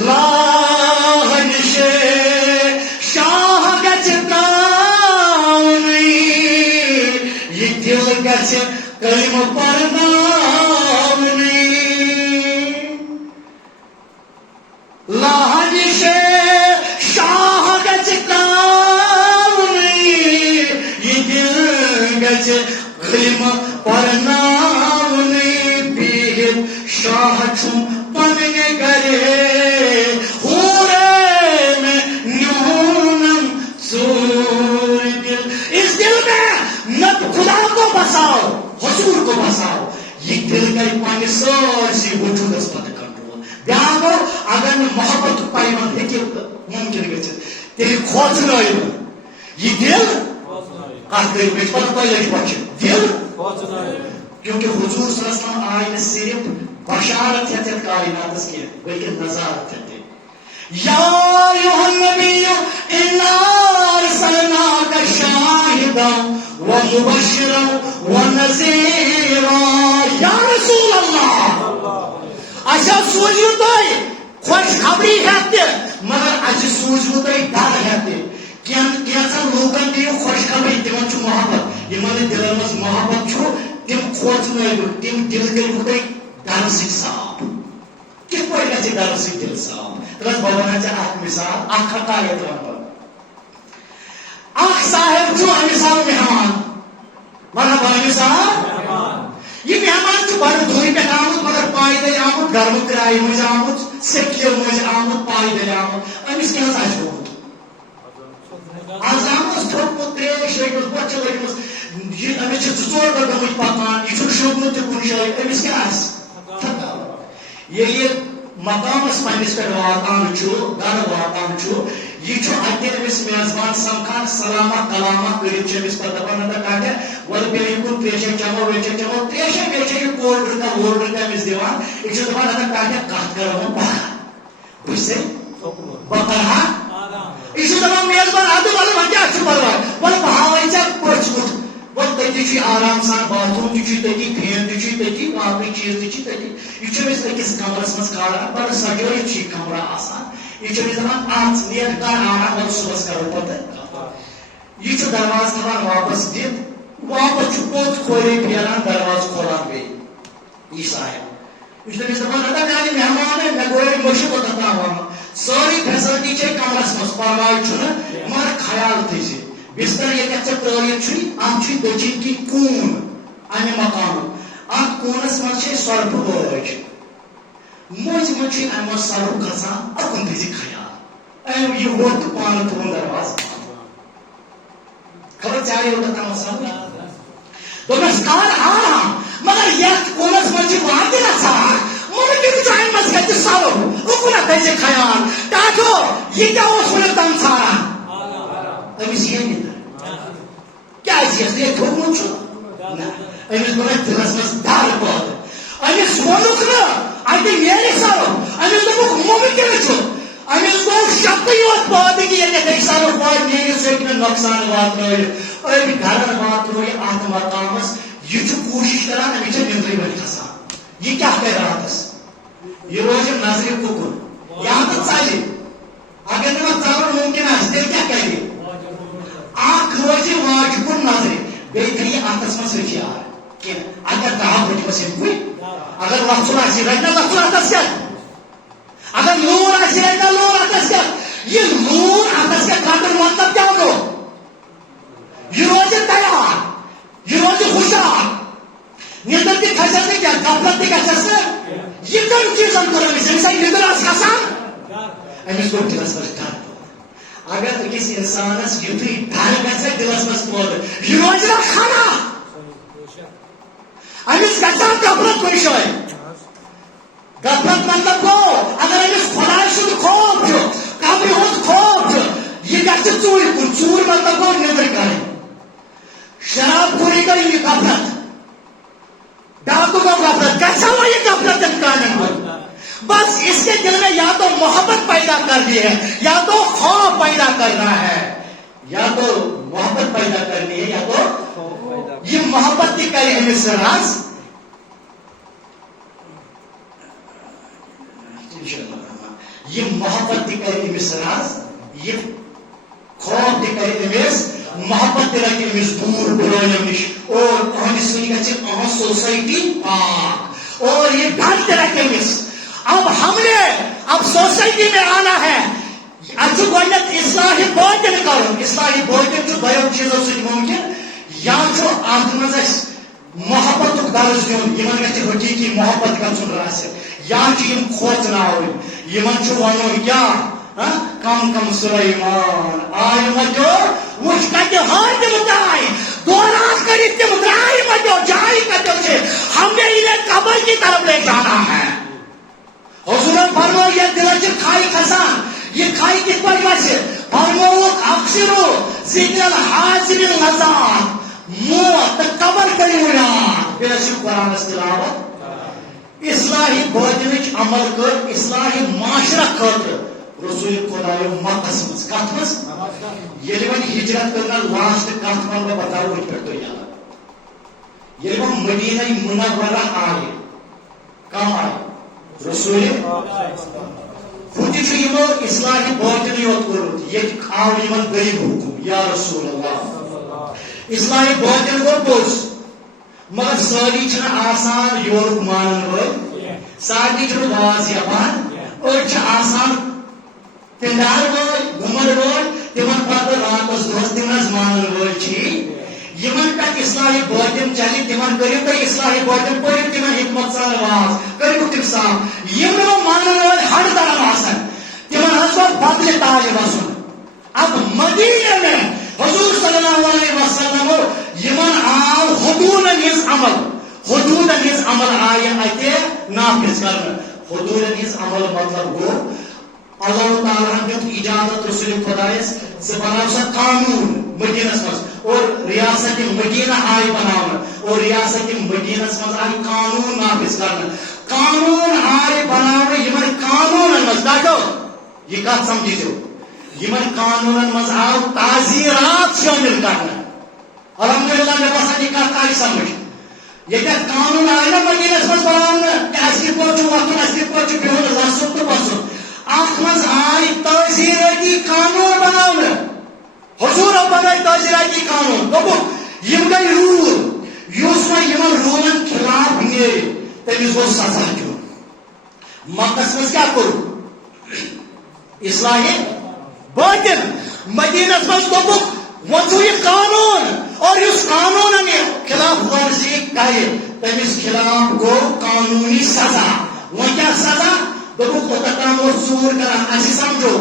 لاغنش شاہ گچتا یہ دل گچ کلم پڑھنا لاغنش شاہ گچتا یہ دل گچ کلم پڑھنا بھی شاہ چھو پنگے گرے ہورے میں نونم سور دل اس دل میں نب خدا کو بساؤ حضور کو بساؤ یہ دل گئی پانی سرسی وجود اس پتہ کنٹرول بیان کرو اگر محبت پائیمان ہے کہ ممکن گئے تیری کھوچنا ہے یہ دل کہا کرے بیچ پتہ پائی لگی بچے دل کیونکہ حضور صلی اللہ علیہ وسلم آئین صرف بشارت ہے کائنات کی بلکہ نظارت ہے یا ایھا النبی انا ارسلناک شاہدا ومبشرا ونذیرا یا رسول اللہ اچھا سوزیو تھی خوش خبری ہے مگر اچھا سوزیو تھی ڈر ہے کینسا لوکن دیو خوش خبری تمن چھ محبت یمن دلن مز محبت چھو تم کھوژنٲیو تم دل کٔرِو تُہۍ ڈر سۭتۍ صاف کِتھ پٲٹھۍ گژھِ ڈر سۭتۍ دل صاف ترٛس بہٕ وَنہٕ ژےٚ اکھ مثال اکھ حقایت وَنہٕ بہٕ اکھ صاحب چھُ أمِس آو مہمان وَنہٕ بہٕ أمِس آو یہِ مہمان چھُ بڑٕ دوٗرِ پٮ۪ٹھ آمُت مگر پایدٔلۍ آمُت گرمہٕ کرایہِ مٔنٛزۍ آمُت سیٚکہِ مٔنٛزۍ آمُت پایدٔلۍ آمُت أمِس کیٛاہ حظ آسہِ گوٚمُت آز آمُت تھوٚکمُت ترٛیش لٔجمٕژ بۄچھِ لٔجمٕژ أمِس چھِ 2 ژور دۄہ گٔمٕتۍ پکان یہِ چھُنہٕ شوٚنٛگمُت تہِ کُنہِ جایہِ أمِس کیٛاہ آسہِ تھکاوٹ ییٚلہِ یہِ مقامس پننِس پٮ۪ٹھ واتان چھُ گرٕ واتان چھُ یہِ چھُ اَتہِ أمِس میزبان سمکھان سلامہ کلامہ کٔرِتھ چھِ أمِس پتہٕ دپان نہ کاٹیا وَلہٕ بیٚیہِ یِکُن ترٛیشا چٮ۪مو ویشا چٮ۪مو ترٛیشا ویشا یہِ کولڈ ڈرٛنٛکا وولڈ ڈرٛنٛکا أمِس دِوان یہِ چھُ دپان نہ کاٹیا کتھ کرو وۄنۍ پگاہ بہٕ چھُسے بہٕ کرٕ ہا یہِ چھُ دپان میزبان اَدٕ وَلہٕ وۄنۍ کیٛاہ چھُ پرواے وَلہٕ بہٕ ہاوے ژےٚ پٔژھمُت وۄنۍ تٔتی چھُ آرام سان باتھ روٗم تہِ چھُ تٔتی فین تہِ چھُ تٔتی باقٕے چیٖز تہِ چھِ تٔتی یہِ چھُ أمِس أکِس کمرس منٛز کھالان بڑٕ سجٲیِتھ چھُ یہِ کمرٕ آسان یہِ چھُ أمِس دپان اَژ نیٹ کر آرام وَلہٕ صُبحس کرو پتہٕ یہِ چھُ دروازٕ تھاوان واپس دِتھ واپس چھُ پوٚت کھوورے پھیران دروازٕ کھولان بیٚیہِ یہِ صاحب یہِ چھُ تٔمِس دپان نہ میانہِ مہمان مےٚ گوٚو مٔشِد اوٚتتھ تام سٲرٕے فیسلٹی چھے کمرس منٛز پرواے چھُنہٕ مگر خیال تھٲیزِ بستر ییٚتٮ۪تھ ژےٚ ترٲوِتھ چھُے اَتھ چھُے دٔچھِنۍ کِنۍ کوٗن اَمہِ مکانُک اَتھ کوٗنس منٛز چھے سۄرپھٕ وٲج مٔنٛزۍ مٔنٛزۍ چھُے اَمہِ منٛز سۄرُپھ کھسان اَکُن تھٲیزِ خیال أمۍ یہِ ووٚتھ تہٕ پانہٕ تھوٚوُن دروازٕ خبر ژےٚ آیہِ اوٚتتھ تام سمجھ دوٚپمَس کر آرام مگر یتھ کوٗنس منٛز چھِ واتہِ گژھان مُمکِن جایہِ منٛز گژھِ سۄرُپھ اُکُنتھ تھٲیزِ خیال ٹاٹھو یہِ کیٛاہ اوس وُنیُک تام ژھانڈان أمِس یِیہِ نِندٕر کیٛازِ یۄس یہِ تھوٚومُت چھُ نہ أمِس گوٚو دِلس منٛز ڈر پٲدٕ أمِس ووٚنُکھ نہٕ اَتہِ نیرِ سۄرُپھ أمِس دوٚپُکھ مُمکِن چھُ أمِس گوٚو شکٕے یوت پٲدٕ کہِ ییٚتٮ۪تھ ہیٚکہِ سۄرُپھ واتہِ نیٖرِتھ سُہ ہیٚکہِ مےٚ نۄقصان واتنٲیِتھ أمۍ گرن واتنوو یہِ اَتھ مقامس یہِ چھُ کوٗشِش کران أمِس چھےٚ نِندرٕے وۄنۍ کھسان یہِ کیٛاہ کرِ راتس یہِ روزِ نظرِ کُکُن یا تہٕ ژلہِ اگر نہٕ وۄنۍ ژلُن مُمکِن آسہِ تیٚلہِ کیٛاہ کرِ اکھ روزِ واجہِ کُن نظرِ بیٚیہِ تھایہِ یہِ اتھس منٛز ۂتھیار کینٛہہ اگر دَب رٔٹمَس ہیٚکوٕے اگر وۄتھُن آسہِ رَٹہِ نہ وۄتھُن اَتھس کیٛاہ اگر لوٗر آسہِ رَٹہِ نہ لوٗر اَتھس کیٛاہ یہِ لوٗر اَتھس کیٛاہ رَٹُن مطلب کیٛاہ گوٚو یہِ روزِ تیار یہِ روزِ ہُشار نِندٕر تہِ کھسٮ۪س نہٕ کینٛہہ غفلت تہِ گژھٮ۪س نہٕ یہِ کٔمۍ چیٖزن کوٚر أمِس أمِس آیہِ نِندٕر ٲس کھسان أمِس گوٚو دِلس منٛز ڈر اگر أکِس اِنسانس یُتھُے ڈر گژھِ دِلس منٛز پٲدٕ یہِ روزِ نہ کھڑا أمِس گژھِ نہ غفلت کُنہِ جایہِ غفلت مطلب گوٚو اگر أمِس خۄداے سُنٛد خوف چھُ قبرِ ہُنٛد خوف چھُ یہِ گژھِ ژوٗرِ کُن ژوٗر مطلب گوٚو نِندٕر کَرٕنۍ شراب خوری گٔے یہِ غفلت ڈاکو گوٚو غفلت گژھا وۄنۍ یہِ غفلت تِم کامٮ۪ن کُن بس اس کے دل میں یا تو محبت پیدا کرنی ہے یا تو خوف پیدا کرنا ہے یا تو محبت پیدا کرنی ہے یا تو یہ محبت کی کرے أمِس راز یہ محبت تہِ کرِ أمِس راز یہ خوف تہِ کرِ أمِس محبت تہِ رَٹہِ أمِس دوٗر بُرٲیو نِش اور أہنٛدِ سۭتۍ گژھِ أہنٛز سوسایٹی پاک اور یہ ڈر تہِ رَٹہِ أمِس اب ہم نے اب سوسائٹی میں آنا ہے اچھا گۄڈنیٚتھ اصلاحِ باطن کرُن اصلاحِ باطن چھُ دۄیو چیٖزو سۭتۍ مُمکِن یا چھُ اتھ منٛز اَسہِ محبتُک درس دیُن یِمن گژھِ حقیٖقی محبت گژھُن راسِتھ یا چھِ یِم کھوژناوٕنۍ یِمن چھُ وَنُن کیٛاہ کم کم سُلیمان آیہِ مَتیو وٕچھ کتہِ ہٲر تِم جاے دوران کٔرِتھ تِم درٛاے مَتیو جایہِ کتیو چھِ ہم نے انہیں قبر کی طرف لے جانا ہے حضورن فرموو ییٚلہِ دِلس چھِ کھاے کھسان یہِ کھاے کِتھ پٲٹھۍ گژھِ فرمووُکھ اکثرو ذکر الحاضر اللذات موت تہٕ قبر کٔرِو یاد بیٚیہِ ٲسِو قرآنس تِلاوت اصلاحِ باطنٕچ عمل کٔر اصلاحِ معاشرہ خٲطرٕ رسول خدا مکس مز کت مز یل ون ہجرت کرنا لاسٹ کت من بہ بتاؤ وہ پہ یل وہ مدینہ منورہ آئے کم آئے رسول وجہ یمو اصلاح باطن یوت کورمت یہ آو یمن دیم حکم یا رسول اللہ اصلاح باطن گو پوز مگر ساری چھنا آسان یورک مانن ول ساری چھنا باز یپان اور آسان پندار ول گمر ول تمن پتہ راتس دہس تمن مانن ول یمن پہ اصلاح باطن چلے تمن کرو تھی اصلاح باطن پڑھو تمن حکمت سان واز کرو تم صاف یم مانن ول ہر طرح آسان تمن حض بدل تاج وسن اب مدینہ میں حضور صلی اللہ علیہ وسلم یمن آو حدود ہز عمل آئے اتہ نافذ کرنا حدود ہز عمل مطلب گو اللہ تعالیٰ دیت اجازت رسول خدایس سے بناو سا قانون مدینہ مز اور ریاست مدینہ آئی بنانا اور ریاست مدینہ مز آئی قانون نافذ کرنا قانون آئی بنانا یمن قانون مز دیکھو یہ کت سمجھو یمن قانون مز آو تعزیرات شامل کرنا الحمدللہ میں بسان یہ کت آئی سمجھ یہ قانون آئی نا مدینہ مز بنانا کہ اس کی پوچھو وقت اس کی پوچھو بہن لسن تو بسن ات مز آئی تعزیراتی قانون بنانا حضور بنائی تعزیراتی قانون دوپک یم گئی رول یس ون یمن رولن خلاف نیرِ تمس گو سزا دیون مکس مز کیا کرو اصلاح باطن مدینہ مز دوپک وچو یہ قانون اور اس قانون نے خلاف ورزی کرے تمس خلاف گو قانونی سزا وہ کیا سزا دوپک اوتام اور ژوٗر کران اسی سمجھو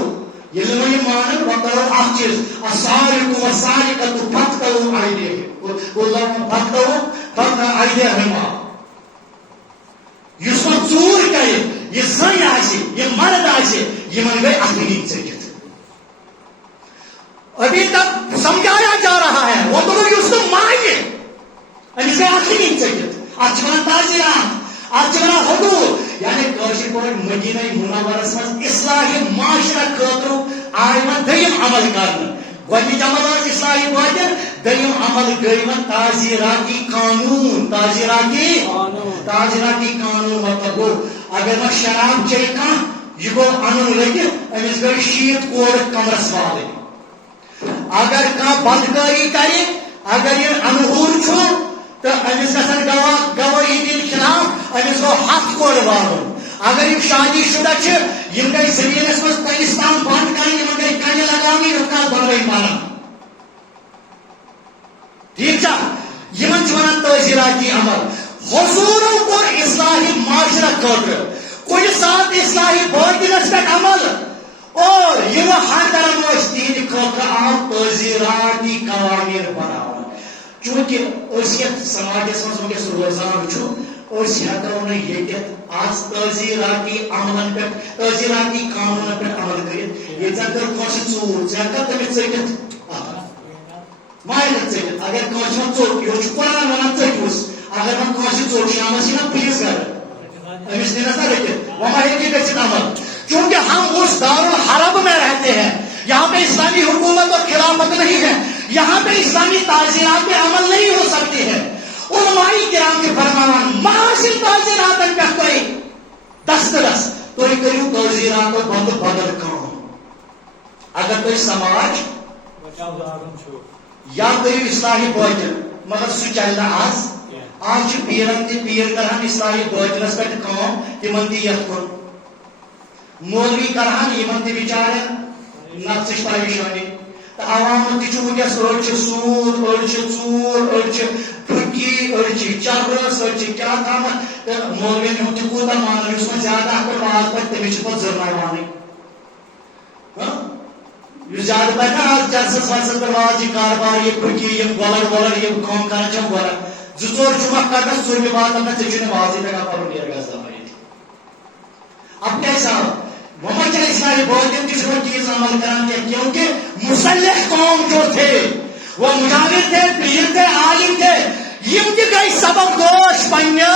ییٚلہِ وۄنۍ یہِ مانن وۄنۍ کرو اکھ چیٖز السارق والسارقة فاقطعوا أيديهما فاقطعوا أيديهما یُس وۄنۍ ژوٗر کرِ یہِ زٔنۍ آسہِ یہِ مرد آسہِ یِمن گٔے اَتھٕ نِنۍ ژٔٹِتھ ابھی تک سمجھایا جا رہا ہے وہ تو یُس نہٕ مانہِ أمِس گٔے اَتھٕ نِنۍ ژٔٹِتھ اَتھ چھِ وَنان تعزیرات اتھ چھِ وَنان حدود یعنی کٲشِر پٲٹھۍ مدینہ منورس مز اصلاح معاشرہ خٲطرٕ آیہِ وۄنۍ دٔیِم عمل کرنہٕ گۄڈنِچ عمل ٲس اصلاح باطن دٔیِم عمل گٔے وۄنۍ تعزیراتی قانون تعزیراتی قانون مطلب گوٚو اگر وۄنۍ شراب چیٚیہِ کانٛہہ یہِ گوٚو اَنُن لٔگِتھ أمِس گٔے 60 کورٕ کمرس والٕنۍ اگر کانٛہہ بدکٲری کرِ اگر یہِ انہور چھُ تو امس گھن گواہی دن خلاف امس گو 7 کور والن اگر یہ شادی شدہ یم گئی زمینس مز پنس تام بند کریں گئی کنہ لگانے رکاو دونوئی مرن ٹھیک یمن ونان تعزیراتی عمل حضور کور اصلاح معاشرہ خاطر کن سات اصلاح باطنس پہ عمل اور یہ ہر طرح تہند خاطر آو تعزیراتی قوانین بناو چونکہ سماجس مز ونکس روزان ہکو نا آج تعزیراتی عملن پہ تعزیراتی قانون پہ عمل کرت یہ ژے کر کٲنٛسہِ ژوٗر ژٕ ہیٚککھا تٔمِس ژٔٹِتھ مارِتھ ژٔٹِتھ اگر کٲنٛسہِ وۄنۍ ژوٚٹ یہِ چھُ قرآن ونان ژٔٹۍہوٗس اگر وۄنۍ کٲنٛسہِ ژوٚٹ شامس یی نا پُلیٖس گرٕ أمِس نِنس نا رٔٹِتھ وۄنۍ ما ہیٚکہِ گٔژھِتھ عمل چونکہ ہم اس دارالحرب میں رہتے ہیں یہاں پہ اسلامی حکومت اور خلافت نہیں ہے یہاں پہ اسلامی تعزیرات پہ عمل نہیں ہو سکتی ہے علماء کرام کے فرمان معاشر تعزیرات پہ کوئی دسترس تو کرو تعزیرات بند بدل کام اگر کوئی سماج یا کرو اصلاحی باطن مگر سہ چل آج پیرن تہ پیر کران اصلاحی باطنس پہ کام تمن تہ یت کن مولوی کران یمن تہ بچارن نفسش پریشانی عوام تہ ونکس أڑ سود أڑ ژوٗر أڑ پھکی أڑ چرس أڑ کیا تام مولوین ہند تہ کوتاہ مانو اس میں زیادہ اتھ پہ واز پہ تمس پہ زرناوان زیادہ پہ نا آج جلسس ولسس پہ واز یہ کاربار یہ پھکی یہ گولر وولر یہ کام کران چھ گولر زٕ ژور جمعہ کرنس ژوٗرمہِ بات نا ژےٚ وازی تگان پنن نیرگاہ سمجھ اب کیسا وما کیا اصلاح باطن کی وہ چیز عمل کران کیونکہ مسلح قوم جو تھے وہ مجاہد تھے پیر تھے عالم تھے یم تہ گئی سبق دوش پنو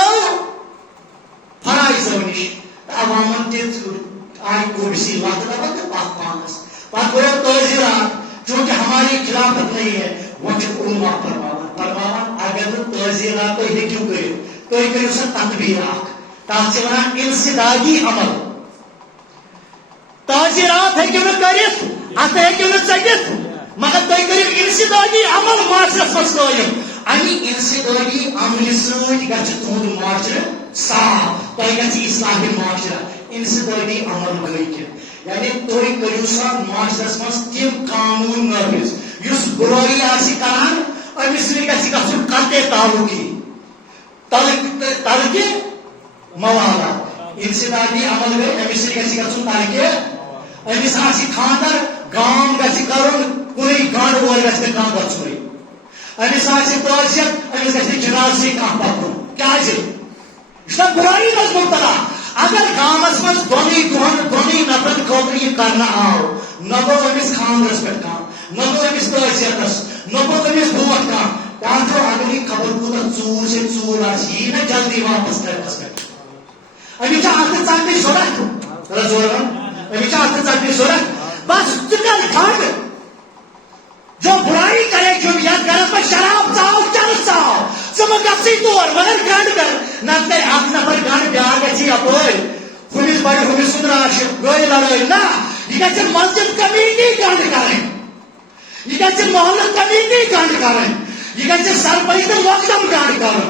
فرائض نش عوامن تہ آئی کوبسی لات لگا کے پاک پانس پاک گویا تعزیرات چونکہ ہماری خلافت نہیں ہے وہ علماء فرماوان اگر تعزیرات تو یہ کیوں کرے تو یہ کرے اسے تدبیر آکھ تاچ ونان انسدادی عمل تعزیرات ہے کیوں نہ کریت ات ہے کیوں نہ چکت مگر تو کرو انسدادی عمل معاشرس مز قائم امی انسدادی عمل سۭتۍ گژھِ تُہُنٛد معاشرٕ صاف تۄہہِ گژھِ اصلاحی معاشرہ انسدادی عمل گٔے یعنی تُہۍ کٔرِو سا معاشرس مز تِم قانوٗن نافذ یُس بُرٲیی آسہِ کران أمِس سۭتۍ گژھِ گژھُن قطع تعلقی ترکہِ موالات انسدادی عمل گٔے أمِس سۭتۍ گژھِ گژھُن ترکہِ أمِس آسہِ خانٛدر گام گژھِ کرُن کُنُے گنٛڈ وول گژھِ نہٕ کانٛہہ گژھُنٕے أمِس آسہِ تعزیت أمِس گژھِ نہٕ جنازسٕے کانٛہہ پکُن کیازِ یہ چھُنہ بُرٲیی منٛز مُبتلا اگر گامس مز دۄنٕے دۄہن دۄنٕے نفرن خٲطرٕ یہِ کرنہٕ آو نہ گوٚو أمِس خانٛدرس پٮ۪ٹھ کانٛہہ نہ گوٚو أمِس تعزیتس نہ گوٚو أمِس برونٛٹھ کانٛہہ تانۍ اگر یہِ خبر کوٗتاہ ژوٗر سے ژوٗر آسہِ یی نہ جلدی واپس گرس پٮ۪ٹھ أمِس چھِ اَتھٕ ژٹنٕچ ضوٚرتھ أمِس چھِ اَتھٕ ژٹنٕچ ضوٚرتھ بس ژٕ کر گنٛڈ جو برائی کرے جو یتھ گرس میں شراب ژاو چرس ژاو ژٕ مہ گژھٕے تور مگر گنٛڈ کر نتہٕ کرِ اکھ نفر گنٛڈ بیٛاکھ گژھِ یپٲرۍ ہُمِس بڑِ ہُمِس سُنٛد راشہِ گٔے لڑٲے نہ یہِ گژھِ مسجد کمیٹی گنٛڈ کرٕنۍ یہِ گژھِ محلہٕ کمیٹی گنٛڈ کرٕنۍ یہِ گژھِ سرپنچ تہٕ محتم گنٛڈ کرُن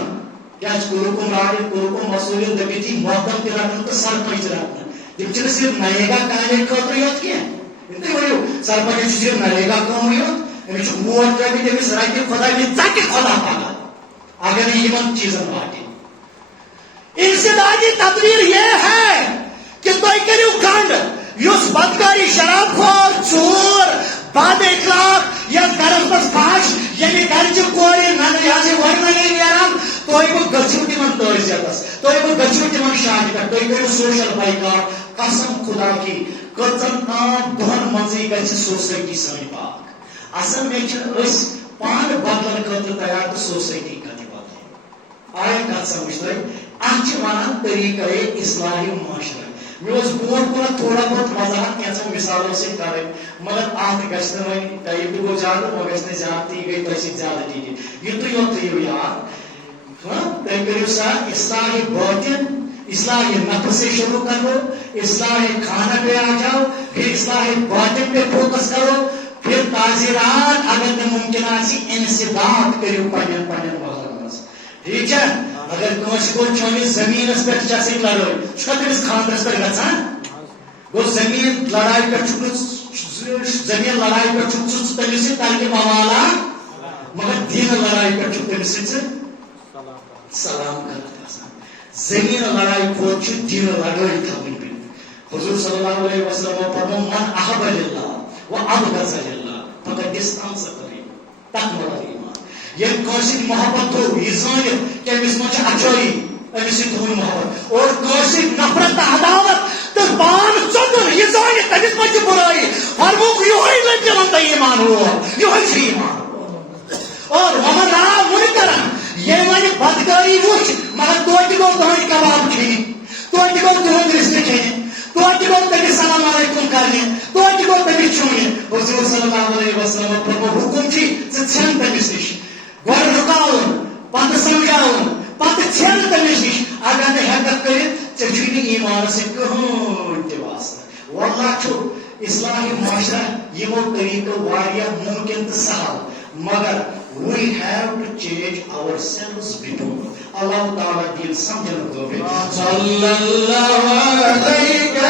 کیازِ کوٚرُکُم راڑِ کوٚرُکُم وصوٗلی دٔپِتھ یی محتم تہِ رٹُن تہٕ سرپنچ رٹُن تِم چھِنہٕ صرف نریگا کامہِ خٲطرٕ یوت کینٛہہ تُہۍ ؤنِو سرپنچ چھُ صرف نریگا کٲمٕے یوت أمِس چھُ ووٹ ترٲومٕتۍ أمِس رٹہِ خۄدا دِنۍ ژکہِ خۄدا پگاہ اگر نہٕ یِمن چیٖزن واتہِ انسدادی تدبیر یہ ہے کہ تُہۍ کٔرِو گنٛڈ یُس بدکاری شراب خور ژوٗر بد اخلاق یتھ گرس منٛز فحش ییٚمہِ گرچہِ کورِ یہِ حظ یہِ ورمنے نیران تُہۍ مہ گٔژھِو تِمن تعزیتس تُہۍ مہ گٔژھِو تِمن شادِ پٮ۪ٹھ تُہۍ کٔرِو سوشل بایکاٹ قسم خدا کی کٔژن تام دۄہن منٛزٕے گژھِ سوسایٹی سٲنۍ پاک اصل میں پان بدلن خاطر تیار تو سوسائٹی کتہ بدل آیا کت سمجھ تھی اتھ ونان طریقہ اصلاحی معاشرہ مے برو کن تھوڑا بہت وضاحت کینچو مثالوں سے کریں مگر ات گھس ون ٹائم تہ گو زیادہ وہ گھس زیادہ یہ گئی تھی زیادہ ٹھیک یہ تھی یوت تھو یاد تھی کرو سا اصلاحی باطن اصلاحی نفس سے شروع کرو اصلاحی کھانا پہ آ جاؤ پھر اصلاحی باطن پہ فوکس کرو پھر تعزیرات اگر نہ ممکن آسی انسداد کرو پنن پنن محلن مز ٹھیک ہے اگر کنس کو چونس زمینس پہ چھ لڑائی تمس خاندرس پہ گھان گو زمین لڑائی پہ زمین لڑائی پہ تمس ترکہ موالا مگر دین لڑائی پہ تمس سلام کرتا زمین لڑائی کھوت دین لڑائی تھوین پہ حضور صلی اللہ علیہ وسلم فرمو من احب للہ وابغض للہ فقد استمسك تقوى الايمان یم کٲنٛسہِ محبت تھو یہِ زٲنِتھ کہ أمِس منٛز چھِ اچٲیی أمِس سۭتۍ تھوٚوُن محبت اور کٲنٛسہِ نفرت تہٕ عداوت تہٕ پان ژوٚٹُن یہِ زٲنِتھ أمِس منٛز چھِ بُرٲیی فرموُکھ یِہوے لٔج دِلن تۄہہِ ایمان وول یِہوے چھُ ایمان اور ومن رأى منکرا ییٚمۍ وۄنۍ بدکٲری وٕچھ مگر توتہِ گوٚو تُہٕنٛدۍ کباب کھیٚنہِ توتہِ گوٚو تُہُنٛد رِستہٕ کھیٚنہِ توتہِ گوٚو تٔمِس سلام علیکُم کرنہِ توتہِ گوٚو تٔمِس چھُنہِ حضور صلی اللہ علیہ وسلم فرمو حکم چھُے ژٕ ژھٮ۪ن تٔمِس نِش گۄڈٕ رُکاوُن پتہٕ سمجھاوُن پتہٕ ژھٮ۪ن تٔمِس نِش اگر نہٕ ہٮ۪ککھ کٔرِتھ ژےٚ چھُے نہٕ ایٖمانس سۭتۍ کٕہٕنۍ تہِ واسطہٕ واللہ چھُ اصلاحی معاشرہ یِمو طریقو واریاہ ممکن تہٕ سہل مگر we have to change ourselves before Allah Ta'ala dil samjhan ko صلی اللہ علیہ